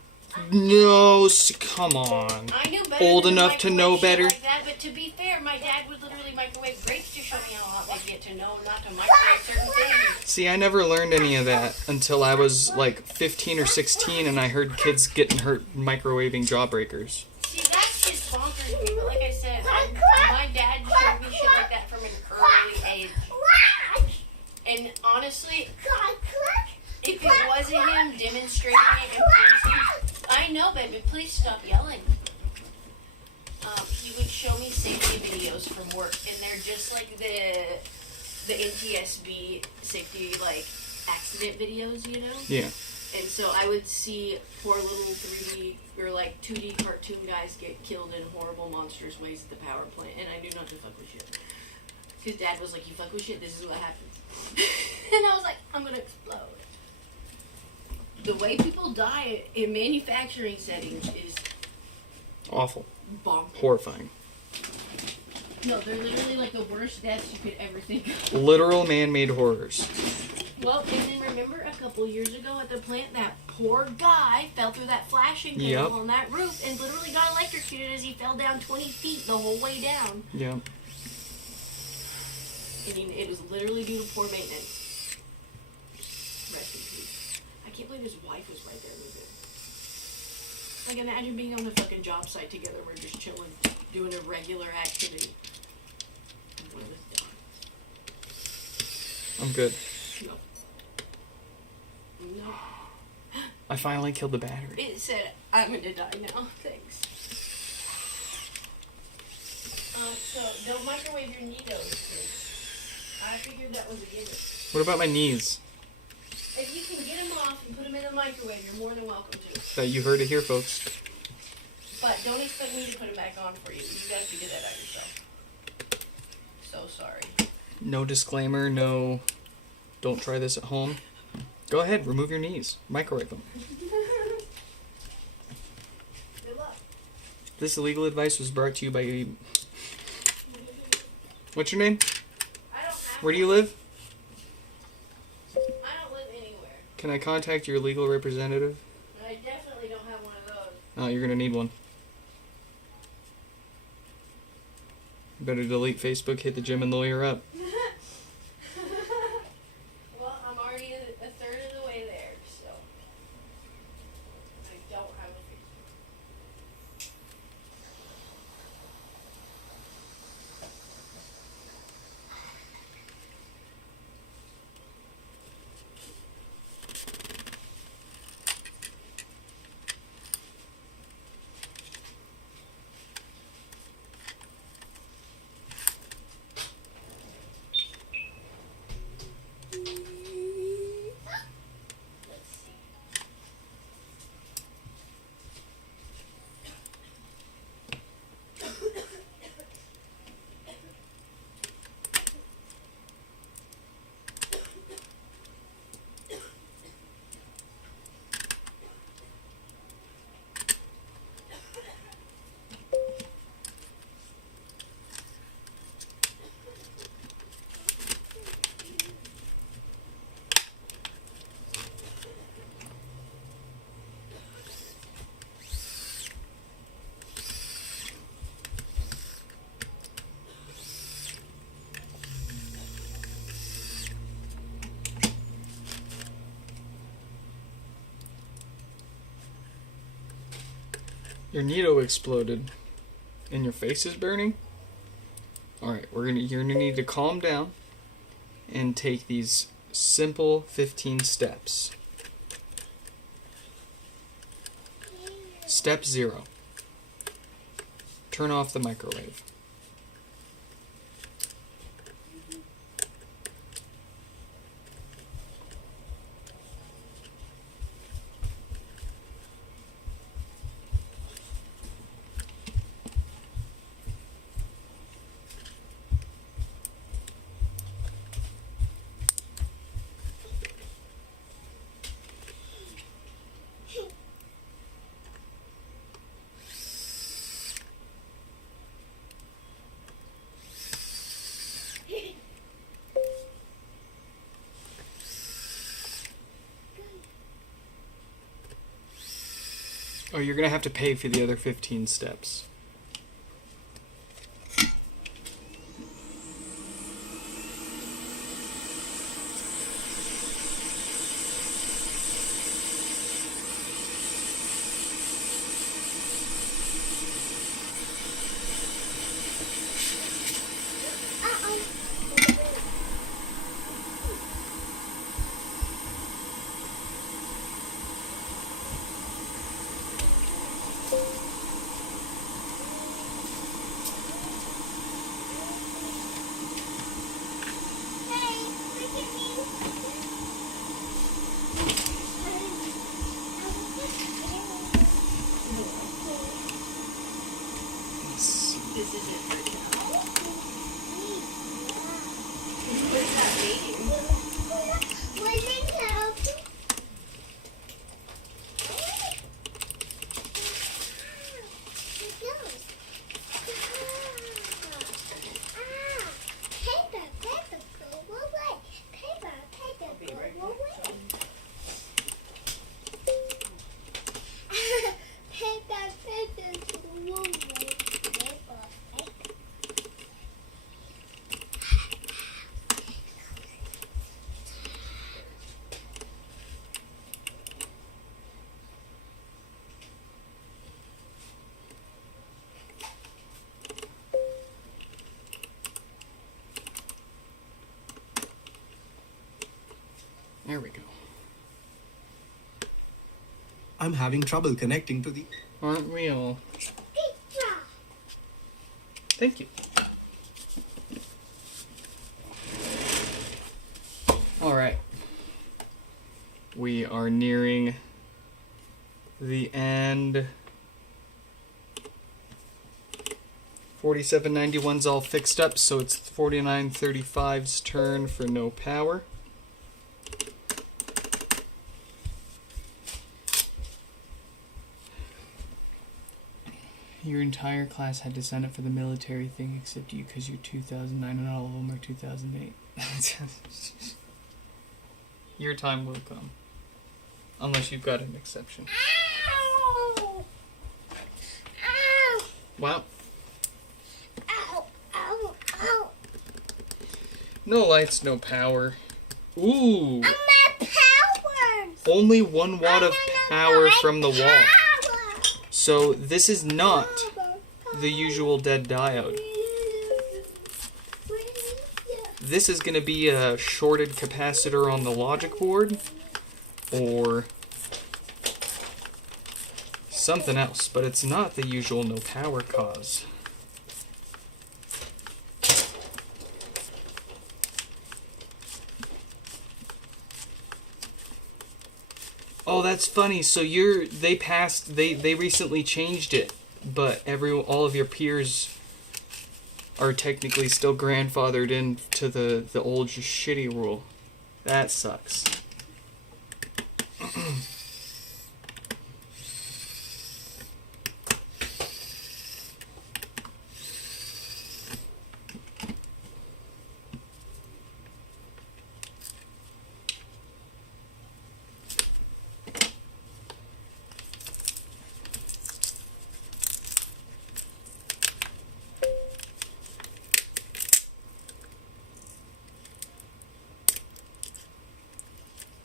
No, come on. I knew better. Old than enough to know microwave shit better? Like that, but to be fair, my dad would literally microwave grapes to show me how hot they get to know not to microwave certain things. See, I never learned any of that until I was like 15 or 16 and I heard kids getting hurt microwaving jawbreakers. See, that's just bonkers to me, but like I said, my dad showed me shit like that from an early age. And honestly, if it wasn't him demonstrating it in person, I know, baby, please stop yelling. He would show me safety videos from work, and they're just like the NTSB safety, like, accident videos, you know? Yeah. And so I would see poor little 3D or like 2D cartoon guys get killed in horrible, monstrous ways at the power plant, and I knew not to fuck with shit. Because Dad was like, "You fuck with shit, this is what happens." And I was like, "I'm gonna explode." The way people die in manufacturing settings is Awful. bonkers. Horrifying. No, they're literally like the worst deaths you could ever think of. Literal man-made horrors. Well, and then remember a couple years ago at the plant, that poor guy fell through that flashing panel Yep. on that roof and literally got electrocuted as he fell down 20 feet the whole way down. Yeah. I mean, it was literally due to poor maintenance. Rest in peace. I can't believe his wife was right there with it. Like, imagine being on the fucking job site together. We're just chilling, doing a regular activity. And one was done. I'm good. No. No. I finally killed the battery. It said, I'm gonna die now. Thanks. So, don't microwave your Neatos, kids. I figured that was a given. What about my knees? If you can get them off and put them in the microwave, you're more than welcome to. That you heard it here, folks. But don't expect me to put them back on for you. You guys figure that out yourself. So sorry. No disclaimer, no... Don't try this at home. Go ahead, remove your knees. Microwave them. Good luck. This illegal advice was brought to you by... What's your name? I don't have Where do you live? I don't live anywhere. Can I contact your legal representative? I definitely don't have one of those. Oh, you're gonna need one. You better delete Facebook, hit the gym, and lawyer up. Well, I'm already a third of the way there, so I don't have a Facebook. Let's see. Your needle exploded, and your face is burning. All right, you're gonna need to calm down and take these simple 15 steps. Step 0. Turn off the microwave. Oh, you're gonna have to pay for the other 15 steps. be right back. So. There we go. I'm having trouble connecting to the... Aren't we all? Thank you. Alright. We are nearing the end. 4791's all fixed up, so it's 4935's turn for no power. Your entire class had to sign up for the military thing except you because you're 2009 and all of them are 2008. Your time will come. Unless you've got an exception. Ow! Ow! Wow. Ow! Ow! Ow! No lights, no power. Ooh. I'm at power! Only 1 watt of power from the wall. Power! So this is not the usual dead diode. This is going to be a shorted capacitor on the logic board or something else, but it's not the usual no power cause. Oh, that's funny. So they recently changed it, but all of your peers are technically still grandfathered into the old shitty rule. That sucks.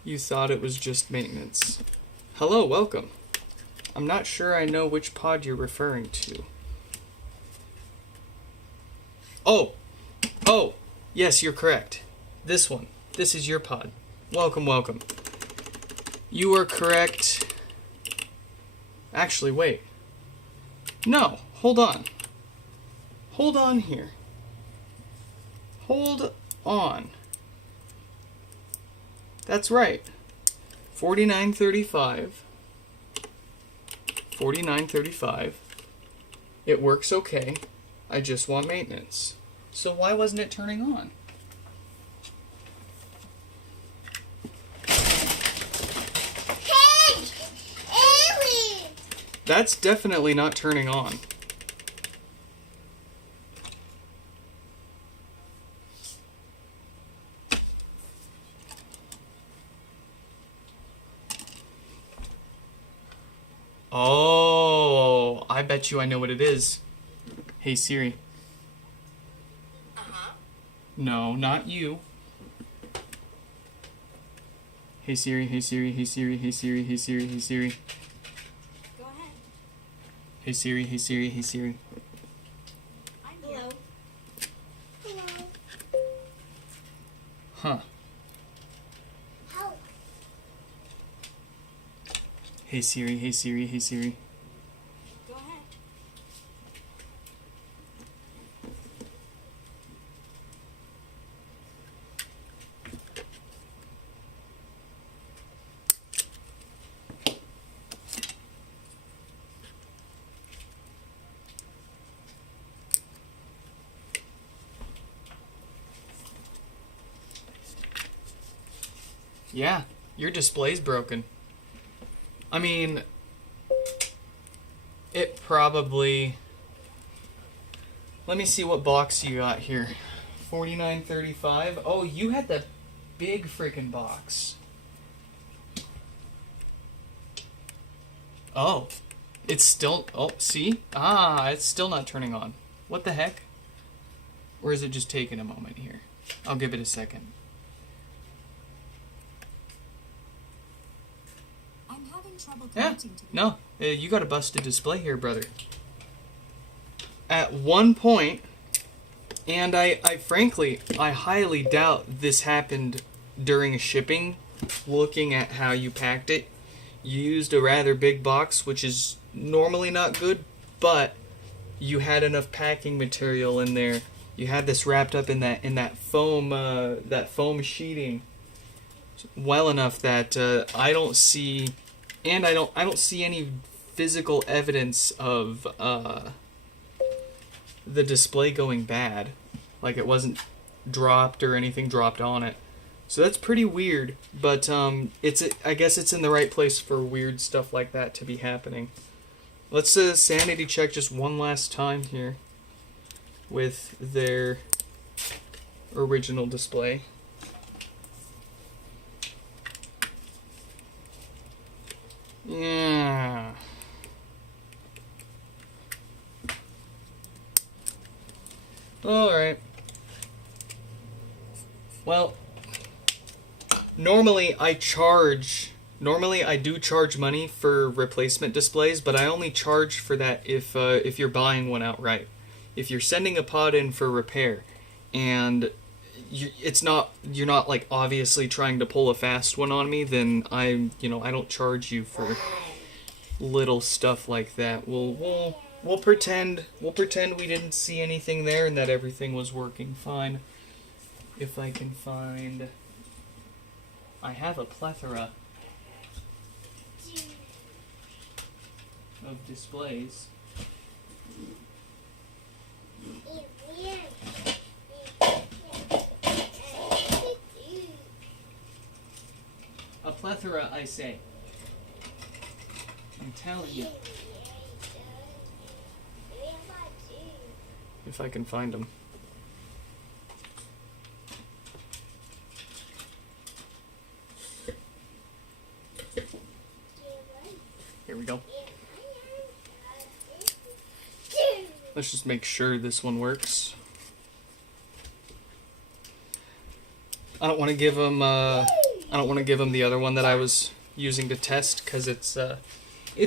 You thought it was just maintenance. Hello, welcome. I'm not sure I know which pod you're referring to. Oh! Oh! Yes, you're correct. This one. This is your pod. Welcome, welcome. You are correct. Actually, wait. No, hold on. Hold on here. Hold on. That's right. 4935. 4935. It works okay. I just want maintenance. So why wasn't it turning on? Hey! Ellie! That's definitely not turning on. Oh, I bet you I know what it is. Hey Siri. Uh-huh. No, not you. Hey Siri, hey Siri, hey Siri, hey Siri, hey Siri, hey Siri. Go ahead. Hey Siri, hey Siri, hey Siri. I'm here. Hello. Huh. Help. Hey Siri, hey Siri, hey Siri. Go ahead. Yeah, your display's broken. I mean, it probably... Let me see what box you got here. 4935. Oh, you had the big freaking box. Oh, it's still, oh, see? Ah, it's still not turning on. What the heck? Or is it just taking a moment here? I'll give it a second. I'm having trouble Yeah, connecting to the no, you got a busted display here, brother. At one point, and I frankly, I highly doubt this happened during shipping. Looking at how you packed it, you used a rather big box, which is normally not good, but you had enough packing material in there. You had this wrapped up in that foam sheeting well enough that I don't see, and I don't see any physical evidence of the display going bad, like it wasn't dropped or anything dropped on it. So that's pretty weird, but I guess it's in the right place for weird stuff like that to be happening. Let's sanity check just one last time here with their original display. Yeah. Alright. Well, normally I do charge money for replacement displays, but I only charge for that if you're buying one outright. If you're sending a pod in for repair, and you're not like obviously trying to pull a fast one on me, then I don't charge you for little stuff like that. We'll pretend we didn't see anything there and that everything was working fine. If I can find, I have a plethora of displays. A plethora, I say. I'm telling you. If I can find them. Here we go. Let's just make sure this one works. I don't want to give them the other one that I was using to test, because it's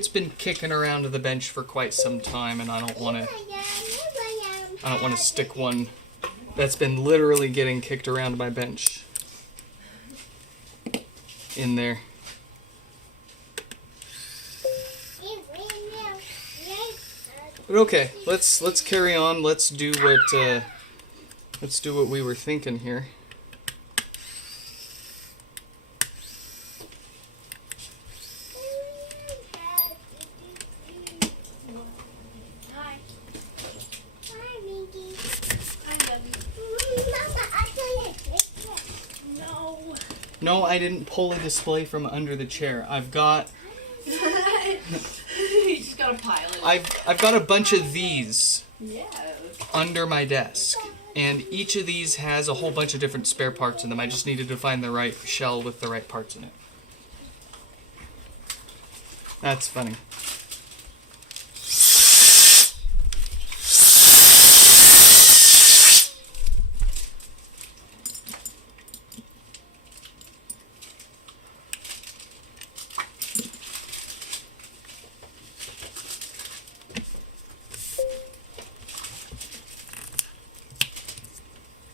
been kicking around to the bench for quite some time, and I don't want to stick one that's been literally getting kicked around my bench in there. But okay, let's carry on. Let's do what we were thinking here. Hi. Hi, Minky. Hi, Debbie. Mama, I saw your picture. No. No, I didn't pull a display from under the chair. I've got You just got a pile of I've got a bunch of these Yeah. under my desk, and each of these has a whole bunch of different spare parts in them. I just needed to find the right shell with the right parts in it. That's funny.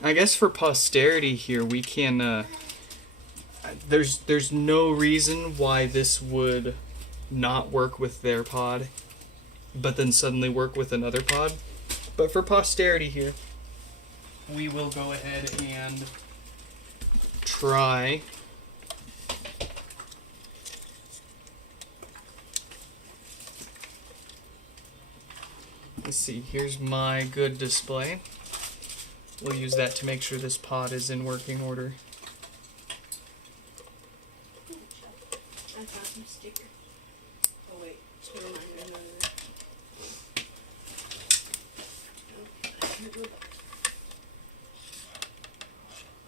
I guess for posterity here, we can, there's no reason why this would not work with their pod, but then suddenly work with another pod. But for posterity here, we will go ahead and try let's see, here's my good display. We'll use that to make sure this pod is in working order. I found some sticker. Oh wait, never mind, there's none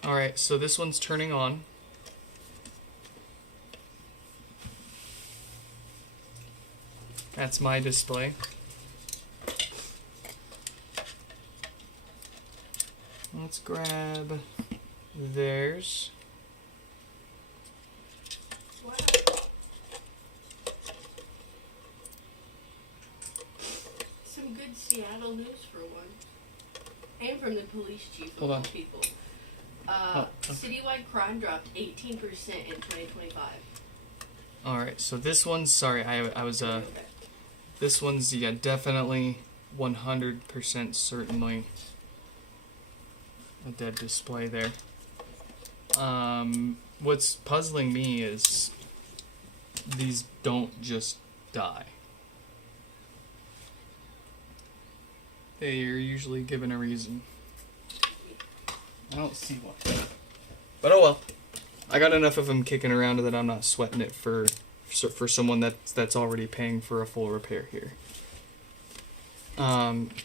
of Alright, so this one's turning on. That's my display. Let's grab theirs. Wow. Some good Seattle news for once. And from the police chief of Hold all on. people. Okay. Citywide crime dropped 18% in 2025. Alright, so this one's, sorry, I was, Okay. this one's, yeah, definitely 100% certainly a dead display there. What's puzzling me is these don't just die. They are usually given a reason. I don't see one. But oh well. I got enough of them kicking around that I'm not sweating it for someone that's already paying for a full repair here.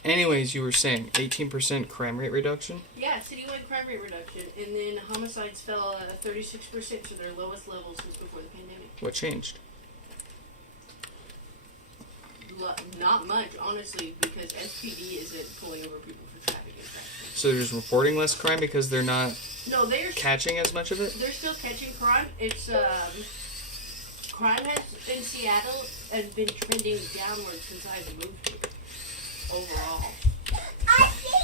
Anyways, you were saying 18% crime rate reduction? Yeah, citywide crime rate reduction, and then homicides fell 36% to their lowest level since before the pandemic. What changed? Not much, honestly, because SPD isn't pulling over people for traffic infractions. So they're just reporting less crime because they're not No, they're catching as much of it? they're still catching crime. It's crime has in Seattle has been trending downward since I've moved here. Overall. I see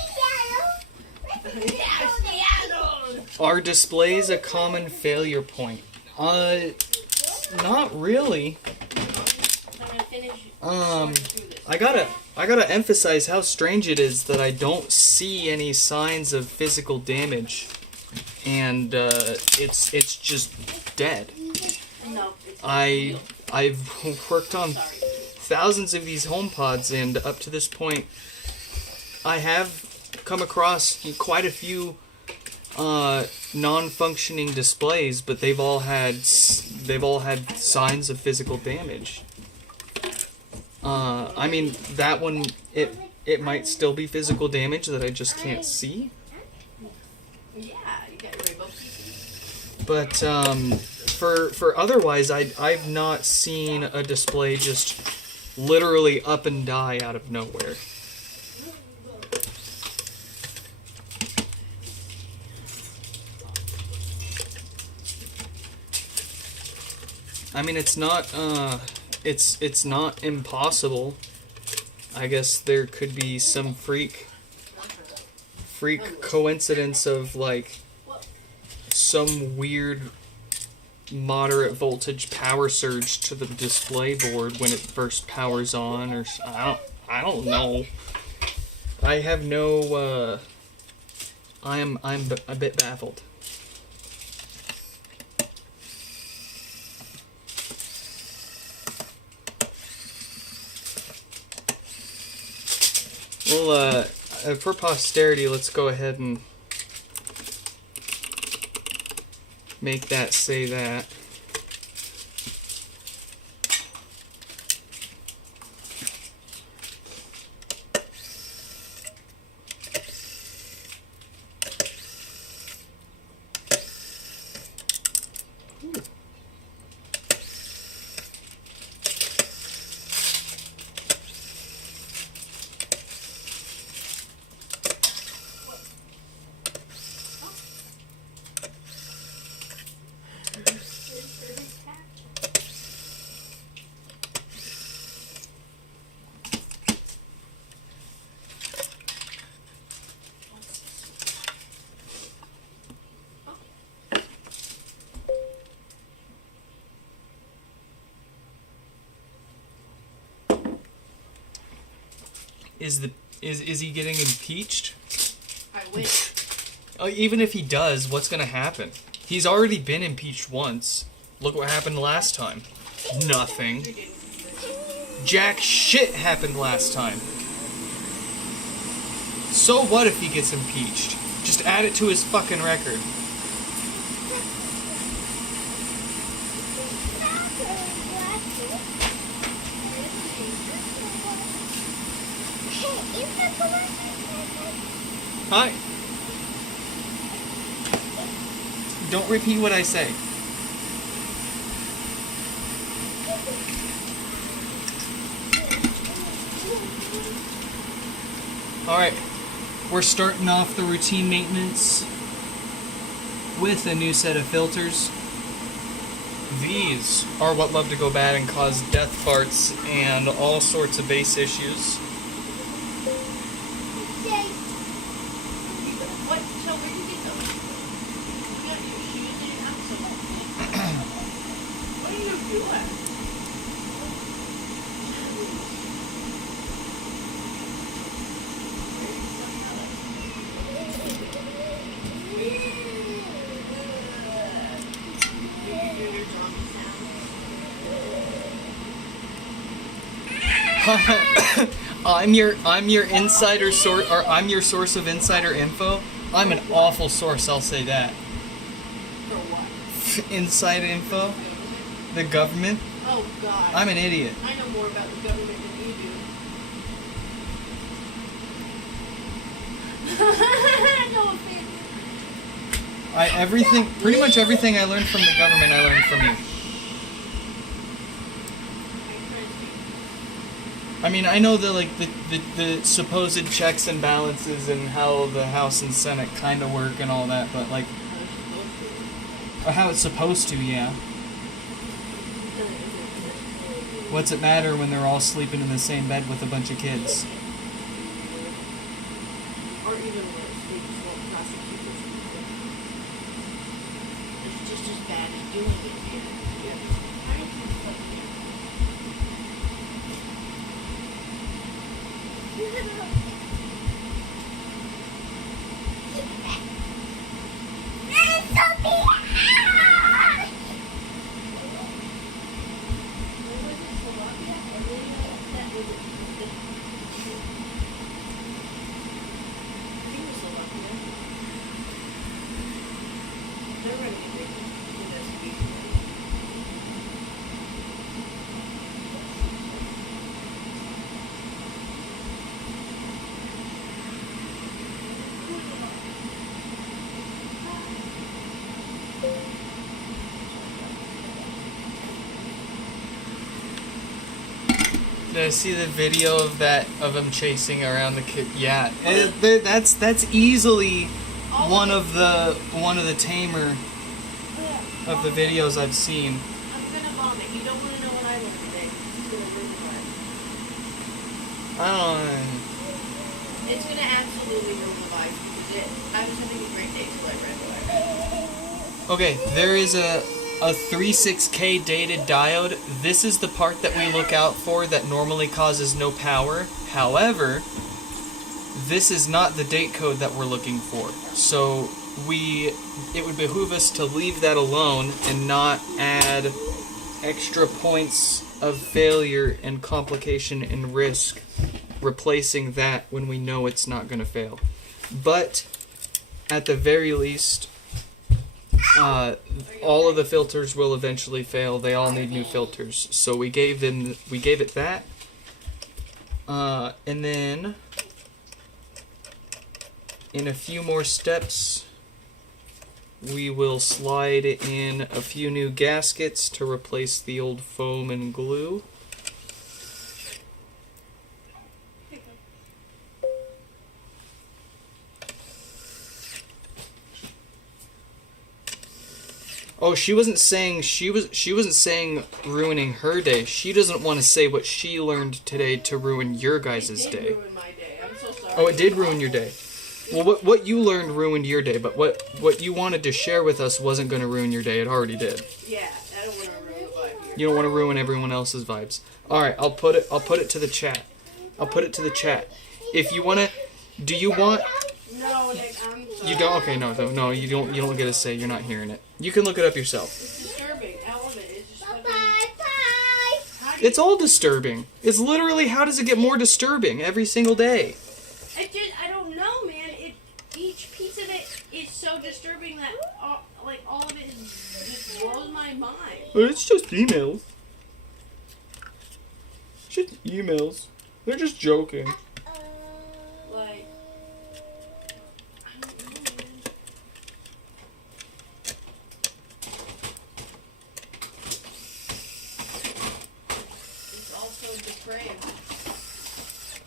yellow. Yeah, Seattle. Are displays a common failure point? Not really. I'm gonna finish. Um, through this. I gotta emphasize how strange it is that I don't see any signs of physical damage, and it's just dead. No, it's I've worked on sorry. thousands of these HomePods, and up to this point, I have come across quite a few non-functioning displays, but they've all had signs of physical damage. I mean, that one, it might still be physical damage that I just can't see. Yeah, you got your rainbow pieces. But for otherwise, I've not seen a display just literally up and die out of nowhere. I mean, it's not it's not impossible. I guess there could be some freak coincidence of like some weird moderate voltage power surge to the display board when it first powers on, or I don't know. I have no I'm a bit baffled. Well, for posterity, let's go ahead and make that say that. Is he getting impeached? I wish. Even if he does, what's gonna happen? He's already been impeached once. Look what happened last time. Nothing. Jack shit happened last time. So what if he gets impeached? Just add it to his fucking record. Hi. Don't repeat what I say. Alright, we're starting off the routine maintenance with a new set of filters. These are what love to go bad and cause death farts and all sorts of bass issues. What? So where did you get those? You got your shoes in your house? What are you doing? I'm your insider source, or I'm your source of insider info. I'm an awful source, I'll say that. For what? Inside info, the government. Oh God. I'm an idiot. I know more about the government than you do. No offense. Pretty much everything I learned from the government, I learned from you. I mean, I know the supposed checks and balances and how the House and Senate kind of work and all that, but like, or how it's supposed to, yeah. What's it matter when they're all sleeping in the same bed with a bunch of kids? Or even worse, they just won't prosecute those people. It's just as bad as doing it here. I don't think like Did I see the video of him chasing around the kid? Yeah, that's easily one of the tamer of the videos I've seen. I'm gonna vomit. You don't want to know what I learned today. It's gonna ruin my life. I don't know. It's gonna absolutely ruin my life. I was having a great day till I read what I read. Okay, there is a 36K dated diode. This is the part that we look out for that normally causes no power. However, this is not the date code that we're looking for. So it would behoove us to leave that alone and not add extra points of failure and complication and risk replacing that when we know it's not going to fail. But at the very least, all of the filters will eventually fail. They all need new filters. So we gave it that. And then in a few more steps, we will slide in a few new gaskets to replace the old foam and glue. Oh, she wasn't saying ruining her day. She doesn't want to say what she learned today to ruin your guys' It did day. ruin my day. I'm so sorry. Oh, it did ruin your day. Well, what you learned ruined your day, but what you wanted to share with us wasn't going to ruin your day. It already did. Yeah, I don't want to ruin the vibe here. You don't want to ruin everyone else's vibes. All right, I'll put it to the chat. I'll put it to the chat. If you want to, do you want? No, Nick, I'm sorry. You don't. Okay, no. You don't get a say. You're not hearing it. You can look it up yourself. It's disturbing. All of it. It's just fucking... Bye. How do you... It's all disturbing. It's literally, how does it get more disturbing every single day? I don't know, man. Each piece of it is so disturbing that all of it just blows my mind. It's just emails. It's just emails. They're just joking. Like, I don't know, man.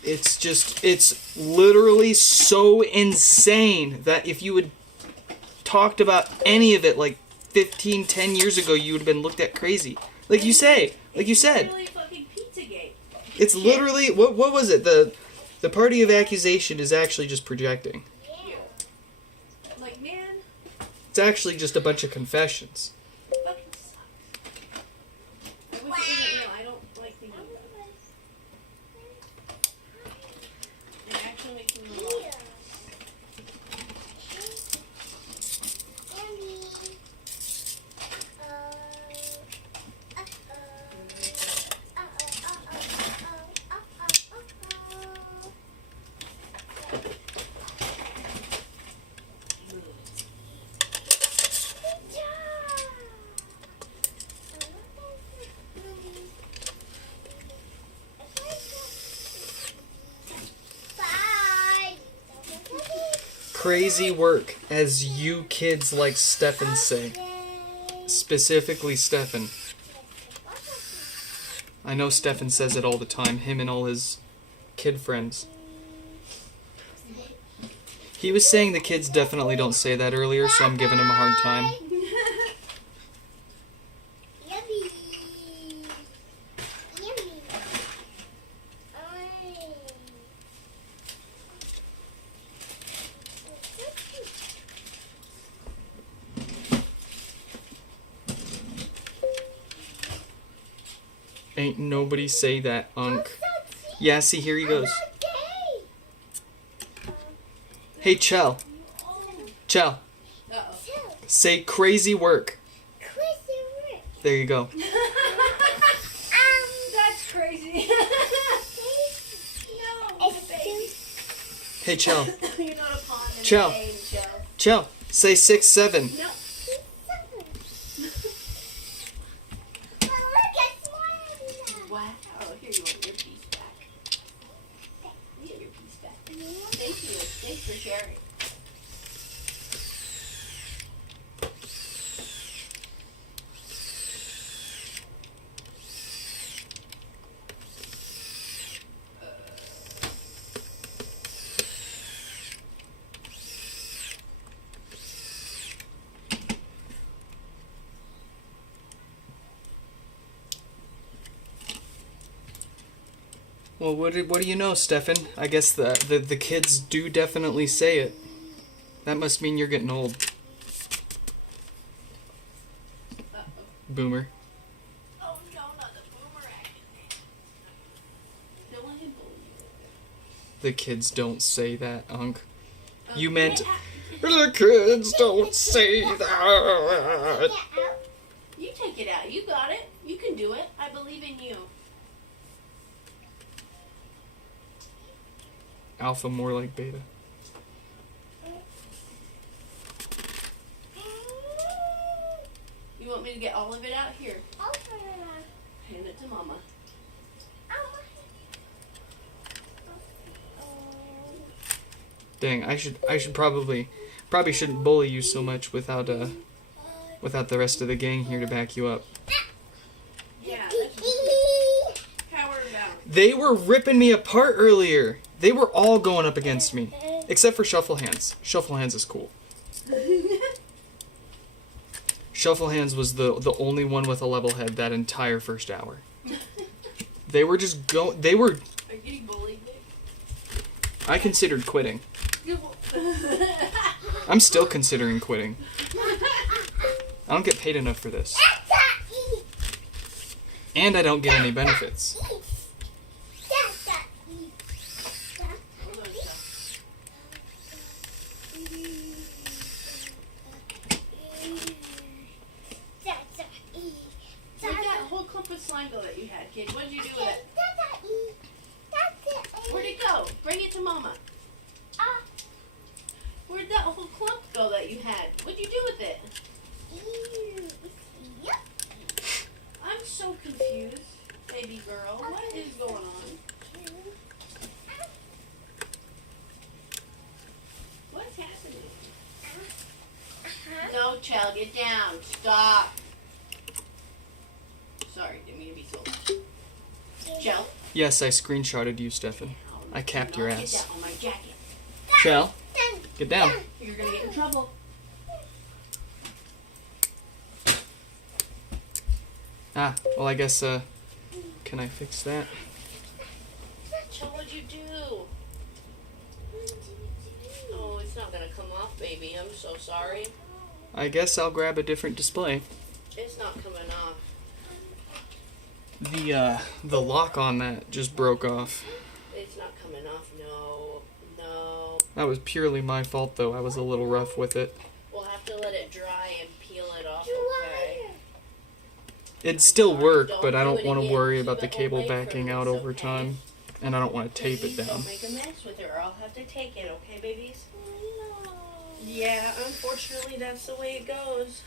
It's literally so insane that if you had talked about any of it like 10 years ago, you would have been looked at crazy. Like you said. Literally fucking Pizzagate. It's literally, what was it? The party of accusation is actually just projecting. Like, man, It's actually just a bunch of confessions. fucking sucks. I wish it wasn't real. I don't like thinking about it. It actually makes me laugh. Crazy work, as you kids like Stefan say. Specifically Stefan. I know Stefan says it all the time, him and all his kid friends. He was saying the kids definitely don't say that earlier, so I'm giving him a hard time. Yummy. Yummy. Ain't nobody say that, Unc. Yeah, see, here he goes. Hey, Chell. Chell. Uh-oh. Say crazy work. There you go. That's crazy. No, baby. Hey, Chell. You're not a pawn in Chell. the game, Chell. Chell. Say 6-7. No. Wow. Here, you want your piece back. You get your piece back. Thank you. Thanks for sharing. Well, what do you know, Stefan? I guess the kids do definitely say it. That must mean you're getting old. Boomer. Oh no, not the boomerang. Don't let him bully you. The kids don't say that, Unc. You Okay. meant... The kids don't say that. You take it out. You got it. You can do it. I believe in you. Alpha more like beta. You want me to get all of it out? Here. Hand it to Mama. Dang, I should probably shouldn't bully you so much without the rest of the gang here to back you up. Yeah, that's power balance. They were ripping me apart earlier. They were all going up against me. Except for Shuffle Hands. Shuffle Hands is cool. Shuffle Hands was the only one with a level head that entire first hour. They were just they were... Are you getting bullied? I considered quitting. I'm still considering quitting. I don't get paid enough for this. And I don't get any benefits. Where'd that whole clump of slime go that you had, kid? What'd you do with it? Where'd it go? Bring it to Mama. Where'd that whole clump go that you had? What'd you do with it? I'm so confused, baby girl. What is going on? What's happening? No, Chell, get down. Stop. Sorry, didn't mean to be so. Chell. Yes, I screenshotted you, Stefan. I capped your Get ass. that on my jacket. Shell, get down. You're gonna get in trouble. Ah, well, I guess, can I fix that? Chill, what'd you do? Oh, it's not gonna come off, baby. I'm so sorry. I guess I'll grab a different display. It's not coming off. The lock on that just broke off. It's not coming off. No. No. That was purely my fault, though. I was a little rough with it. We'll have to let it dry and peel it off, okay? It'd still work, Don't but I do don't it want to again. worry Keep about the it cable away from backing us, out over okay? time. And I don't want to tape it Please down. don't make a mess with it or I'll have to take it, okay, babies? Yeah, unfortunately, that's the way it goes.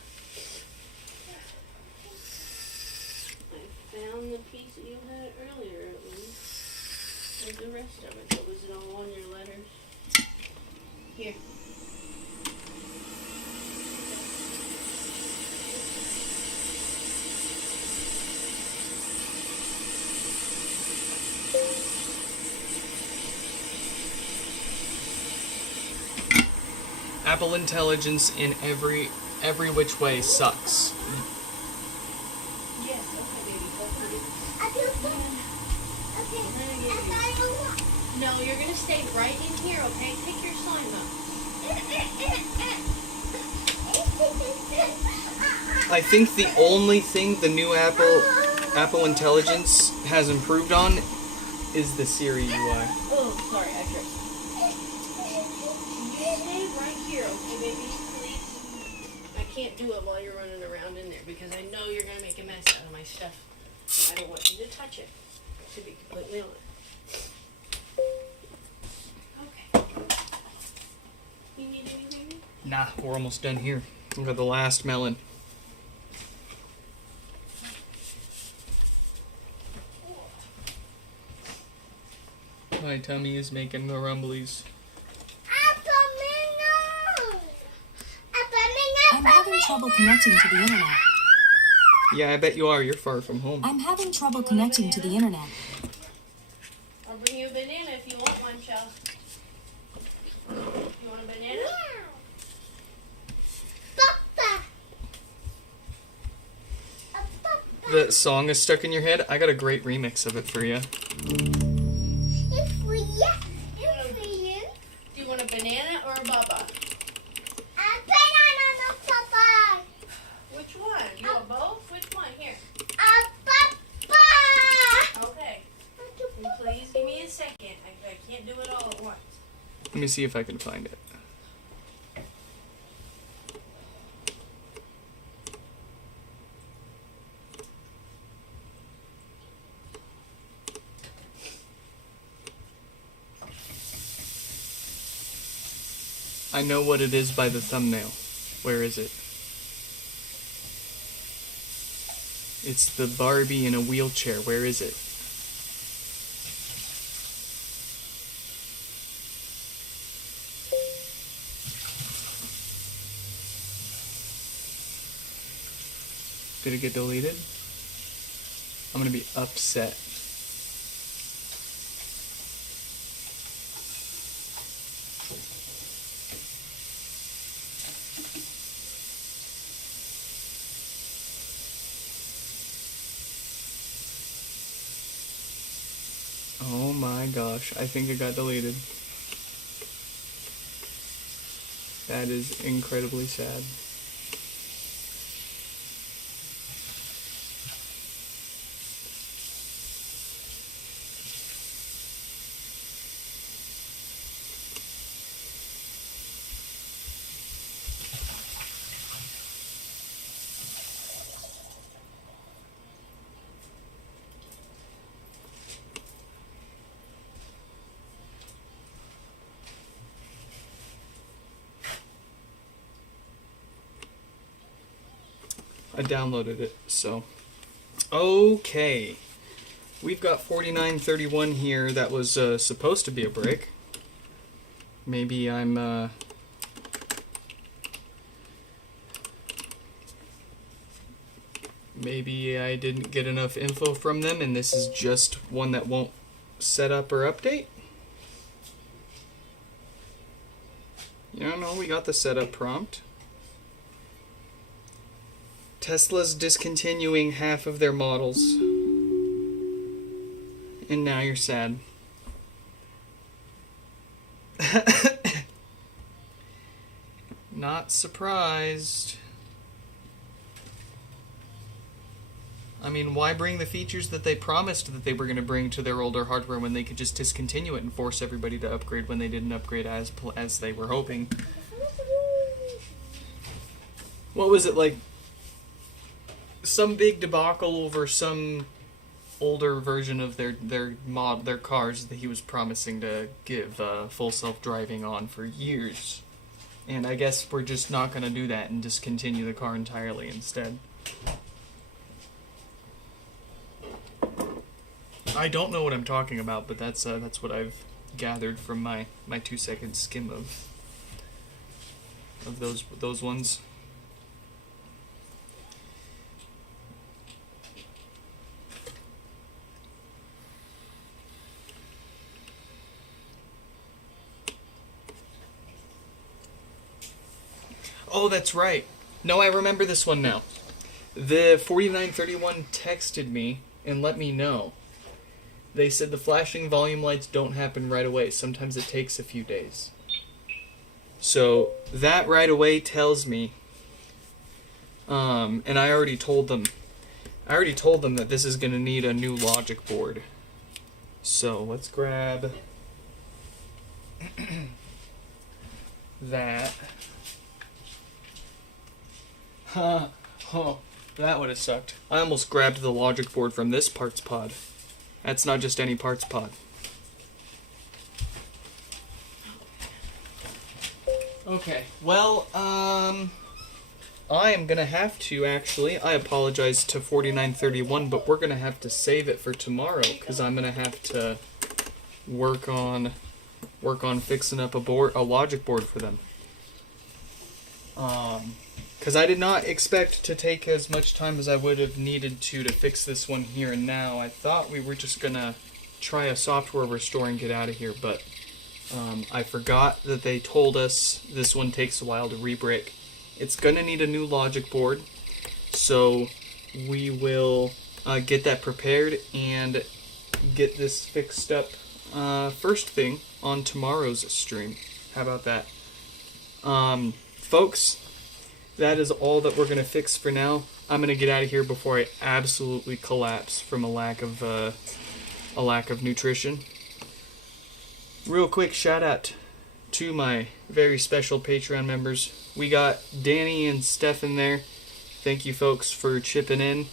I found the piece that you had earlier, at least. Where's the rest of it? So was it all on your letters? Here. Apple Intelligence in every which way sucks. Yes, okay, baby. Go for it. No, you're gonna stay right in here, okay? Take your slime up. I think the only thing the new Apple Intelligence has improved on is the Siri UI. Oh, sorry, I tripped. You stay right here, okay, baby? Please. I can't do it while you're running around in there because I know you're gonna make a mess out of my stuff. And I don't want you to touch it. To be completely honest. Okay. You need anything? Nah, we're almost done here. We got the last melon. My tummy is making the rumblies. I'm having trouble connecting to the internet. Yeah, I bet you are. You're far from home. I'm having trouble connecting to the internet. I'll bring you a banana if you want one, Shell. You want a banana? The song is stuck in your head. I got a great remix of it for you. Do you want a banana or a baba? Which one? You want both? Which one? Here. Okay. And please give me a second. I can't do it all at once. Let me see if I can find it. I know what it is by the thumbnail. Where is it? It's the Barbie in a wheelchair. Where is it? Did it get deleted? I'm gonna be upset. Oh my gosh, I think it got deleted. That is incredibly sad. I downloaded it, so. Okay. We've got 4931 here that was supposed to be a break. Maybe I'm, maybe I didn't get enough info from them and this is just one that won't set up or update. No, we got the setup prompt. Tesla's discontinuing half of their models. And now you're sad. Not surprised. I mean, why bring the features that they promised that they were going to bring to their older hardware when they could just discontinue it and force everybody to upgrade when they didn't upgrade as they were hoping? What was it, like some big debacle over some older version of their cars that he was promising to give full self-driving on for years? And I guess we're just not going to do that and discontinue the car entirely instead. I don't know what I'm talking about, but that's what I've gathered from my 2-second skim of those ones. Oh, that's right. No, I remember this one now. The 4931 texted me and let me know. They said the flashing volume lights don't happen right away. Sometimes it takes a few days. So that right away tells me, and I already told them that this is going to need a new logic board. So let's grab that. Oh, that would have sucked. I almost grabbed the logic board from this parts pod. That's not just any parts pod. Okay, well, I am gonna have to actually. I apologize to 4931, but we're gonna have to save it for tomorrow because I'm gonna have to work on fixing up a logic board for them. Because I did not expect to take as much time as I would have needed to fix this one here and now. I thought we were just going to try a software restore and get out of here, but I forgot that they told us this one takes a while to rebrick. It's going to need a new logic board, so we will get that prepared and get this fixed up first thing on tomorrow's stream. How about that? Folks, that is all that we're going to fix for now. I'm going to get out of here before I absolutely collapse from a lack of nutrition. Real quick shout out to my very special Patreon members. We got Danny and Steph in there. Thank you folks for chipping in.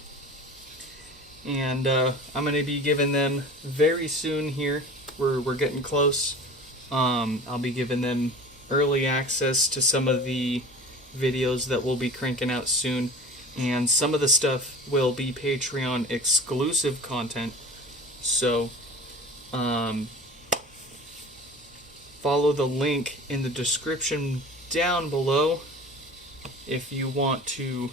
And I'm going to be giving them very soon here. We're getting close. I'll be giving them early access to some of the videos that we'll be cranking out soon, and some of the stuff will be Patreon exclusive content, so follow the link in the description down below if you want to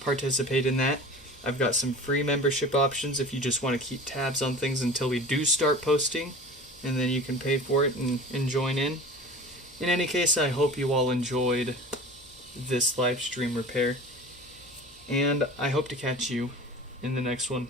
participate in that. I've got some free membership options if you just want to keep tabs on things until we do start posting, and then you can pay for it and join in. In any case, I hope you all enjoyed this live stream repair, and I hope to catch you in the next one.